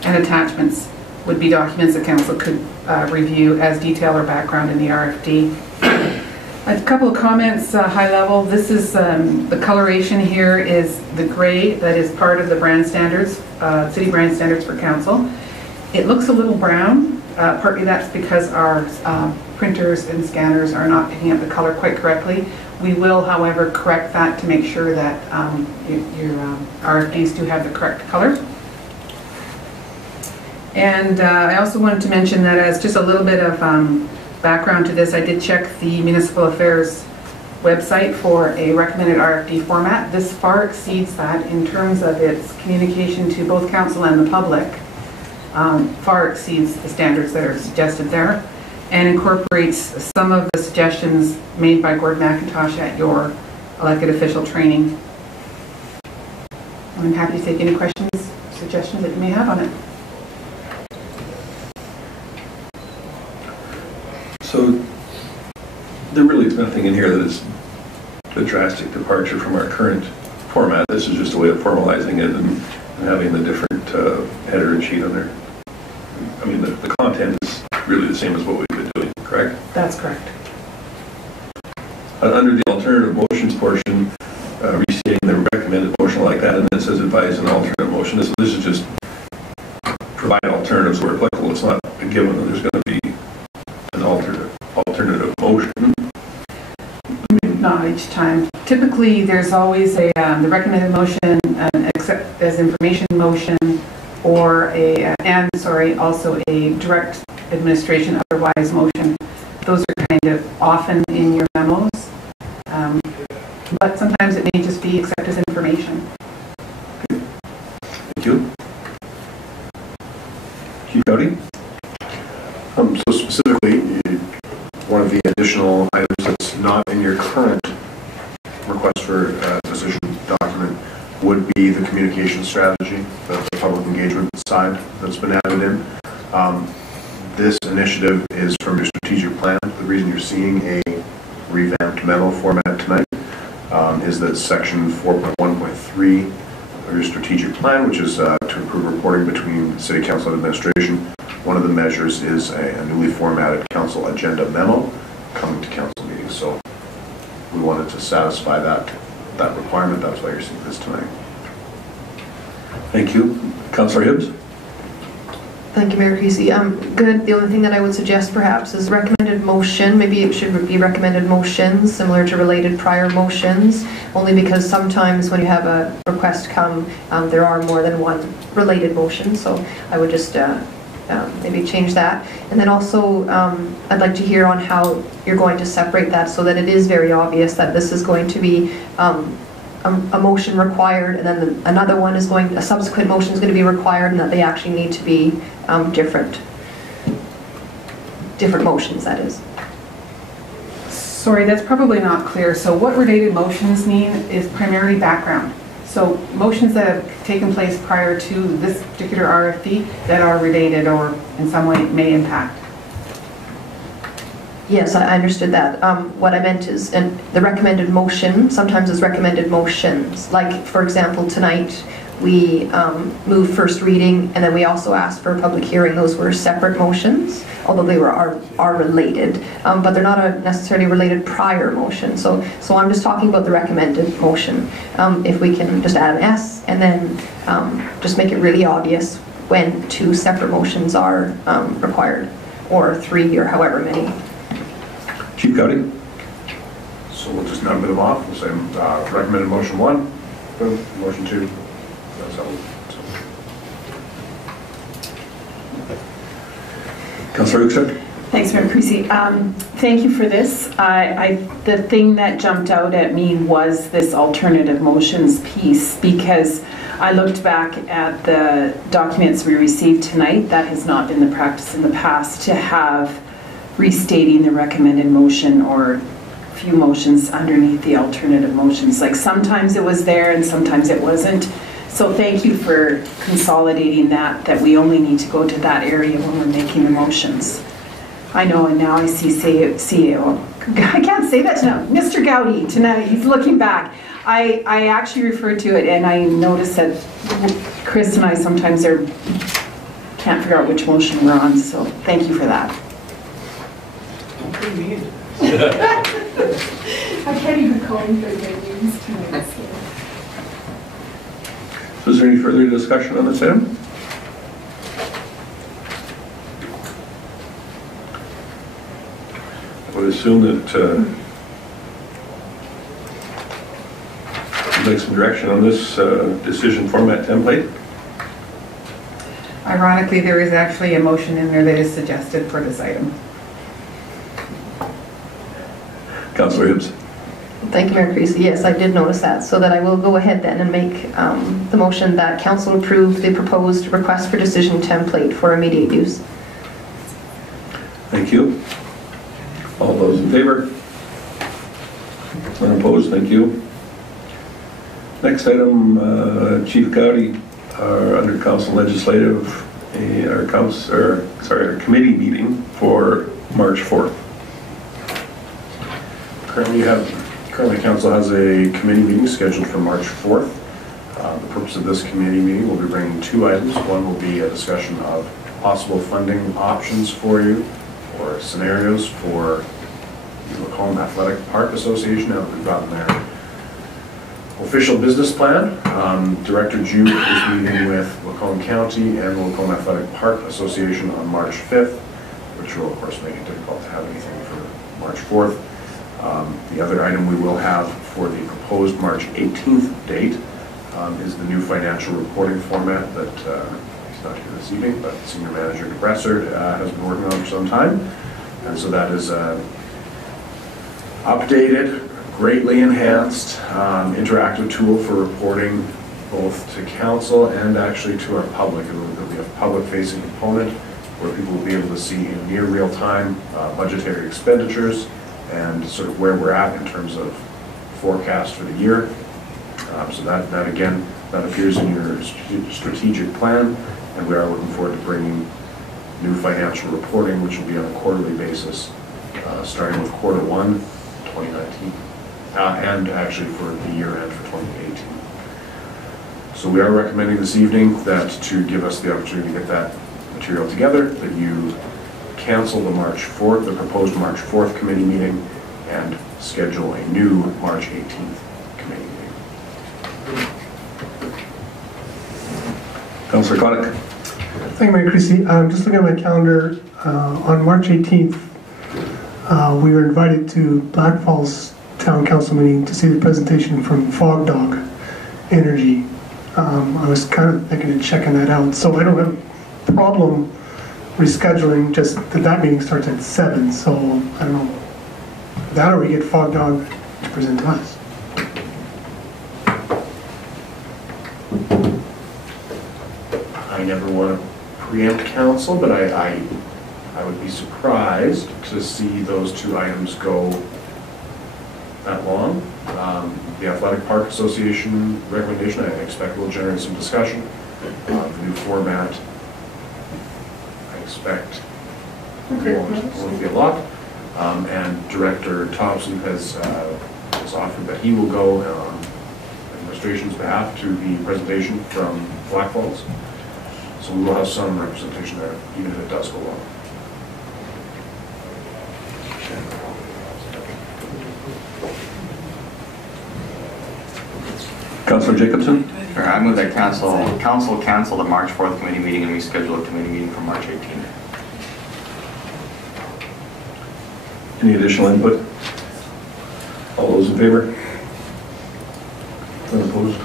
And attachments would be documents that council could review as detail or background in the RFD. A couple of comments, high level. This is the coloration here is the gray that is part of the brand standards, city brand standards for council. It looks a little brown. Partly that's because our printers and scanners are not picking up the color quite correctly. We will, however, correct that to make sure that your RFDs do have the correct color. And I also wanted to mention that as just a little bit of background to this, I did check the Municipal Affairs website for a recommended RFD format. This far exceeds that in terms of its communication to both council and the public. Far exceeds the standards that are suggested there, and incorporates some of the suggestions made by Gordon McIntosh at your elected official training. I'm happy to take any questions, suggestions that you may have on it. So there really is nothing in here that is a drastic departure from our current format. This is just a way of formalizing it and having the different header and sheet on there. I mean, the content is really the same as what we've been doing, correct? That's correct. Under the alternative motions portion, restating the recommended motion like that, and then it says advise an alternate motion. This is just provide alternatives where applicable. It's not a given that there's going to be an alternative motion. Not each time. Typically, there's always a the recommended motion, an accept as information motion, also a direct administration otherwise motion. Those are kind of often in your memos, but sometimes it may just be accepted as information. Thank you. Chief Cody? So specifically, one of the additional items that's not in your current request for decision document would be the communication strategy, the public engagement side that's been added in. This initiative is from your strategic plan. The reason you're seeing a revamped memo format tonight is that section 4.1.3 of your strategic plan, which is to improve reporting between City Council and administration. One of the measures is a newly formatted council agenda memo coming to council meetings. So we wanted to satisfy that requirement. That's why you're seeing this tonight. Thank you. Councillor Hibbs? Thank you, Mayor Creasy. Good. The only thing that I would suggest perhaps is recommended motion. Maybe it should be recommended motions similar to related prior motions, only because sometimes when you have a request come, there are more than one related motion. So I would just maybe change that. And then also I'd like to hear on how you're going to separate that so that it is very obvious that this is going to be a motion required, and then another one is a subsequent motion is going to be required, and that they actually need to be different motions, that is. Sorry, that's probably not clear. So what related motions mean is primarily background. So motions that have taken place prior to this particular RFP that are related or in some way may impact. Yes, I understood that. What I meant is, and the recommended motion sometimes is recommended motions. Like, for example, tonight we moved first reading, and then we also asked for a public hearing. Those were separate motions, although they are related, but they're not necessarily related prior motion. So I'm just talking about the recommended motion. If we can just add an S and then just make it really obvious when two separate motions are required, or three, or however many. Chief Cody? So we'll just number them off. We'll say recommended motion 1, boom, motion 2. That's how we'll. Councillor Uxert? Thanks, Mayor Creasy. Thank you for this. The thing that jumped out at me was this alternative motions piece, because I looked back at the documents we received tonight. That has not been the practice in the past, to have restating the recommended motion or a few motions underneath the alternative motions. Like, sometimes it was there and sometimes it wasn't. So thank you for consolidating that we only need to go to that area when we're making the motions. I know, and now I see CEO. I can't say that now. Mr. Gowdy tonight, he's looking back. I actually referred to it, and I noticed that Chris and I sometimes can't figure out which motion we're on, so thank you for that. I can't even call him for their names tonight. So is there any further discussion on this item? I would assume that you'd like some direction on this decision format template. Ironically, there is actually a motion in there that is suggested for this item. Councillor Hibbs? Thank you, Mayor Creasy. Yes, I did notice that, so that I will go ahead then and make the motion that council approve the proposed request for decision template for immediate use. Thank you. All those in favor? None opposed? Thank you. Next item, Chief Gowdy, under council legislative, our committee meeting for March 4th. Currently, council has a committee meeting scheduled for March 4th. The purpose of this committee meeting will be bringing 2 items. One will be a discussion of possible funding options for you, or scenarios for the Lacombe Athletic Park Association, now that we've gotten their official business plan. Director Jude is meeting with Lacombe County and the Lacombe Athletic Park Association on March 5th, which will of course make it difficult to have anything for March 4th. The other item we will have for the proposed March 18th date is the new financial reporting format that not here this evening, but Senior Manager DeBressert has been working on for some time. And so that is updated, greatly enhanced, interactive tool for reporting both to council and actually to our public. There'll be a public-facing component where people will be able to see in near real time budgetary expenditures and sort of where we're at in terms of forecast for the year. So that again, that appears in your strategic plan, and we are looking forward to bringing new financial reporting, which will be on a quarterly basis, starting with Q1 2019, and actually for the year end for 2018. So we are recommending this evening that to give us the opportunity to get that material together, that you cancel the the proposed March 4th committee meeting and schedule a new March 18th committee meeting. Councillor Connick. Thank you, Mayor Creasy. Just looking at my calendar, on March 18th, we were invited to Black Falls Town Council meeting to see the presentation from Fog Dog Energy. I was kind of thinking of checking that out, so I don't have a problem rescheduling, just that meeting starts at 7, so I don't know. That or we get Fog Dog to present to us. I never want to preempt council, but I would be surprised to see those two items go that long. The Athletic Park Association recommendation, I expect will generate some discussion. The new format, I expect won't be a lot. And Director Thompson has offered that he will go on administration's behalf to the presentation from Black Falls. So we will have some representation there, even if it does go long. Councillor Jacobson? Sure, I move that council cancel the March 4th committee meeting and reschedule a committee meeting for March 18th. Any additional input? All those in favor? None opposed?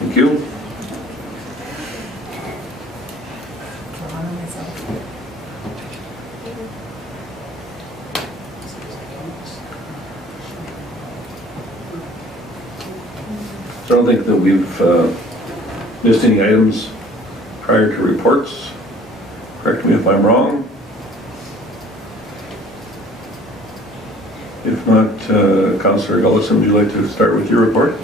Thank you. So I don't think that we've missed any items prior to reports. Correct me if I'm wrong. If not, Councillor Gullison, would you like to start with your report?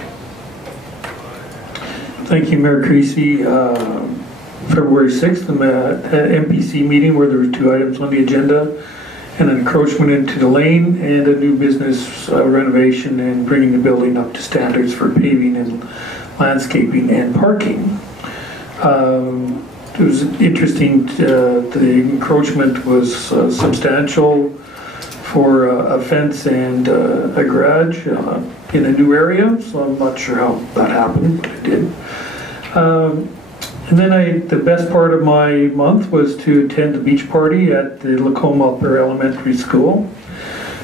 Thank you, Mayor Creasy. February 6th, the MPC meeting where there were 2 items on the agenda, an encroachment into the lane and a new business renovation and bringing the building up to standards for paving and landscaping and parking. It was interesting, the encroachment was substantial for a fence and a garage in a new area, so I'm not sure how that happened, but it did. And then the best part of my month was to attend the beach party at the Lacoma Upper Elementary School,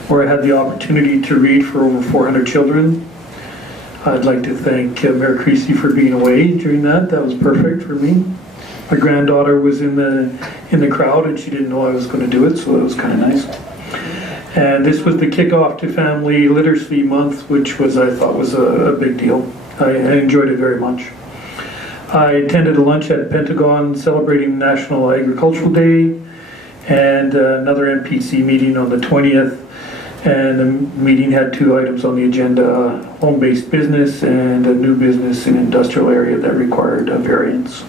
where I had the opportunity to read for over 400 children. I'd like to thank Mayor Creasy for being away during that. That was perfect for me. My granddaughter was in the crowd and she didn't know I was going to do it, so it was kind of nice. And this was the kickoff to Family Literacy Month, which I thought was a big deal. I enjoyed it very much. I attended a lunch at Pentagon celebrating National Agricultural Day and another MPC meeting on the 20th. And the meeting had 2 items on the agenda, home-based business and a new business in industrial area that required a variance.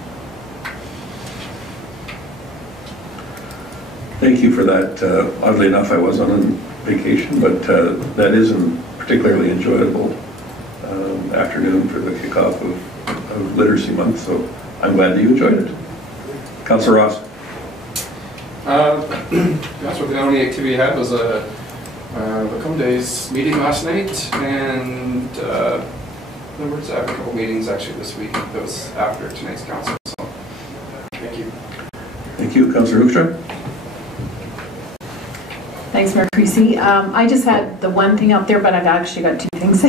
Thank you for that. Oddly enough, I was on vacation, but that is a particularly enjoyable afternoon for the kickoff of Literacy Month, so I'm glad that you enjoyed it. Councillor Ross. That's what the only activity I had was a Lacombe Days meeting last night, and there was a couple meetings actually this week. That was after tonight's council. So, thank you. Thank you, Councillor Hoekstra. Thanks, Mayor Creasy. I just had the one thing up there, but I've actually got 2 things.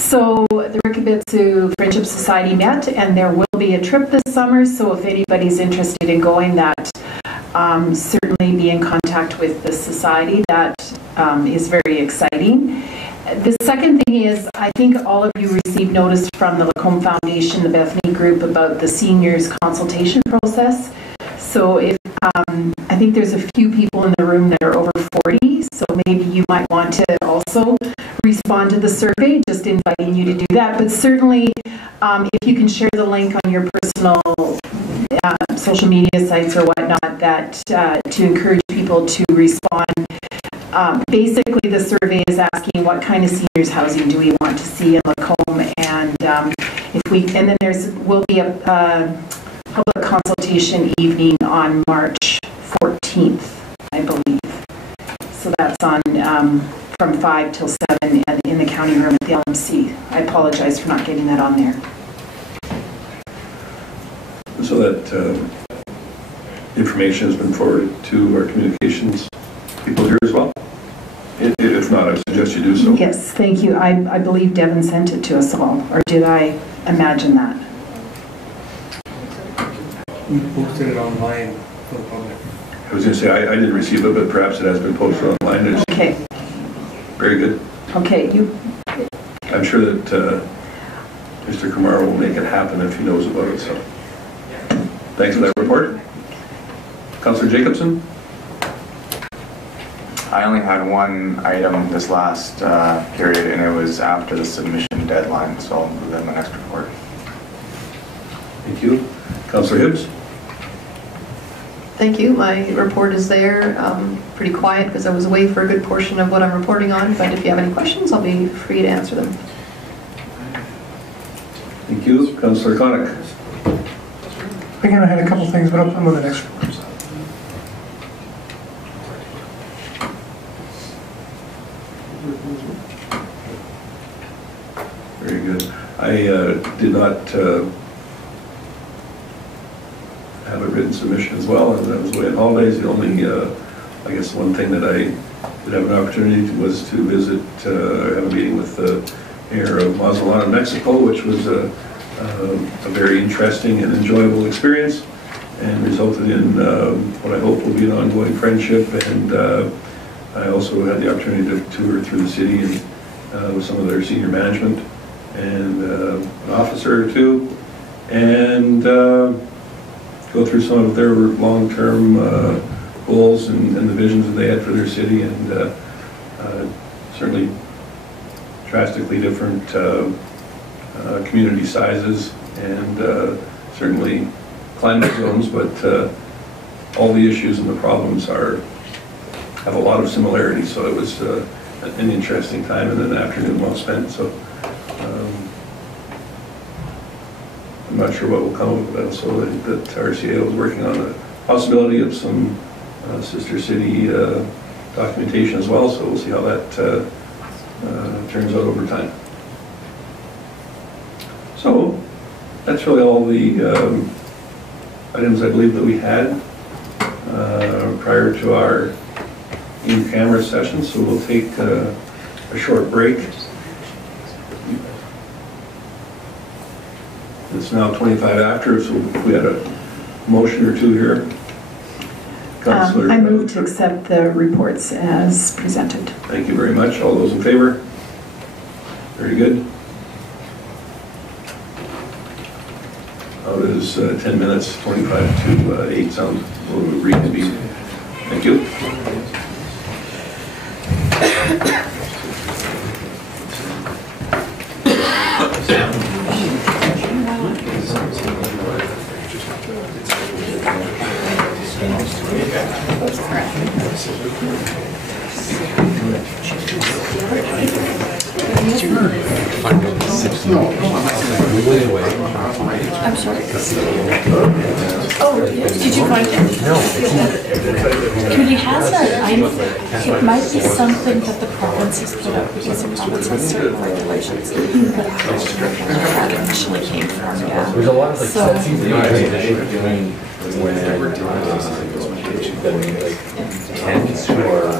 So the Rikibitsu Friendship Society met, and there will be a trip this summer, so if anybody's interested in going, that certainly be in contact with the society. That is very exciting. The second thing is, I think all of you received notice from the Lacombe Foundation, the Bethany Group, about the seniors consultation process. So if I think there's a few people in the room that are over 40, so maybe you might want to also respond to the survey, just inviting you to do that. But certainly, if you can share the link on your personal social media sites or whatnot, that to encourage people to respond. Basically, the survey is asking what kind of seniors housing do we want to see in Lacombe, and then will be a public consultation evening on March 14th, I believe. So that's on from 5 till 7 in the county room at the LMC. I apologize for not getting that on there. So that information has been forwarded to our communications people here as well? If not, I suggest you do so. Yes, thank you. I believe Devin sent it to us all, or did I imagine that? We posted it online for the public. I was going to say, I didn't receive it, but perhaps it has been posted online. Okay. Very good. Okay. I'm sure that Mr. Kumar will make it happen if he knows about it. So, thanks for that report. Councillor Jacobson? I only had one item this last period, and it was after the submission deadline, so I'll move that in my next report. Thank you. Councillor Hibbs? Thank you. My report is there. Pretty quiet because I was away for a good portion of what I'm reporting on, but if you have any questions, I'll be free to answer them. Thank you. Councillor Connick? Again, I had a couple things, but I'll put them on the next report. Very good. I did not have a written submission as well, and I was away on holidays. The only, I guess, one thing that I did have an opportunity to was to visit, have a meeting with the mayor of Mazatlan, Mexico, which was a very interesting and enjoyable experience, and resulted in what I hope will be an ongoing friendship. And I also had the opportunity to tour through the city and with some of their senior management and an officer or two, and go through some of their long-term goals and the visions that they had for their city, and certainly drastically different community sizes and certainly climate zones, but all the issues and the problems have a lot of similarities. So it was an interesting time and an afternoon well spent. So I'm not sure what will come of it. So that RCA was working on the possibility of some sister city documentation as well. So we'll see how that turns out over time. So that's really all the items I believe that we had prior to our in-camera session. So we'll take a short break. It's now 25 after, so we had a motion or two here. Councillor, I move to accept the reports as presented. Thank you very much. All those in favor? Very good. How does 10 minutes, 25 to 8 sound? We'll reconvene. Thank you. I'm sorry. Oh, did you find it? No. Committee has it might be something that the province has put up because the province has certain regulations that initially came from. Yeah. There's a lot of like So, doing when like 10 or